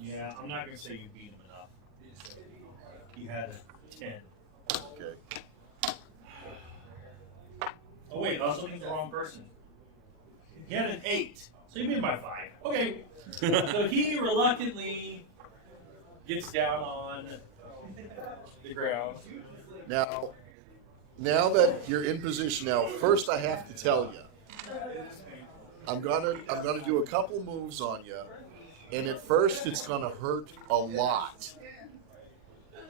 Yeah, I'm not gonna say you beat him enough. He had a 10. Okay. Oh wait, I was looking at the wrong person. He had an 8, so you beat him by 5. Okay. So he reluctantly gets down on the ground. Now that you're in position, now first I have to tell you, I'm gonna do a couple moves on you, and at first it's gonna hurt a lot,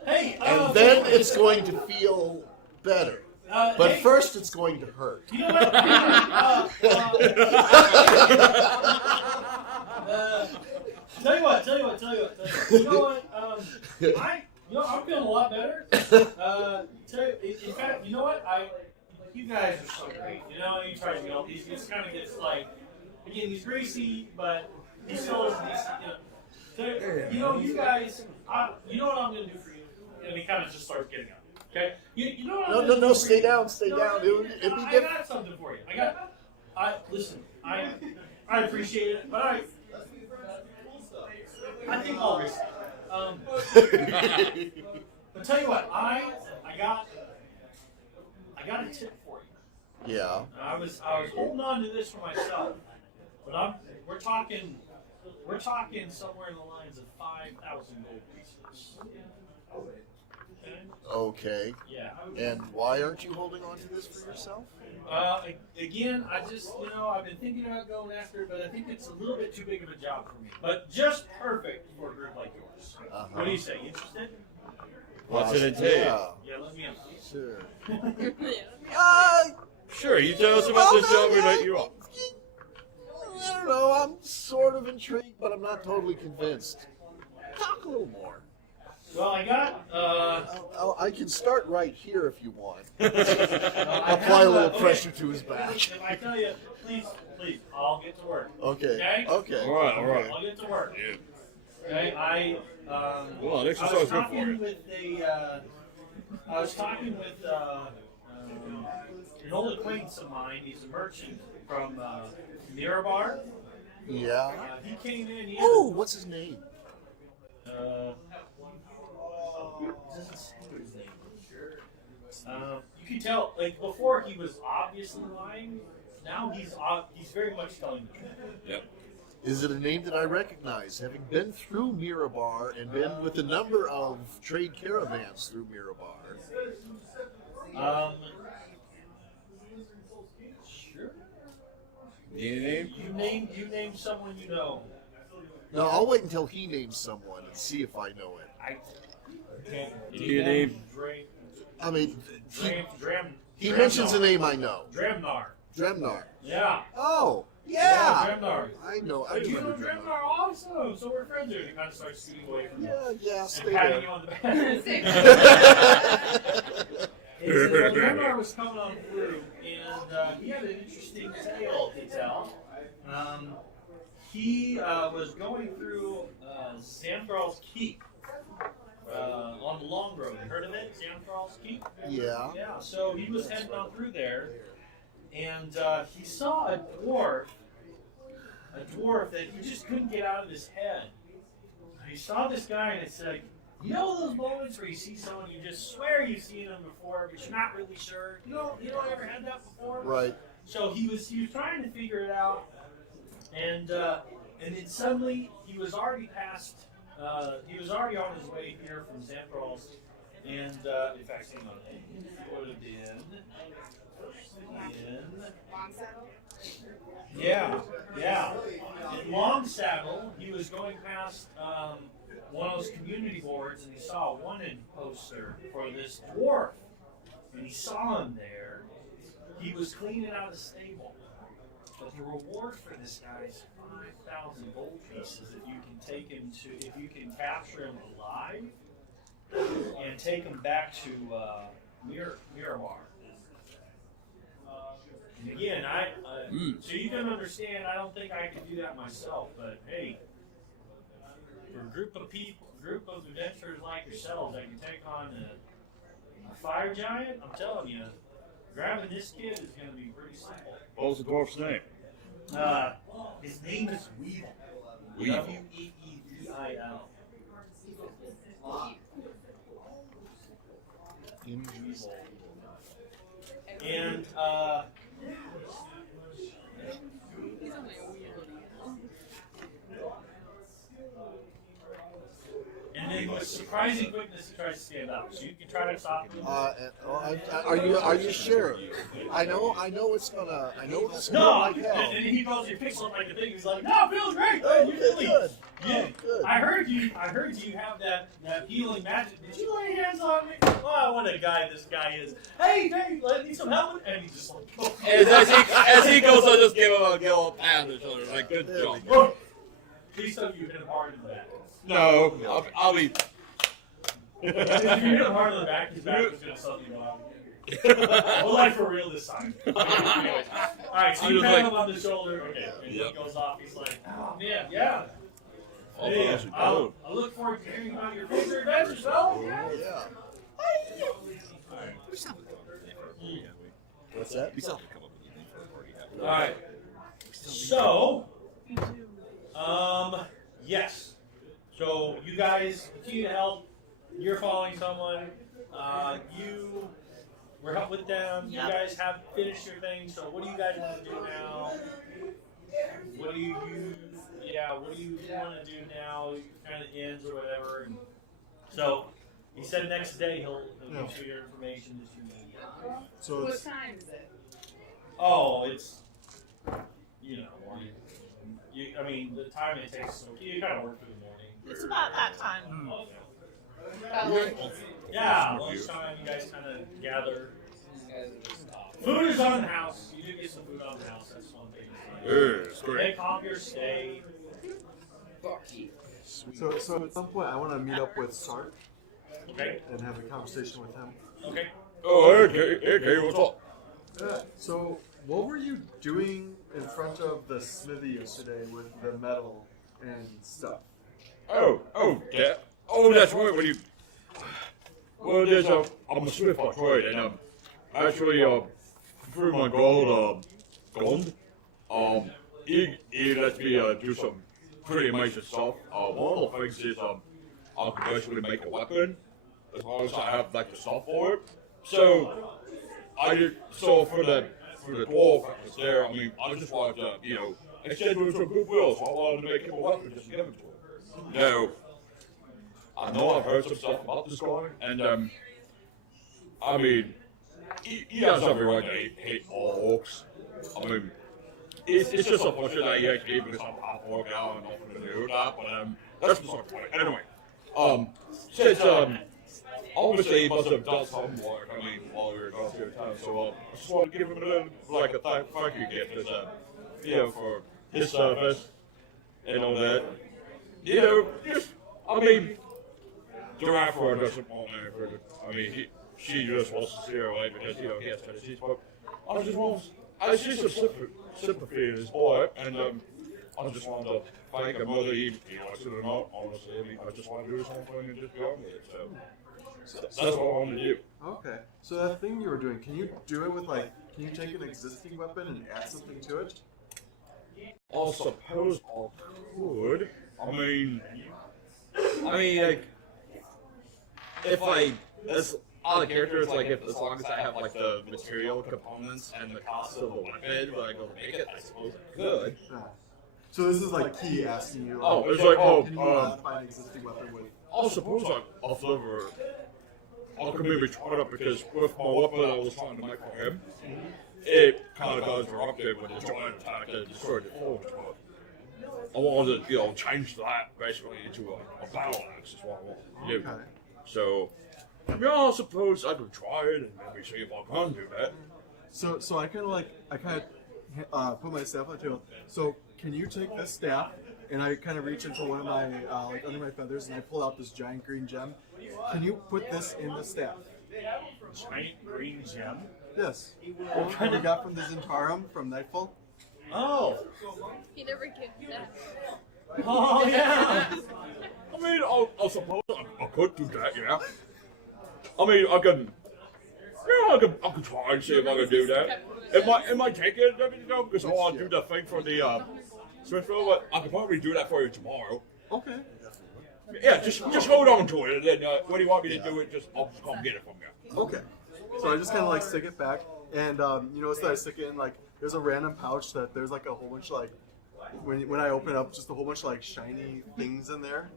Hey, and then it's going to feel better. But hey, first it's going to hurt. you know what? Tell you what. You know what? I'm feeling a lot better. In fact, you know what? You guys are so great. You know, you try to be all these. It's kind of gets like, again, he's greasy, but he still is decent. You know, you guys. You know what I'm gonna do for you? And he kind of just starts getting up. Okay. You know what? I'm gonna do for Stay you? down. No, It'd be I different. got something for you. Listen. I appreciate it, but I think I'll risk it. But tell you what, I got a tip for you. Yeah. I was holding on to this for myself, but we're talking somewhere in the lines of 5,000 gold pieces. Okay. Yeah. And why aren't you holding on to this for yourself? Again, I've been thinking about going after it, but I think it's a little bit too big of a job for me. But just perfect for a group like yours. What do you say? Interested? What's it entail? Yeah, let me in. Sure. Sure, you tell us about this job we let you off. I don't know. I'm sort of intrigued, but I'm not totally convinced. Talk a little more. Well, I got. I can start right here if you want. Apply a little pressure to his back. If I tell you, please, I'll get to work. Okay. Okay. All right. I'll get to work. Yeah. Okay. Well, this is I so was good for talking you. with an old acquaintance of mine. He's a merchant from Mirabar. Yeah. He came in. Oh, what's his name? Doesn't say his name. You can tell, like before, he was obviously lying. Now he's very much telling the truth. Yep. Is it a name that I recognize? Having been through Mirabar and been with a number of trade caravans through Mirabar. Sure. Name? You name someone you know. No, I'll wait until he names someone and see if I know it. Your name? I mean, he Dramnar. mentions a name I know. Dramnar. Dremnar. Yeah. Oh, yeah. Dramnar. I know. I You know remember Dramnar Dremnar. also. So we're friends here. He kind of starts scooting away from you. Yeah, And stay patting there. you on the back. And so Dramnar was coming on through, and he had an interesting tale to tell. He was going through Xanthral's Keep on the long road. You heard of it? Xanthral's Keep? Yeah. Yeah, so he was heading on through there, and he saw a dwarf that he just couldn't get out of his head. He saw this guy, and it's like, you know those moments where you see someone you just swear you've seen them before, but you're not really sure. You don't ever had that before? Right. So he was trying to figure it out, and then suddenly he was already past. He was already on his way here from Xanthrals, and in fact, hang on, it would have been in. Yeah. In Longsaddle, he was going past one of those community boards, and he saw a wanted poster for this dwarf, and he saw him there. He was cleaning out a stable, but the reward for this guy is 5,000 gold pieces if you can capture him alive and take him back to Miramar. And again, so you can understand, I don't think I could do that myself, but hey, for a group of adventurers like yourselves that can take on a fire giant, I'm telling you, grabbing this kid is going to be pretty simple. What was the dwarf's name? His name is Weevil. Weevil. Weedil. Interesting. And He's only a weird. and then with surprising quickness, he tries to stand up. So you can try to stop him. Are you sure? I know it's gonna. I know this is No, gonna like hell. and he goes, he picks up like the thing. He's like, "No, it feels great. Oh, You really, good. yeah. Good. I heard you have that healing magic. Did you lay hands on me? Oh, what a guy this guy is. Hey, Dave, need some help? And he just like, As he goes, I just give him a little pat on the shoulder, like, good job. oh. Please tell me you hit him hard in the back. No, I'll be. If you hit him hard in the back, his back is going to suddenly go out again. Well, like for real this time. Anyways. Alright, so you pat him on the shoulder. Okay, and he goes off. He's like, oh, man, yeah. Hey, I'll look forward to hearing about your future adventures, though. Yeah. What's that? We still have to come up with a name for a party. Alright. So, yes. So you guys continue to help. You're following someone. You were helping with them. You guys have finished your thing. So what do you guys want to do now? What do you want to do now? It kind of ends or whatever. And so he said next day he'll get you your information that you need. So What it's, time is it? Oh, it's I mean, the time it takes. So you kind of work through the morning. It's about that time. Yeah, lunchtime. You guys kind of gather. Food is on the house. You do get some food on the house. That's one thing. It's great. Make off your stay. so at some point I want to meet up with Sark Okay. and have a conversation with him. Okay. Oh, okay, what's up? So what were you doing in front of the smithy yesterday with the metal and stuff? Oh, yeah. Oh, that's right. Well, I'm a smith by trade, and actually, through my gold, he lets me do some pretty amazing stuff. One of the things is I can basically make a weapon as long as I have like the stuff for it. So for the dwarf that was there, I mean, I just wanted to exchange with some goodwill. So I wanted to make him a weapon, just give it to him. Now, I know I've heard some stuff about this guy, and I mean, he has every right to hate all orcs. I mean, it's just unfortunate that he hates me because I'm half orc now and nothing to do with that, but that's beside the point. Anyway, since obviously he must have done some work, I mean, while we were going through town, so I just wanted to give him a little, like a thank you gift as for his service and all that. I mean, Giraffe doesn't want me for it. I mean, she just wants to see her away because, he has tendencies, but I see some sympathy in his boy, and I just wanted to thank him whether he wants it or not, honestly. I mean, I just want to do his whole thing and just be on with it, so that's what I want to do. Okay. So that thing you were doing, can you do it with like can you take an existing weapon and add something to it? I suppose I could. I mean, like, if I, as all the characters, like, if as long as I have like the material components and the cost of the weapon when I go to make it, I suppose I could. Yeah. So this is like Key asking you. Oh, it's like, can you modify an existing weapon with? I suppose I'll deliver. I could maybe try it up because with my weapon I was trying to make for him, it kind of got interrupted when the giant attack that destroyed the forge. But I wanted to, change that basically into a battle axe is what I want to do. Okay. So, yeah, I suppose I could try it and maybe see if I can do that. So I kind of put my staff on the table. So can you take this staff and I kind of reach into one of my like under my feathers and I pull out this giant green gem. Can you put this in the staff? Giant green gem. Yes. What kind we got from the Zentarum from Nightfall? Oh. He never gets that. Oh yeah. I mean, I suppose I could do that, yeah. I mean, I can try and see if I can do that. It might take it, because I want to do the thing for the Smithville, but I could probably do that for you tomorrow. Okay. Yeah, just hold on to it, and then when you want me to do it, I'll just come get it from you. Okay. So I just kind of like stick it back, and you notice that I stick it in like there's a random pouch that there's like a whole bunch of like when I open it up, just a whole bunch of like shiny things in there.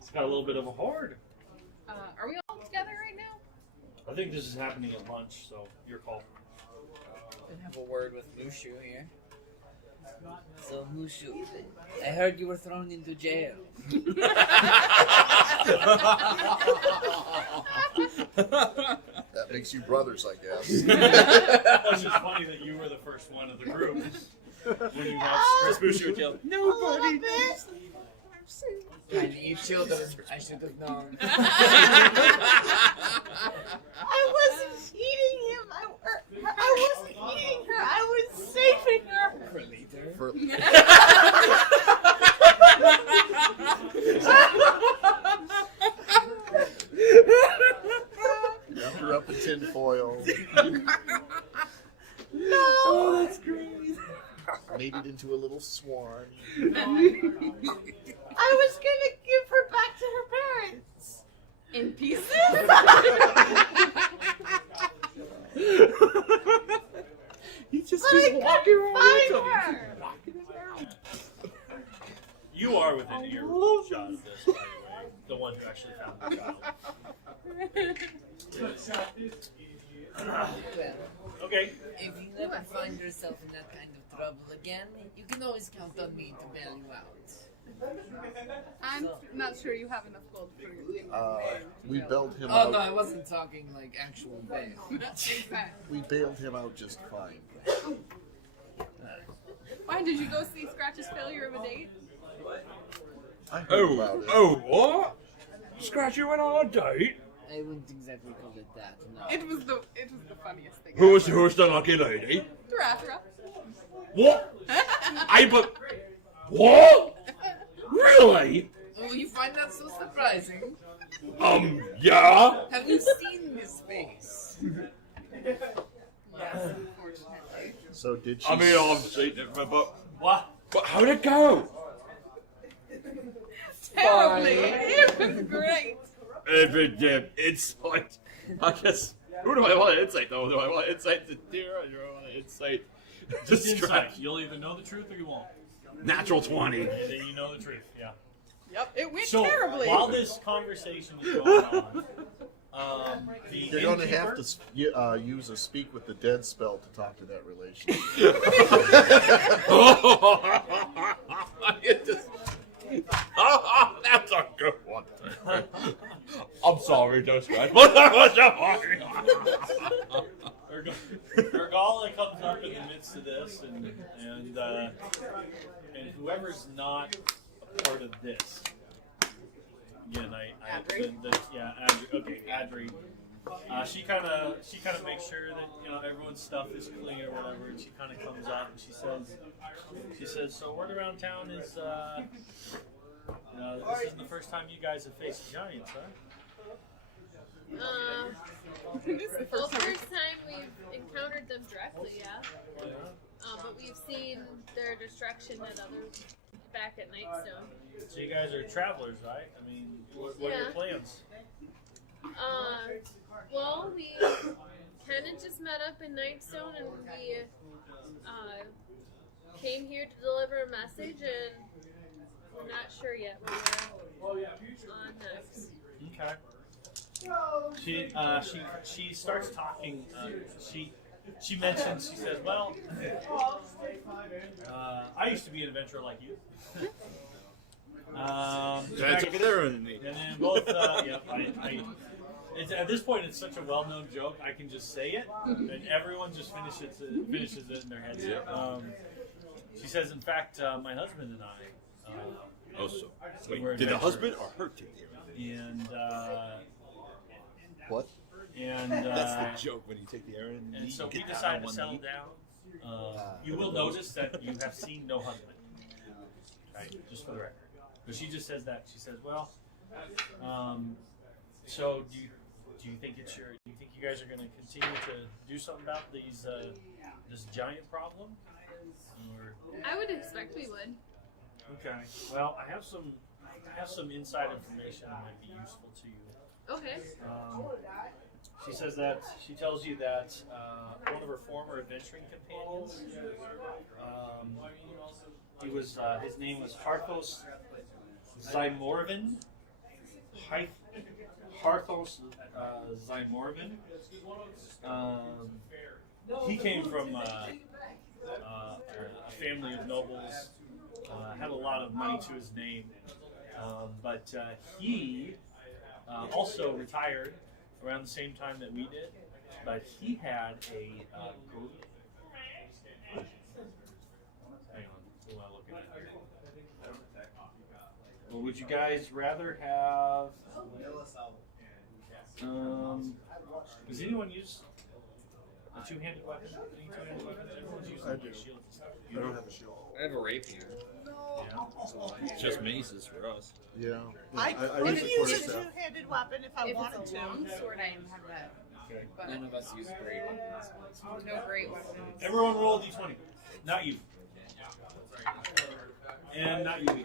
It's got a little bit of a hoard. Are we all together right now? I think this is happening at lunch, so your call. Gonna have a word with Mushu here. So Mushu, I heard you were thrown into jail. That makes you brothers, I guess. It's just funny that you were the first one of the group when you got Mushu in jail. Nobody. Kind of you children. I should have known. I wasn't eating him. I wasn't eating her. I was saving her. For later. Wrapped her up in tin foil. No. Oh, that's great. Made it into a little swan. I was gonna give her back to her parents. In pieces? He just But I couldn't find her. You are within earshot of this, by the way. The one who actually found the child. Okay. If you never find yourself in that kind of trouble again, you can always count on me to bail you out. I'm not sure you have enough gold for your thing. We bailed him Oh out. no, I wasn't talking like actual bail. We bailed him out just fine. Why did you go see Scratch's failure of a date? I heard about it. What? Scratchy went on a date? I wouldn't exactly call it that, no. It was the funniest thing. Who's the lucky lady? Thrathra. What? What? Really? Oh, you find that so surprising? Yeah. Have you seen this face? Yes, unfortunately. So did she? I mean, I've seen it, but What? how'd it go? Terribly. It was great. It's like, I guess, who do I want to insight though? Do I want to insight to Tira, or do I want to insight to Just Scratch? insight. You'll either know the truth or you won't. Natural 20. And then you know the truth, yeah. Yep, it went So, terribly. while this conversation is going on, the You're going to have innkeeper- to use a speak with the dead spell to talk to that relationship. That's a good one. I'm sorry, don't scratch. What was your Ergala comes up in the midst of this, and whoever's not a part of this. Again, Adri. She kind of makes sure that everyone's stuff is clean or whatever, and she kind of comes up and she says, so word around town is this isn't the first time you guys have faced giants, huh? This is the Well, first time. first time we've encountered them directly, yeah. But we've seen their destruction at others back at Nightstone. So you guys are travelers, right? I mean, what are your Yeah. plans? Well, we kind of just met up in Nightstone and we came here to deliver a message, and we're not sure yet what we're on next. Okay. She starts talking. She mentions. She says, "Well, I used to be an adventurer like you." That's a good errand in me. And then both. Yep. It's, at this point, it's such a well-known joke. I can just say it, and everyone just finishes it in their heads. Yeah. She says, "In fact, my husband and I." Also, We're wait, did the adventurers. husband or her take the errand? And What? and That's the joke when you take the errand. and you so we get down decided on to one settle knee. down. You will notice that you have seen no husband. Right, just for the record. But she just says that. She says, "Well, so do you think do you think you guys are going to continue to do something about this giant problem?" Or, I would expect we would. okay. Well, I have some inside information that might be useful to you. Okay. She says that she tells you that one of her former adventuring companions, his name was Harthos Zymorvin. Harthos Zymorvin. He came from a family of nobles. Had a lot of money to his name, but he also retired around the same time that we did. But he had a hang on, who am I looking at here? Well, would you guys rather have? Does anyone use a two-handed weapon? Any two-handed weapons? Everyone's using I like do. shields and stuff. I don't have a shield. I have a rapier. Yeah. It's just maces for us. Yeah. I I could use a use a quarterstaff. two-handed weapon if I If wanted it's a to. long sword, I have that. Okay. But None of us use great weapons. no great weapons. Everyone roll a d20. Not you. And not you either. Not you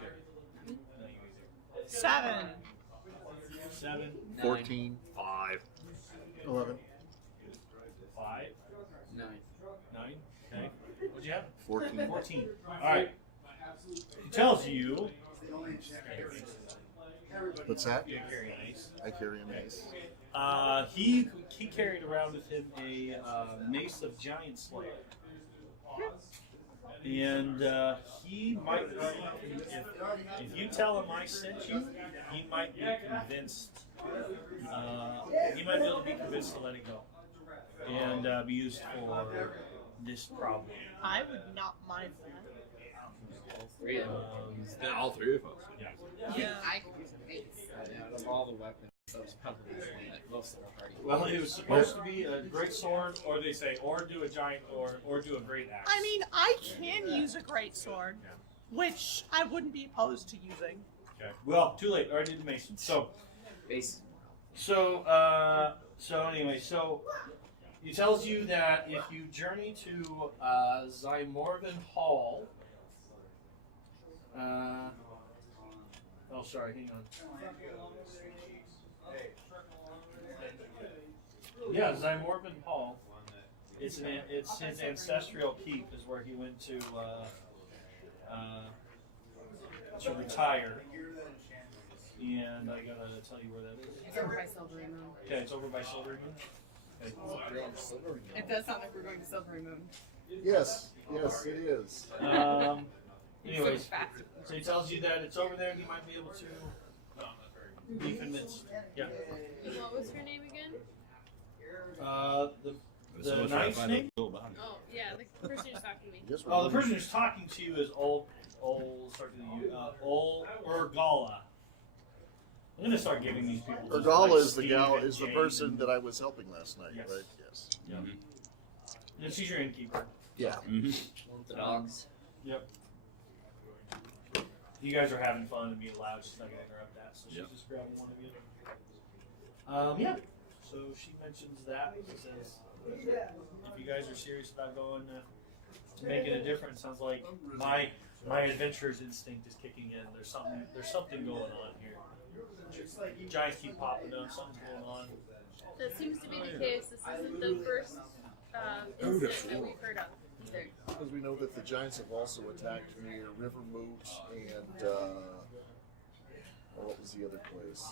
either. 7. 7, 14. 5. 11. 5, 9. 9. Okay. What'd you have? 14. 14. All right. He tells you. What's that? You carry an ace. I carry a mace. He carried around with him a mace of giant slayer. And he might be, if you tell him I sent you, he might be convinced. He might be able to be convinced to let it go and be used for this problem. I would not mind that. All three of them. Then all three of us. Yeah. Yeah. I could use a mace. Out of all the weapons, that was probably the one that most of our party. Well, it was supposed to be a great sword, or they say, or do a giant, or do a great axe. I mean, I can use a great sword, which I wouldn't be opposed to using. Okay. Well, too late. Already did the mason. So anyway, he tells you that if you journey to Zymorvin Hall. Sorry, hang on. Yeah, Zymorvin Hall. It's his ancestral keep is where he went to retire. And I gotta tell you where that is. It's over by Silvery Moon. Okay, it's over by Silvery Moon. Okay. It does sound like we're going to Silvery Moon. Yes, yes, it is. Anyways, So fast. so he tells you that it's over there. He might be able to be convinced. Yeah. And what was her name again? The knight's name? Oh, yeah, the person who's talking to me. Yes, Oh, the person who's talking to you is Ol Urgala. I'm gonna start giving these people. just Urgala like is the Steve gal, and is the Jane person and- that I was helping last night, Yes. right? Yes. Yeah. And she's your innkeeper. Yeah. The dogs. Yep. You guys are having fun and being loud. She's not gonna interrupt that, so she's Yep. just grabbing one of you. Yeah. so she mentions that. She says, if you guys are serious about going to making a difference, sounds like my adventurer's instinct is kicking in. There's something going on here. Giants keep popping up. Something's going on. That seems to be the case. This isn't the first incident that we've heard of either. Because we know that the Giants have also attacked near Rivermoot and what was the other place?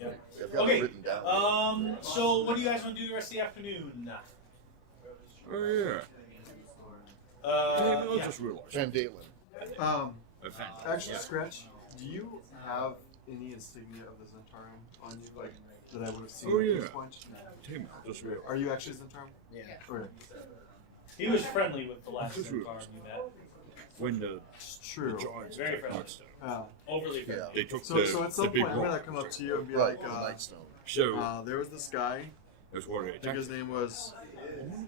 Yep. I've got it Okay. written down. So what do you guys want to do the rest of the afternoon? Oh yeah. Yeah. Just realized. Van Dalen. Actually, Scratch, do you have any insignia of the Zentarum on you, like that I would have seen Oh, at yeah. this point? Tim, just realized. Are you actually Zentarum? Yeah. Okay. He was friendly with the last Just Centaur you met. When the It's true. Giants Very attacked friendly. Nightstone, Overly friendly. they took So, the, so at the some big point, I'm gonna rock. come up to you and be Right, like, the Nightstone. So there was this guy. that's what they I think attacked. his name was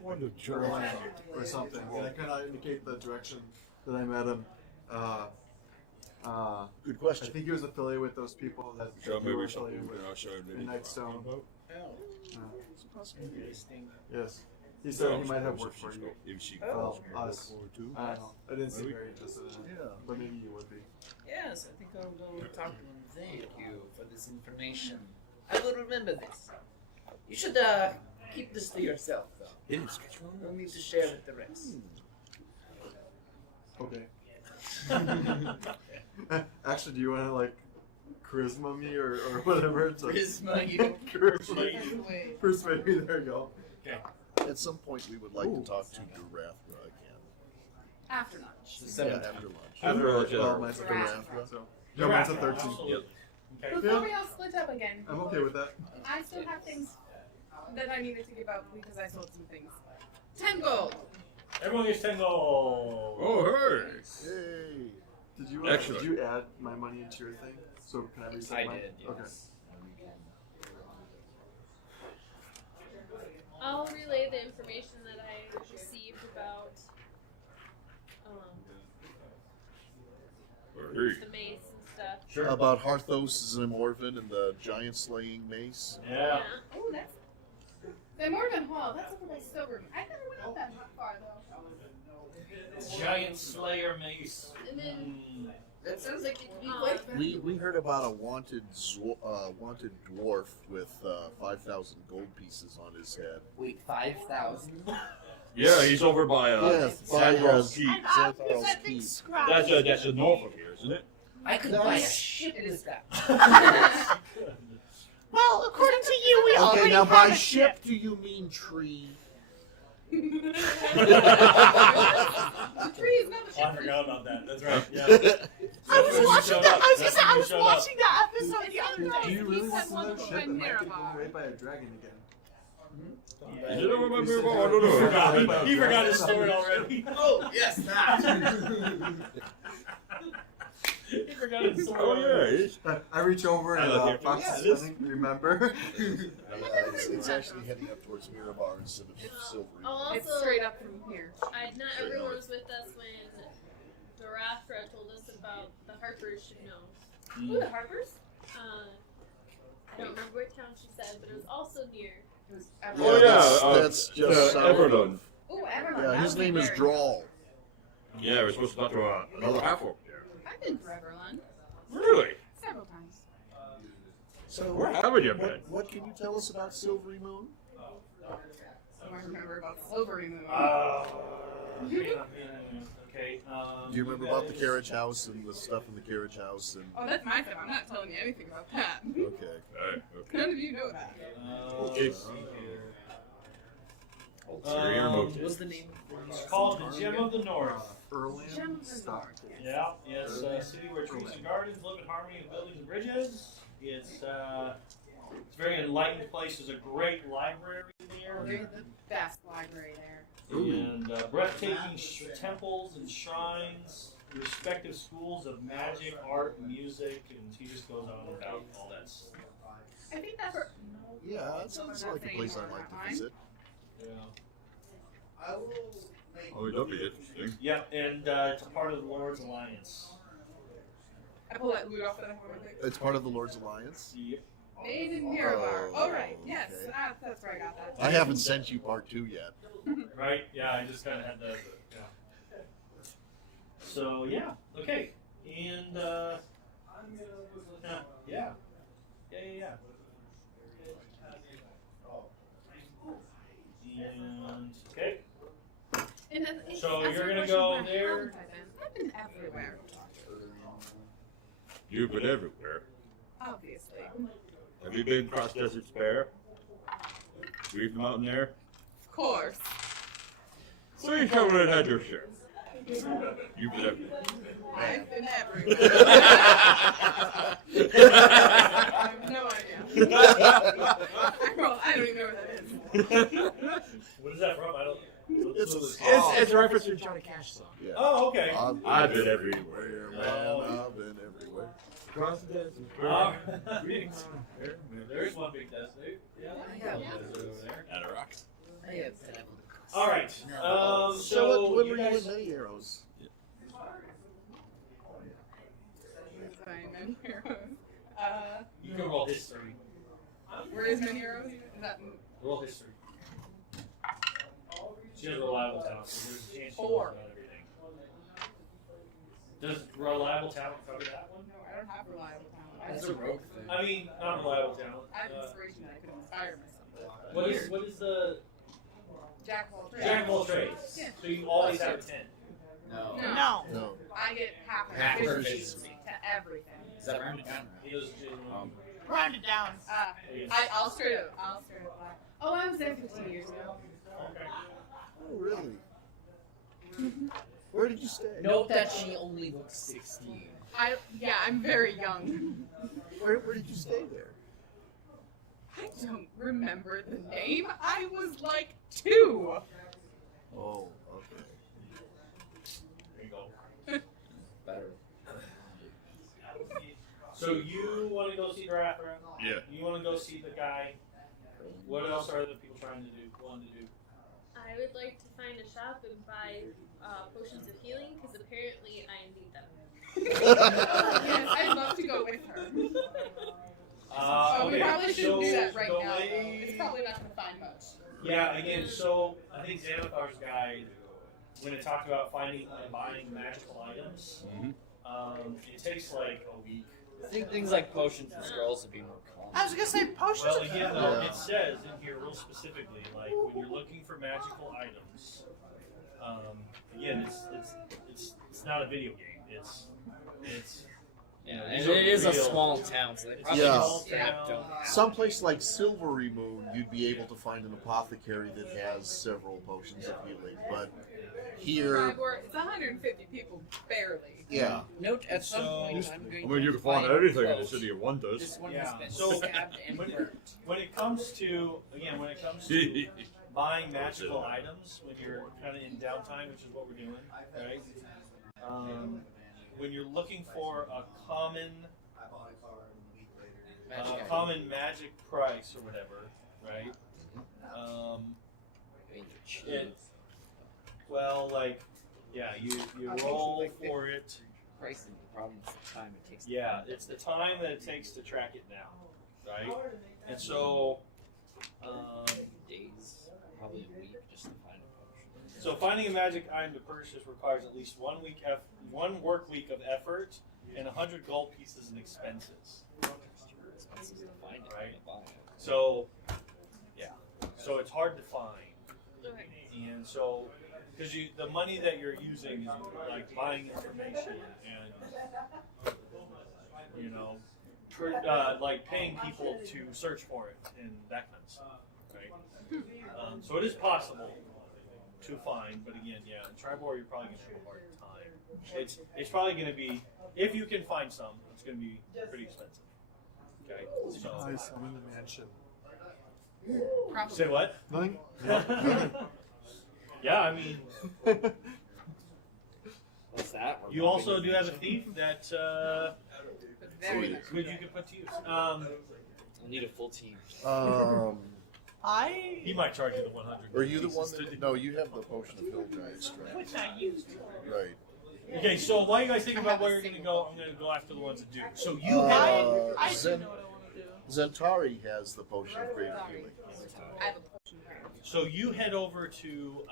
Why the Erland Giants? or something. And I kind of indicate the direction that I met him. Good I question. think he was affiliated with those people that So you were maybe something affiliated with. that I showed in Nightstone. Oh, Uh, interesting. yes. He said he might have worked for you. If she Well, calls me us. too. I don't know. I didn't seem Maybe. very interested in it. Yeah. But maybe you would be. Yes, I think I'll go talk to him. Thank you for this information. I will remember this. You should keep this to yourself, though. It is. No need to share with the rest. Okay. Actually, do you want to like charisma me or whatever? To Charisma you. charisma. Persuade me. There you go. At some point, we would like to talk to Durathra again. After lunch. Yeah, after lunch. After lunch, Well, mine's a Durathra. 13. So. No, mine's a 13. Absolutely. Okay. Before we all split up again, I'm okay with that. I still have things that I needed to give out because I sold some things. 10 gold. Everyone gets 10 gold. Oh hey! Yay! Excellent. Did you add my money into your thing? So can I reset I mine? did, Okay. yes. I'll relay the information that I received about Hey. the mace and stuff. Sure. About Harthos Zimorvin and the giant slaying mace. Yeah. Oh, that's. The Morgan Hall, that's over by Silver. I never went out that far though. Giant Slayer mace. And then Mm. That sounds like it could be quite fun. We heard about a wanted dwarf with 5,000 gold pieces on his head. Wait, 5,000? Yeah, he's over by Yes, by Sandrol's Keep. And Xanthar's that thing Keep. scratched. That's the north of here, isn't it? I could buy a ship with that. Well, according to you, we Okay, already now have by a ship, do you mean tree? The tree is not the Oh, I ship. forgot about that. That's right. Yeah. I was watching that. I was That's gonna say, I when you was showed up. watching that episode the other Do day. you really He want said to one know point ship that might get nearby. blown away by a dragon again? Is it over by You said Mirabel? I you're- don't you know. forgot. He forgot his story already. Oh, yes, that. He forgot his story. Oh yeah, he's I reach over and Fox Yeah, is it is. spinning, remember? It's actually heading up towards Mirabar instead of Silvery. I'll It's also, straight up from here. not everyone was with us when Dorathra told us about the Harpers should know. Ooh, the Harpers? I don't remember what town she said, but it was also near. It was Oh yeah, that's just south of- Everlund. Oh, everyone. Yeah, his name is Drawl. Yeah, we're supposed to talk to another half orc there. I've been to Everland Really? several times. So Where haven't you been? what can you tell us about Silvery Moon? I remember about Silvery Moon. Okay. Do you remember about the carriage house and the stuff in the carriage house and? Oh, that's my stuff. I'm not telling you anything about that. Okay. Okay. None of you know that. Okay. Let's see here. Ulterior motives. What's the name? It's called the Gem of the North. Erland Gem of the Stock. North, yes. Yeah, yes, city where trees and gardens live in harmony with buildings and bridges. It's a very enlightened place. There's a great library there. There's the best library there. And breathtaking temples and shrines, respective schools of magic, art, music, and he just goes on about all that stuff. I think that's. Yeah, it sounds like a place I'd like to visit. Yeah. Oh, that'd be interesting. Yeah, and it's a part of the Lord's Alliance. I pull that loot off that I have on my thing. It's part of the Lord's Alliance. Yep. Made in Mirabar. Oh, Oh, right. Yes, okay. that's where I got that. I haven't sent you part 2 yet. Right? Yeah, I just kind of had the. Yeah. So yeah, okay, and yeah. And okay, And So that's you're my gonna question, go where there? haven't I been? I've been everywhere. You've been everywhere. Obviously. Have you been across Desert Spare? Reef Mountain there? Of course. So you covered it at your share. You've been everywhere. I've been everywhere. I have no idea. I don't even know where that is. what is that from? I don't. It's a reference to a Johnny Cash song. Yeah. Oh, okay. I've been everywhere, man. I've been everywhere. Across the desert. There's one big desert. Yeah. Over there. Adirondack. I have traveled across. All right. So when were you guys- in Many Arrows? It's fine, Many Heroes. You can roll history. Where is Many Heroes? Is that Roll history. She has reliable talent, so there's a chance she knows 4. about everything. Does reliable talent cover that one? No, I don't have reliable talent. That's a rogue thing. I mean, not reliable talent. I have inspiration that I could inspire myself with. What is the Jack of all trades. jack of all trades? Yeah. So you always have a 10. No. No. No. I get half of Half efficiency proficiency. to everything. Is that rounded down? He does. Round it down. I'll straight up lie. Oh, I was there 15 years ago. Okay. Oh, really? Where did you stay? Note that she only looks 16. I'm very young. Where did you stay there? I don't remember the name. I was like 2. Oh, okay. There you go. Better. So you want to go see Drathra? Yeah. You want to go see the guy? What else are the people trying to do? Wanting to do? I would like to find a shop and buy potions of healing because apparently I need them. Yes, I'd love to go with her. We Okay. probably shouldn't do that right so now. they- Though. It's probably not going to find much. Yeah, again, so I think Xanathar's guide, when it talked about finding and buying magical items, it takes like a week. I think things like potions and scrolls would be more common. I was gonna say potions. Well, again, though, Yeah. it says in here real specifically, like when you're looking for magical items, again, it's not a video game. It's Yeah, these and are it is a real- small town, so they it's probably Yeah. just strapped them. Someplace like Silvery Moon, you'd be able to find an apothecary that has several potions of healing. But here, It's 150 people, barely. yeah. Note at some So- point I'm going I mean, you to can find find anything in the clothes. city of wonders. This one Yeah. has been So- stabbed and burnt. when it comes to buying magical items when you're kind of in downtime, which is what we're doing, right? When you're looking for a common magic price or whatever, right? You roll for it. Price and the problem is the time it takes. Yeah, it's the time that it takes to track it down, right? And so, Days, probably a week just to find a potion. so finding a magic item to purchase requires at least 1 work week of effort and 100 gold pieces in expenses. Expenses to find it, Right. to buy it. So, yeah, so it's hard to find, Okay. and so because the money that you're using is like buying information and like paying people to search for it and that kind of stuff, right? So it is possible to find, but again, yeah, in Tribor you're probably gonna have a hard time. It's probably gonna be, if you can find some, it's gonna be pretty expensive. Okay, so Nice, I'm in the mansion. Probably. say what? Nothing? Yeah, I mean, What's that? We're you also do have a thief that But very much. you could put to use. We'll need a full team. He might charge you the 100. Are you the one pieces that? to- No, you have the potion of hill giant strength. Which I used. Right. Okay, so while you guys think about where you're gonna go, I'm gonna go after the ones that do. So you I have I Zen- do know what I want to do. Zentari has the potion of great healing. I have a potion of great. So you head over to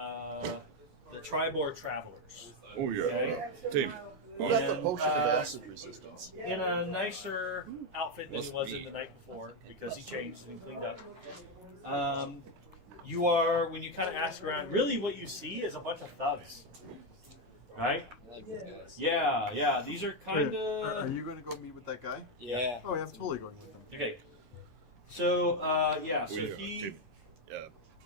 the Tribor Travelers. Oh yeah. Okay. Team. Who got the And, potion of acid resistance? In a nicer outfit than he Must was be. in the night before because he changed and cleaned up. You are, when you kind of ask around, really what you see is a bunch of thugs. Right? I like these guys. Yeah. These are kind Are of. you going to go meet with that guy? Yeah. Oh, yeah, I'm totally going with him. Okay. So, yeah, so We he. team.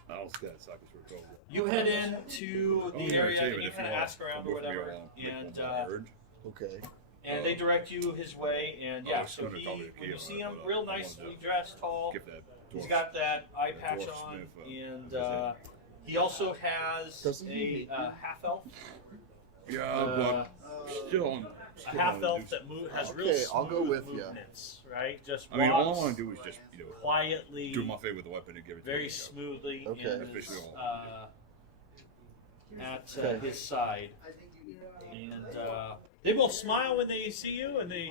I'll stand aside because we're told. You head into the yeah, area team, and you if kind of want, ask around we'll or go from here whatever, along. Make and one more urge. Okay. and they direct you his way. And Oh, yeah, it's so gonna he, probably when you kill see her, him, but, real I wanted nicely to dressed, tall. Give that He's dwarf- got that eye the patch dwarf on, sniff, and visit. he also has Doesn't he a half elf, Yeah, but still on. a still half wanna elf do that has real Okay, smooth I'll go with ya. movements, right? Just I mean, all I walks want to do is just, quietly, do my favor with the weapon and give it to very him. smoothly, Okay. and is, Officially at Okay. his side, and they both smile when they see you, and they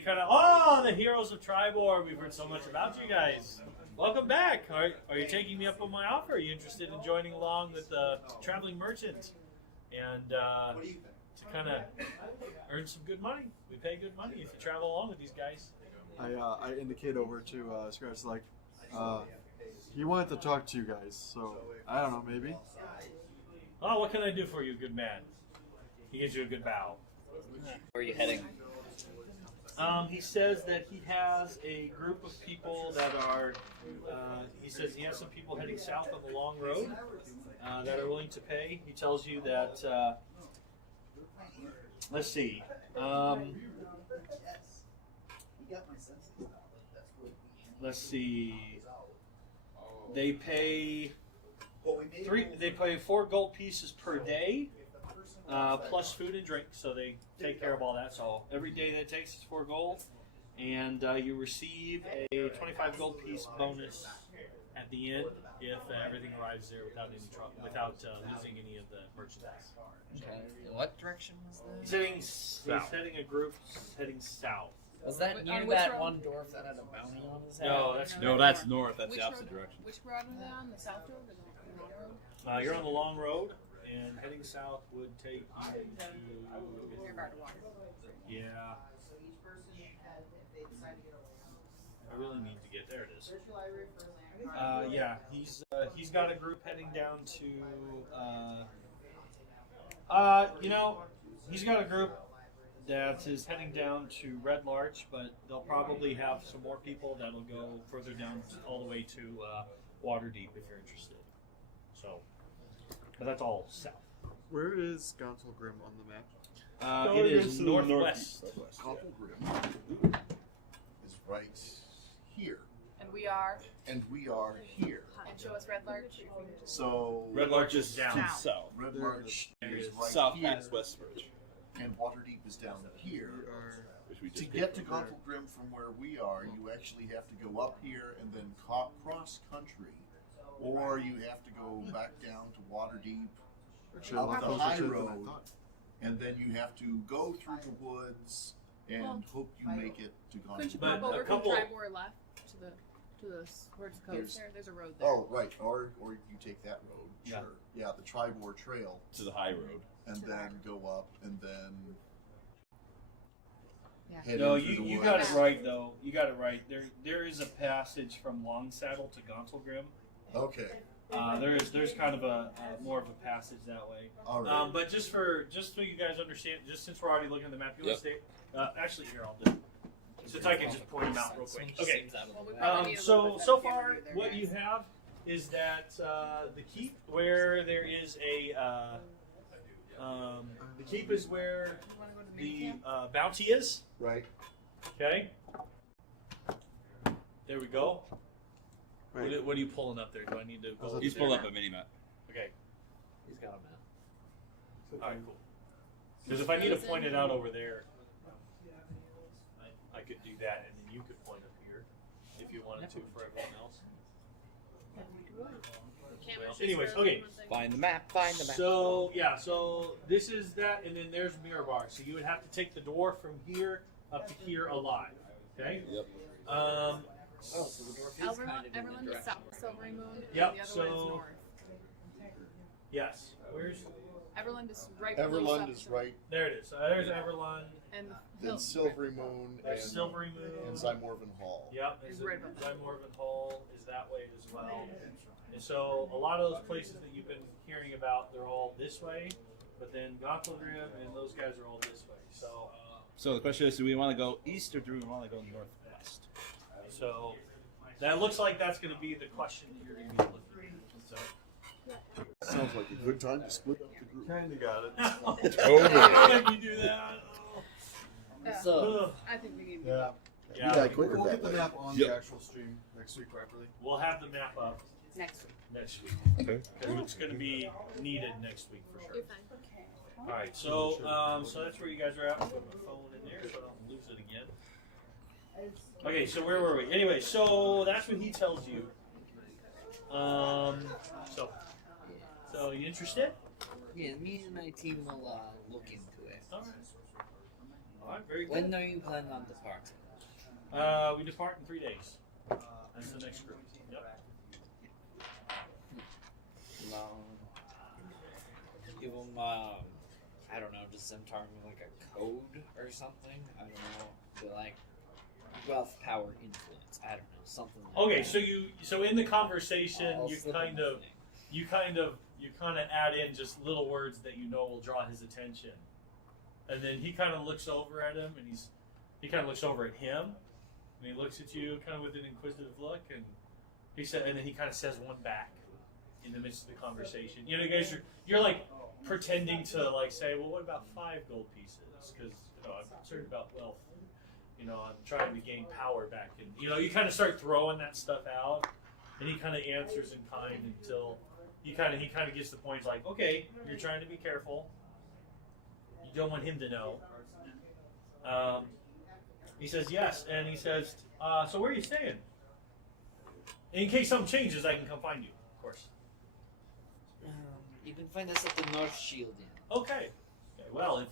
kind of, the heroes of Tribor. We've heard so much about you guys. Welcome back. Are you taking me up on my offer? Are you interested in joining along with the traveling merchant and to kind of earn some good money? We pay good money if you travel along with these guys. I indicate over to Scratch, like, he wanted to talk to you guys, so I don't know, maybe. Oh, what can I do for you, good man? He gives you a good bow. Where are you heading? He says that he has a group of people that are. He says he has some people heading south on the long road that are willing to pay. He tells you that. Let's see. Let's see. They pay They pay 4 gold pieces per day. Plus food and drink, so they take care of all that. So every day that it takes is 4 gold, and you receive a 25 gold piece bonus at the end if everything arrives there without any trouble, without losing any of the merchandise. Okay. In what direction was He's that? heading a group heading south. Was that On near which that road? one dwarf that had a bounty on his head? No, that's No, that's north. That's Which the opposite road? direction. Which road are they on? The south road or the long road? You're on the long road, and heading south would take you Near Gardewater. yeah. I really need to get there. It is. Yeah, he's got a group heading down to. He's got a group that is heading down to Red Larch, but they'll probably have some more people that'll go further down all the way to Waterdeep if you're interested. So, but that's all south. Where is Gauntlgrim on the map? It is northwest. Gauntlgrim is right here, And we are. and we are here. And show us Red Larch. So Red Larch is down. to the south. Red There Larch is right South here, past Westbridge. and Waterdeep is down here. We are. Which we To just get to did. Gauntlgrim from where we are, you actually have to go up here and then cross country, or you have to go back down to Waterdeep, Actually, a up lot the closer high to it than I road, thought. and then you have to go through the woods and hope you make it to Couldn't you Gauntlgrim. pop But a over from couple- Tribor left to the towards the coast there? There's a road there. Oh, right, or you take that road. Yeah. Sure. Yeah, the Tribor Trail, To the high road. and then go up, and then Yeah. head No, into you the got woods. it right though. You got it right. There is a passage from Longsaddle to Gauntlgrim. Okay, There's kind of a more of a passage that way. all right. But just so you guys understand, just since we're already looking at the map, you want Yep. to stay? Actually, here I'll do. it. Since I can just point them out real quick. Okay. Seems out of Well, we the way. probably need a little So bit better so camera far, view there, what guys. you have is that the keep where there is a the keep is where You wanna go to the the main camp? bounty is. Right. Okay. There we go. Right. What are you pulling up there? Do I need to go? He's pulled up a mini map. Okay. He's got a map. All right. Cool. Because if I need to point it out over there, I could do that, and then you could point up here if you wanted to for everyone else. Cameras just anyways, frozen okay. one second. Find the map. Find the map. So yeah, so this is that, and then there's Mirror Bar. So you would have to take the door from here up to here alive. Okay. Yep. Oh, so the north is kind of in Everland the is direction. south of Silvery Moon, Yep, and the other so- one is north. Yes. Where's Everland is right below Everlund south- is right, there? It is. There's Everland. and the then hill. Silvery Moon There's and, Silvery Moon. and Zymorvan Hall. Yep. Is And right above that. Morven Hall is that way as well. And so a lot of those places that you've been hearing about, they're all this way. But then Gothlagrim and those guys are all this way. So the question is, do we want to go east or do we want to go northwest? So that looks like that's going to be the question that you're going to be looking at. So. Sounds like a good time to split up the group. Kinda got it. If you do that. Yeah. So, I think we need. Yeah. Yeah. Yeah, quicker We'll that get the way. map on Yep. the actual stream next week properly. We'll have the map up Next week. next week Okay. because it's going to be needed next week for You're sure. fine. All right, so so that's where you guys are at. I'll put my phone in there so I don't lose it again. Okay, so where were we? Anyway, so that's what he tells you. So you interested? yeah, me and my team will look into it. All right. All right, very When good. are you planning on departing? We depart in 3 days. That's the next group. Yep. Give them, I don't know, just some time like a code or something. I don't know. Be like wealth, power, influence. I don't know, something. Like Okay, that. so in the conversation, I'll you slip kind them a of thing. you kind of add in just little words that you know will draw his attention, and then he kind of looks over at him, and he kind of looks over at him, and he looks at you kind of with an inquisitive look, and he said, and then he kind of says one back in the midst of the conversation. You know, you guys you're like pretending to like say, well, what about 5 gold pieces? Because I'm concerned about wealth. I'm trying to gain power back, and you kind of start throwing that stuff out, and he kind of answers in kind until he kind of gets the point. He's like, okay, you're trying to be careful. You don't want him to know. He says yes, and he says, so where are you staying? In case something changes, I can come find you, of course. You can find us at the North Shield Inn. Okay. Well, if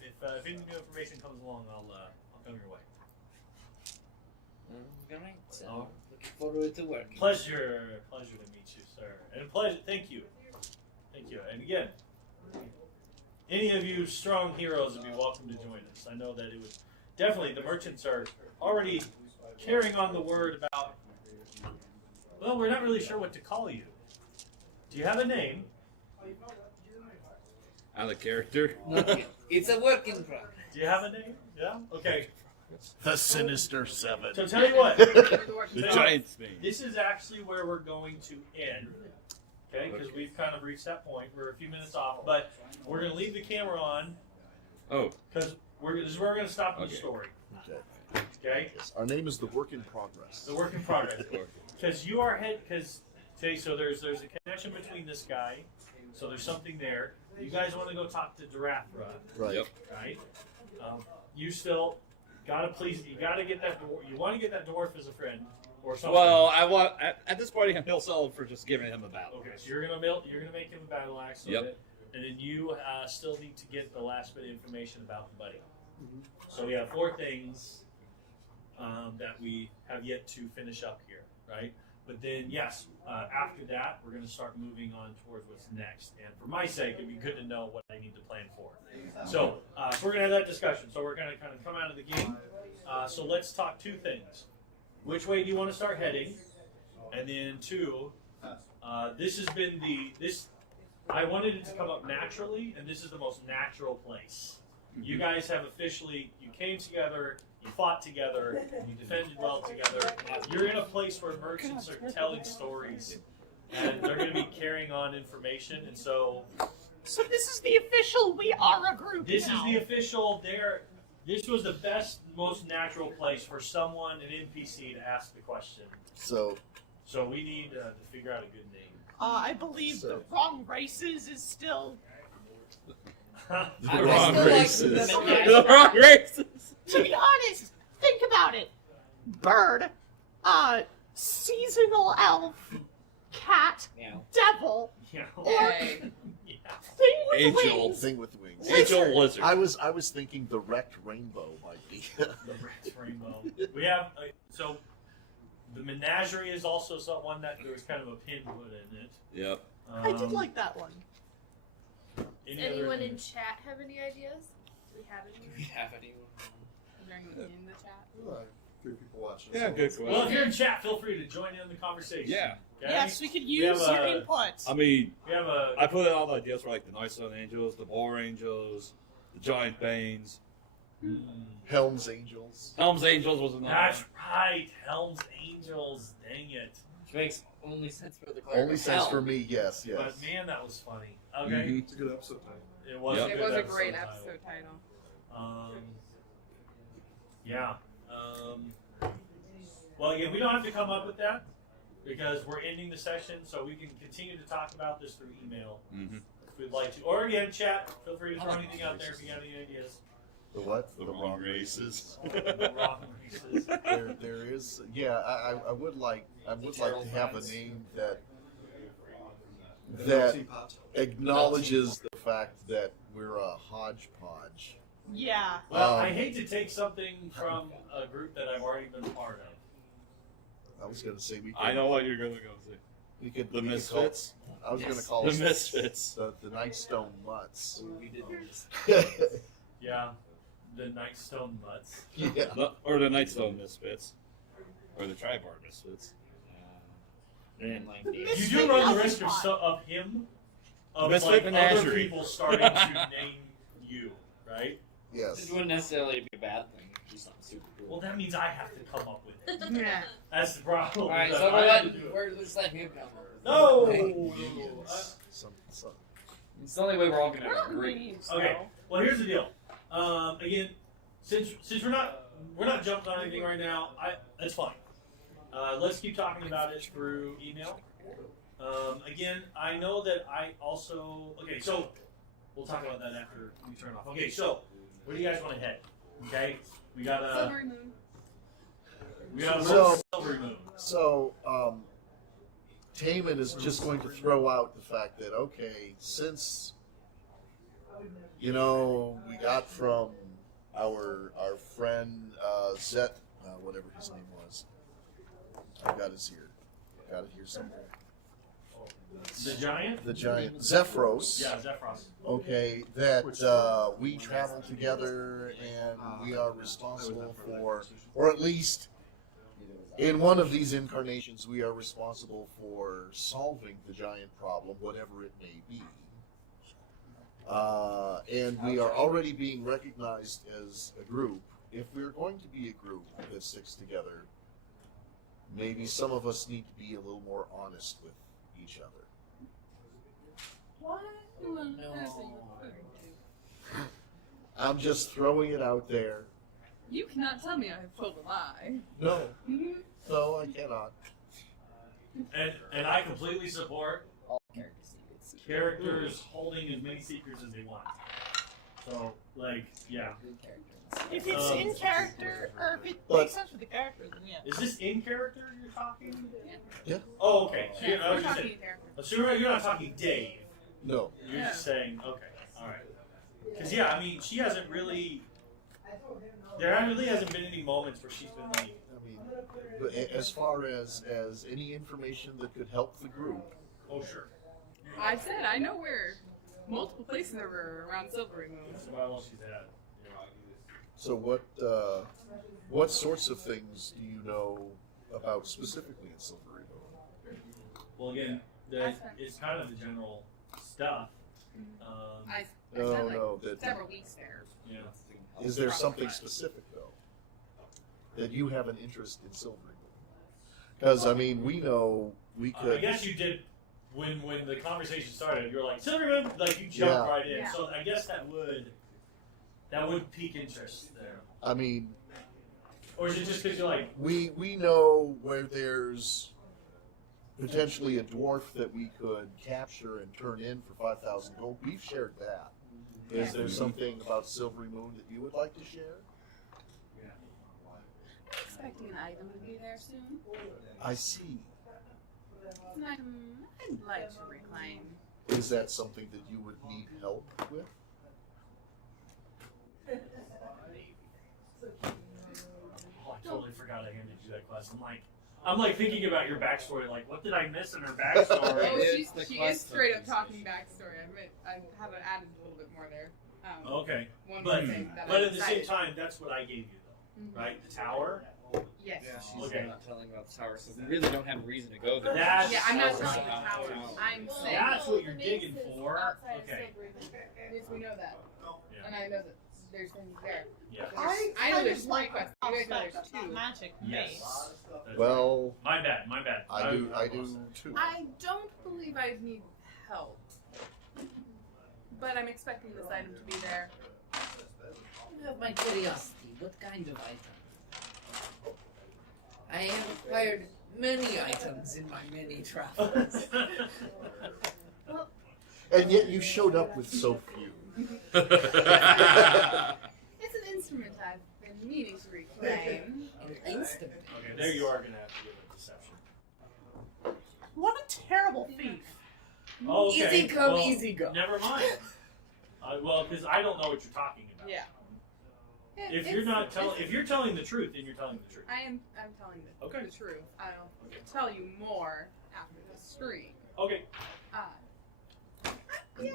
any new information comes along, I'll come your way. Alright, so Oh. looking forward to working. Pleasure to meet you, sir. And pleasure. Thank you. And again, any of you strong heroes would be welcome to join us. I know that it would definitely. The merchants are already carrying on the word about. Well, we're not really sure what to call you. Do you have a name? Out of character. Not yet. It's a work in progress. Do you have a name? Yeah. Okay. The Sinister Seven. So tell you what. The Giants name. This is actually where we're going to end. Okay, because we've kind of reached that point. We're a few minutes off, but we're going to leave the camera on Oh, because this is where we're going to stop the Okay. story. Okay. Okay, Yes, our name is the Work in Progress. the work in progress. Because you are okay, so there's a connection between this guy. So there's something there. You guys want to go talk to Darathra, Right. Yep. right? You still gotta you gotta get that dwarf. You want to get that dwarf as a friend or something. Well, I want at this point he'll sell for just giving him a battle. Okay, so you're gonna make him a battle axe. So Yep. and then you still need to get the last bit of information about the buddy. So we have 4 things that we have yet to finish up here, right? But then, yes, after that, we're going to start moving on towards what's next. And for my sake, it'd be good to know what I need to plan for. So we're going to have that discussion. So we're going to kind of come out of the gate. So let's talk 2 things. Which way do you want to start heading? And then 2, this has been I wanted it to come up naturally, and this is the most natural place. You guys have you came together, you fought together, you defended well together. You're in a place where merchants are telling stories, and they're going to be carrying on information, and so So this is the official we are a group this now. is the official this was the best, most natural place for someone, an NPC, to ask the question. So, So we need to figure out a good name. I believe the wrong races is still. I wrong still like races. the The wrong races. To be honest, think about it. Bird, seasonal elf, cat, Meow. devil, Yeah. Hey. Yeah. thing with Angel. wings. thing with wings. Angel Lizard. I was thinking the wrecked rainbow might be. The Rex Rainbow. We have so The menagerie is also one that there was kind of a pin put in it. Yep. I did like that one. Does anyone in chat have any ideas? Do we have Do any? we have anyone? In the chat. 3 people watching. Yeah, good Well, question. if you're in chat, feel free to join in the conversation. Yeah. Okay? Yes, we could have use your a- input. I mean, We have a. I put in all the ideas for like the Night Stone Angels, the Boar Angels, the Giant Banes. Helm's Angels. Helm's Angels was another That's one. right, Helm's Angels. Dang it! Which makes only sense for the cleric. Only of sense hell. for me, yes, yes. But man, that was funny. Okay, Mhm. It's a good episode title. it was. Yep. A It good was a episode great title. episode title. Yeah. Well, again, we don't have to come up with that because we're ending the session, so we can continue to talk about this through email Mm-hmm. if we'd like to. Or again, chat. Feel free to throw anything out there if you got any ideas. The what? The wrong races. The wrong races. There is, yeah. I would like to have a name that acknowledges the fact that we're a hodgepodge. Yeah. Well, I hate to take something from a group that I've already been part of. I was gonna say we could. I know what you're gonna go say. We could. The we could Misfits. Call, I was gonna call The us Misfits. the Nightstone Mutts. We did this. Yeah. The Nightstone Mutts. Yeah. Or the Nightstone Misfits. Or the Tribar Misfits. And like You do run the risk of him, of Misfit like other menagerie. people starting to name you, right? Yes. It wouldn't necessarily be a bad thing. Do something super cool. Well, that means I have to come up with it. Yeah. That's the problem. Alright, that so I have to do it. let's let him come up with it. No! Some. It's the only way we're all gonna We're all agree. memes, Okay. so. Well, here's the deal. Again, since we're not jumping on anything right now, that's fine. Let's keep talking about it through email. Again, I know that I also so we'll talk about that after we turn off. Okay, so where do you guys want to head? Okay, we got a Silvery Moon. Silvery Moon. So, Taman is just going to throw out the fact that, okay, since, we got from our friend, Zet, whatever his name was. I've got his here. Got it here somewhere. The giant. The giant. Zephyros. Yeah, Zephyros. Okay, that we travel together and we are responsible for, or at least in one of these incarnations, we are responsible for solving the giant problem, whatever it may be. And we are already being recognized as a group. If we're going to be a group that sticks together, maybe some of us need to be a little more honest with each other. What? No. I'm just throwing it out there. You cannot tell me I have told a lie. No, no, I cannot. And I completely support All character secrets. characters holding as many secrets as they want. So, yeah. Good character. If it's in character, or if it But- makes sense with the character, then yeah. Is this in character you're talking? Yeah. Oh, okay. So Yeah, I we're was just talking saying. character. So you're not talking Dave. No. You're just saying, okay, all right. Because I mean, she hasn't really. There really hasn't been any moments where she's been like. I mean, but as far as any information that could help the group, Oh, sure. I said I know where multiple places are around Silvery Moon. That's about all she's had. so what sorts of things do you know about specifically in Silvery Moon? Well, again, it's kind of the general stuff. I No, spent like no, that several weeks there. Yeah. is there something specific though that you have an interest in Silvery Moon? Because I mean, we know we I could. guess you did when the conversation started. You were like Silver Moon, like you jumped Yeah. right in. Yeah. So I guess that would pique interest there. I mean, Or is it just because you're like, we know where there's potentially a dwarf that we could capture and turn in for 5,000 gold. We've shared that. Is there something about Silvery Moon that you would like to share? Expecting an item to be there soon. I see. An item I'd like to reclaim. Is that something that you would need help with? oh, I totally forgot I handed you that quest. I'm like, I'm like thinking about your backstory. Like, what did I miss in her backstory? Oh, It's the she is quest straight up focus. talking backstory. I have added a little bit more there. Okay, One but more thing that but I at the same decided. time, that's what I gave you, though, Mhm. right? The tower. Yes. Yeah, she's Okay. not telling about the tower, so we really don't have a reason to go there. That's Yeah, I'm not so telling the sad. tower. I'm Well, saying That's what you're the digging mace is for. outside of Okay. Silver. yes, we know that, Yeah. and I know that there's things there. Yeah. I know there's three quests. You guys know there's that two. magic Yes. mace. That's Well, my bad. My bad. I do lost it. too. I don't believe I need help, but I'm expecting this item to be there. You have my curiosity. What kind of item? I have acquired many items in my many travels. And yet you showed up with so few. It's an instrument I've been meaning to reclaim. An instant. Okay, there you are gonna have to give a deception. What a terrible thief. Oh, okay. Easy come, well, easy go. Never mind. Well, because I don't know what you're talking about. Yeah. If you're not telling, if you're telling the truth, then you're telling the truth. I'm telling Okay. the truth. I'll tell you more after the stream. Okay. Yeah,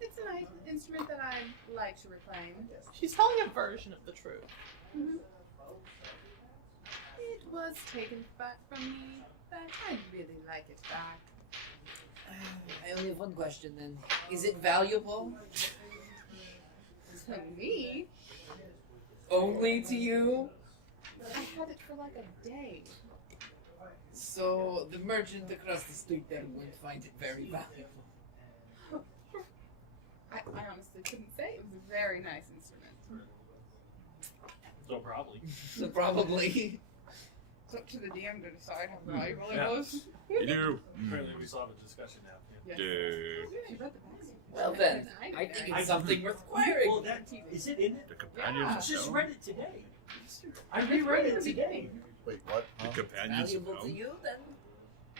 it's a nice instrument that I like to reclaim. She's telling a version of the truth. Mm-hmm. It was taken back from me, but I'd really like it back. I only have one question then. Is it valuable? To me, Only to you? I had it for like a day. So the merchant across the street there would find it very valuable. I honestly couldn't say. It was a very nice instrument. So probably. So probably. It's up to the DM to decide how valuable Yeah. it was. You do. Apparently, we still have a discussion now. Yes. Do. You read the backstory. Well then, I think I- it's something worth acquiring. Well, that is it in it? The companions Yeah. of I just stone. read it today. I Reread reread it it today. Wait, what? The Huh? companions of Valuable to stone. you, then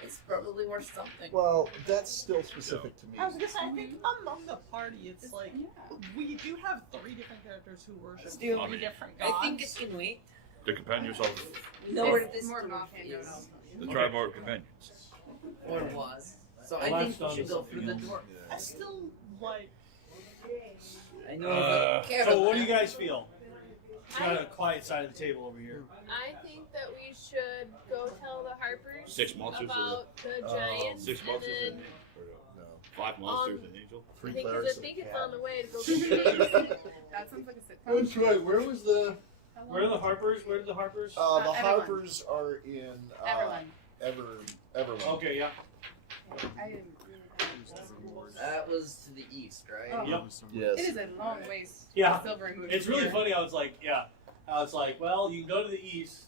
it's probably worth something. Well, that's still specific to me. I was gonna say, I think among the party, it's like Yeah. we do have 3 different characters who worship Still, 3 different gods. I think it can wait. The companions of We know where It's this more of an dwarf offhand note. is, the tribe of companions. or was. So The I last think stone we should is go something through the else. dwarf. I still like. I know of a caravan. So, what do you guys feel? Got a quiet side of the table over here. I think that we should go tell the Harpers 6 monsters with about the giants, 6 and monsters then and No. 5 monsters and angel. I 3 think, clerics I think and it's cat. on the way to go get the mace. That sounds like a sitcom. right. Where was the? How long? Where are the Harpers? Where are the Harpers? The Everlund. Harpers are in Everland. Everland. Okay, yeah. I didn't That was to the east, right? Oh. Yep. Yes. It is a long ways. Yeah. Silver and Moon. It's really funny. I was like, well, you can go to the east,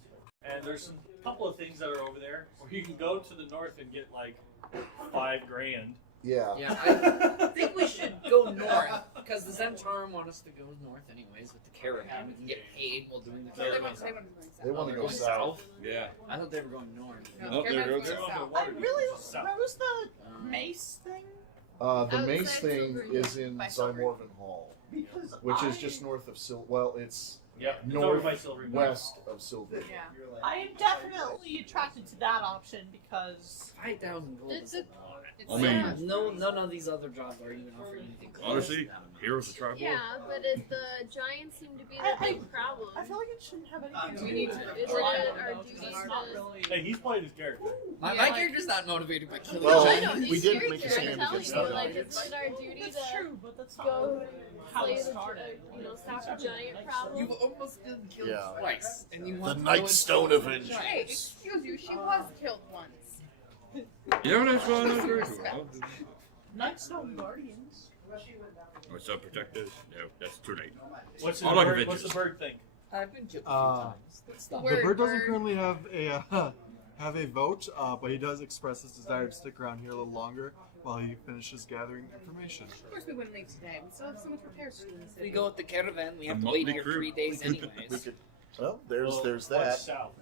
and there's some couple of things that are over there, or you can go to the north and get like $5,000. Yeah. Yeah, I think we should go north because the Zentarum want us to go north anyways with the caravan. We can get paid while doing the They caravan. want to go They want to go Going south. Yeah. I thought they were going north. Nope, there caravan's goes- going south. I really. South. What was the Um, mace thing? The Outside mace thing Silver is in by Silver. Zymorvan Hall, Because which is I- just north of Well, it's Yep. It's North, over by Silver Moon. west of Silver. Yeah. I am definitely attracted to that option because 5,000 gold It's is a- a lot. It's I mean- so much. No, none of these other jobs are even offering anything close Honestly, to that amount. heroes of tribe. Yeah, but the giants seem to be the I- big problem. I feel like it shouldn't have anything to we do need with to- it. It's Or I our don't know, duty because it's to- not really. Hey, he's playing his character. My Yeah, like- character's not motivated by killing Well, I giants. know, we it's did character, make a I'm stand telling against you, that. like, it's our duty That's to true, but that's not go really how slay it the, started. stop the giant problem. You've almost been killed Yeah. twice, and you The want to Nightstone go of and Vengeance. Hey, excuse you. She was killed once. Yeah, that's why I'm not very cool. Nightstone Guardians. What's up, protectors? No, that's too late. What's the I like bird? adventures. What's the bird think? I've been killed a few times. Let's stop. Word, the bird doesn't bird. currently have a vote, but he does express his desire to stick around here a little longer while he finishes gathering information. Of course, we wouldn't leave today. We still have so much repairs to do in the If city. we go with the caravan, we have A to wait motley here crew. 3 days We anyways. could. Well, there's Well, there's what's that. south?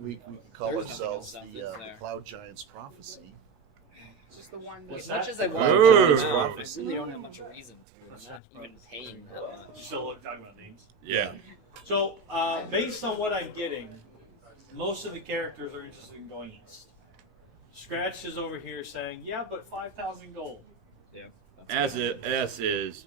We can call There's nothing ourselves else the south, is there? Cloud Giants Prophecy. It's just the one. What's As much that? as I Whoa. want to, Giants I Prophecy. really don't have much of a reason to. I'm not even paying that much. You still talking about names. Yeah. So, based on what I'm getting, most of the characters are interested in going east. Scratch is over here saying, "Yeah, but 5,000 gold." As is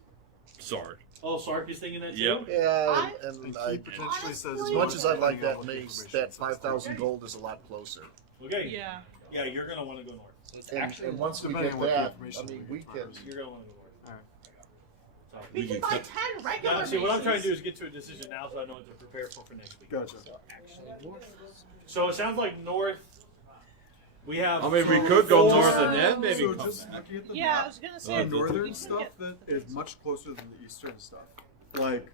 Sark. Oh, Sark is thinking that too. Yep. Yeah, And and he potentially says, as much as I like that mace, that 5,000 gold is a lot closer. Okay. Yeah. Yeah, you're gonna want to go north. So it's And, actually and once we depending get on what the that, information I mean, we we can can. find. You're gonna want to go north. Alright. So, We We can can buy cut- 10 regular now, see, what I'm trying to do maces. is get to a decision now, so I know what to prepare for next week. Gotcha. So it sounds like north. We have. I mean, we could go four- north and then maybe So come just back. looking at the Yeah, I map, was gonna the say. the northern we can stuff get- that is much closer than the eastern stuff. Like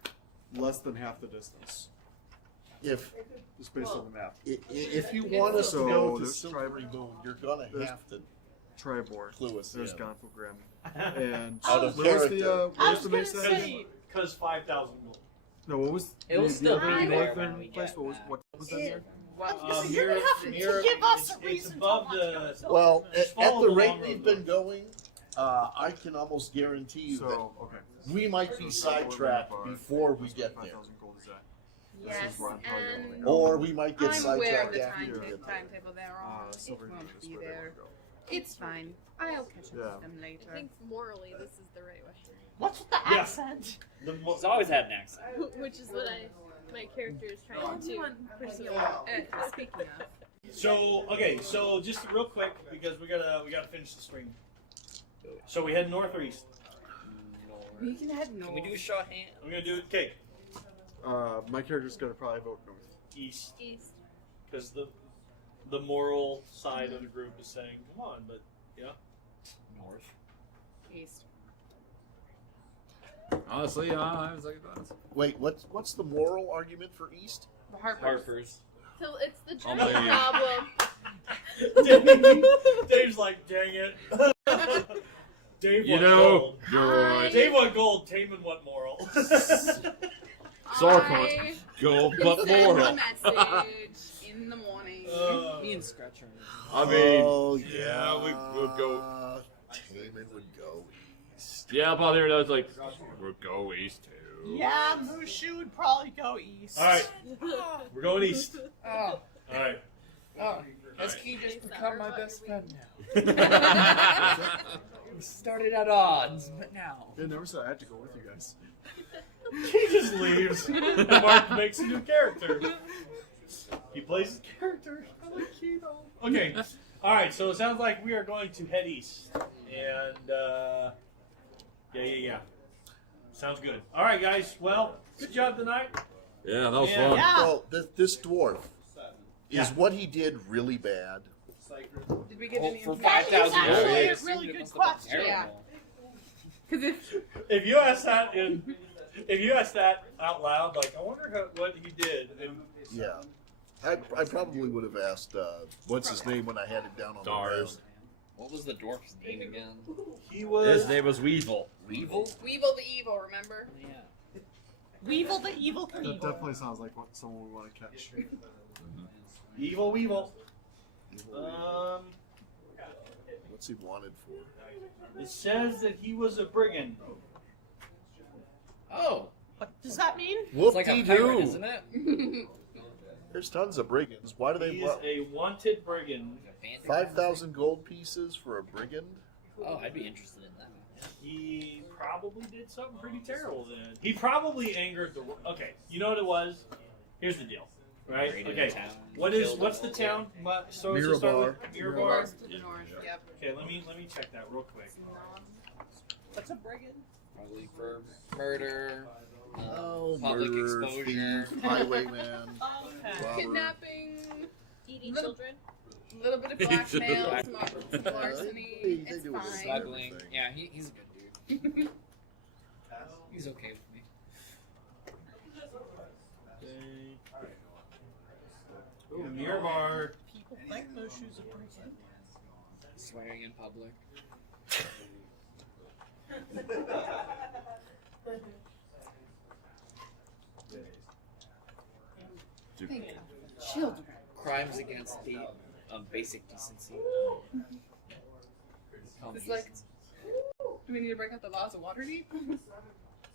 less than half the distance, If just based on the map. if you want us to So go to there's Silvery Moon, you're gonna there's- have to Tribord. clue us There's in. Gonfalgrim. And Out of where was the character. where I was was the gonna base at say. again? Because 5,000 gold. No, what was It will the still other be there northern when we place? get What was back. that there? So you're gonna have to near- give us a it's reason above to the- want to go. Well, Just at follow the the rate long road we've been going, I can almost guarantee you So okay. that we might be sidetracked before we get there, 5,000 gold is that? Yes, where I'm probably and gonna go. or we might get I'm aware of sidetracked the after we get there. timetable they're on. It Silver Moon won't is be where they there. wanna go. It's fine. I'll catch up Yeah. with them I later. think morally this is the right way, What's with the Yeah. accent? The He's always had an accent. which is what my character is trying Only to. one person speaking of. So okay, so just real quick because we gotta finish the stream. So we head north or east. We can head north. Can we do a shorthand? We're gonna do it. Okay, My character's gonna probably vote north. east East. because the moral side of the group is saying, "Come on," but yeah. North. East. Honestly, I was like that. Wait, what's the moral argument for East? The Harpers. Harper's. So it's the Oh, general maybe. problem. Dave's like, "Dang it." Dave You won know, gold. you're right. Dave won gold. Taman won moral. Sark I wants gold, can but send moral. a message in the morning. Me and Scratch are. I mean, oh, yeah, we'll go. Taman would go East. Yeah, about there, that's like, we'll go east too. Yeah, Mushu would probably go east. All right, we're going east. Oh, All right. oh. Has Alright. Key just Is that become my about best your friend now? We started at odds, but now. I never said I had to go with you guys. He just leaves. Mark makes a new character. He plays his character. I like Keto. Okay. All right. So it sounds like we are going to head east, and yeah. Sounds good. All right, guys. Well, good job tonight. Yeah, that was Yeah. fun. Yeah. Well, this dwurf, Yeah. is what he did really bad? Did we get Well, any for information? That is 5,000 actually gold, I a assumed really it good must have been question. terrible. Because if If you ask that out loud, like I wonder what he did, and Yeah. I probably would have asked, what's his name when I had it down on the Darius. list. What was the dwarf's name again? he was. His name was Weevil. Weevil? Weevil the Evil, remember? Yeah. Weevil the Evil That Knievel. definitely sounds like what someone would want to catch. Evil Weevil. What's he wanted for? It says that he was a brigand. Oh, What does that mean? it's like a pirate, Whoop-de-doo. isn't it? There's tons of brigands. Why do they He is want a wanted brigand. Like a fancy 5,000 gold pieces for a brigand? Oh, I'd be interested in that. He probably did something pretty terrible then. He probably angered the. Okay, you know what it was? Here's the deal, right? Raided Okay, a town, what's killed the all town? So Mirabar. Mirabar. North to the north, yep. Okay, let me check that real quick. What's a brigand? Probably for murder, Oh, public murder, exposure. thief, highwayman, Okay. robber. Kidnapping, Eating Little- children. a little bit of blackmail, some larceny. They It's do it fine. Smuggling. Yeah, he's a good dude. He's okay with me. Ooh, Mirabar. People think Mushu's a brigand. Swearing in public. Think of children. Crimes against basic decency. It's like, do we need to break out the laws of Waterdeep?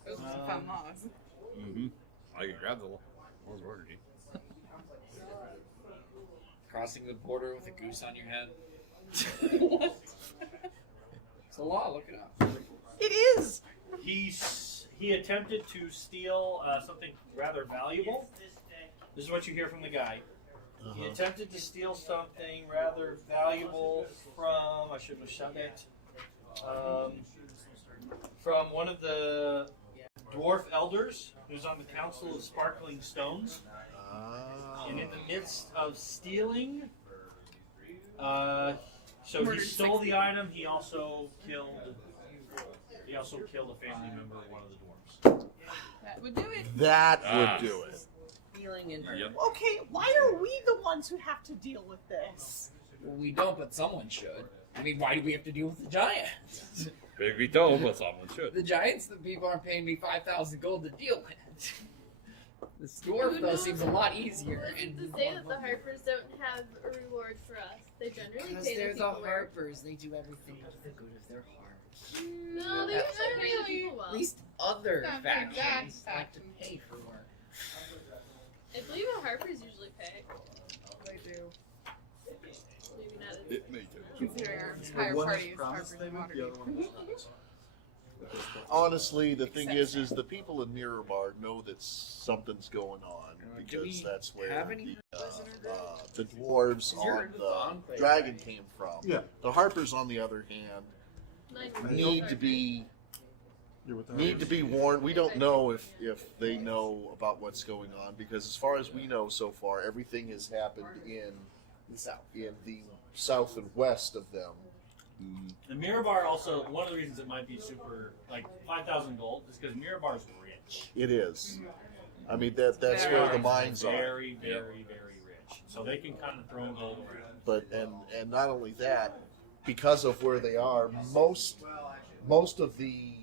Those are some fun laws. Mm-hmm. I can grab the one's ordered. crossing the border with a goose on your head? It's a law. Look it up. It is. He attempted to steal something rather valuable. This is what you hear from the guy. He attempted to steal something rather valuable from, I should have said it, from one of the dwarf elders who's on the Council of Sparkling Stones. And in the midst of stealing, so he stole the item. He also killed a family member of one of the dwarves. That would do it. That would do it. Feeling in her. Yep. Okay, why are we the ones who have to deal with this? Well, we don't, but someone should. I mean, why do we have to deal with the giant? Big we don't, but someone should. The giants, the people aren't paying me 5,000 gold to deal with. This dwarf, though, seems a lot easier. Who's to say that the Harpers don't have a reward for us? They generally Because pay they're the the people well. Harpers, they do everything out of the good of their hearts. No, they usually pay the people well. At least other Not for that factions like faction. to pay for work. I believe the Harpers usually pay. They do. Maybe not as It may do. Considering our entire One party is is promised Harpers and payment, the other Waterdeep. one is not. At this point. Honestly, the thing is the people in Miramar know that something's going on Do we because that's where have any the dwarves You're on in the the enclave, dragon right? came from. Yeah. The Harpers, on the other hand, need to be warned. We don't know if they know about what's going on because, as far as we know so far, everything has happened in the south and west of them. The Mirabar also, one of the reasons it might be super, like 5,000 gold is because Mirabar's rich. It is. I mean that's They where the mines are. very, very, very rich. So they can kind of throw gold around. But and not only that, because of where they are, most of the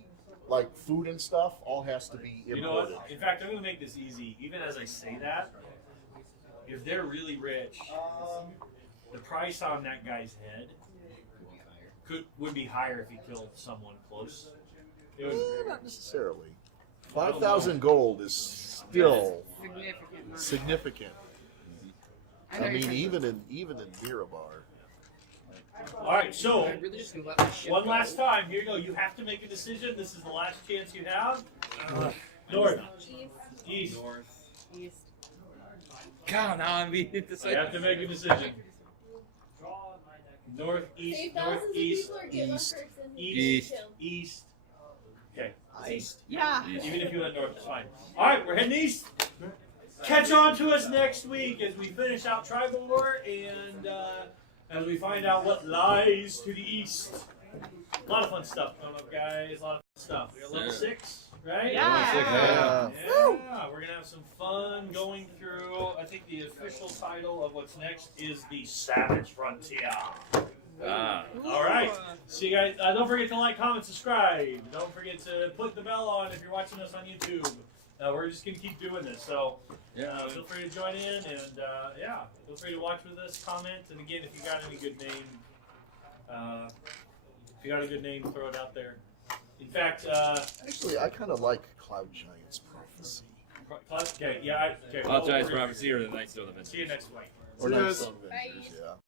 like food and stuff all has to be imported. You know what? In fact, I'm going to make this easy. Even as I say that, if they're really rich, the price on that guy's head would be higher if he killed someone close. It would, Not necessarily. 5,000 gold is still Significant. significant. I mean, even in Mirabar. all right, so I really just let my ship one go. last time. Here you go. You have to make a decision. This is the last chance you have. North, east. East. God, now I'm being You decided. have to make a decision. North, east, Say thousands of northeast, people or get one east, person east, killed. east. Okay, east. Yeah. Even if you went north, it's fine. All right, we're heading east. Catch on to us next week as we finish out Tribor and as we find out what lies to the east. A lot of fun stuff coming up, guys. A lot of fun stuff. We're at level 6, right? Yeah. Yeah, we're gonna have some fun going through. I think the official title of what's next is the Savage Frontier. All right. See you guys. Don't forget to like, comment, subscribe. Don't forget to put the bell on if you're watching us on YouTube. We're just gonna keep doing this, so feel free to join in and feel free to watch with us, comment, and again, if you got any good name, throw it out there. In fact, Actually, I kind of like Cloud Giant's prophecy. okay, yeah, okay. I'll try his prophecy or the Nightstone event. See you next week. Or See you Night guys. Stone Avengers, yeah.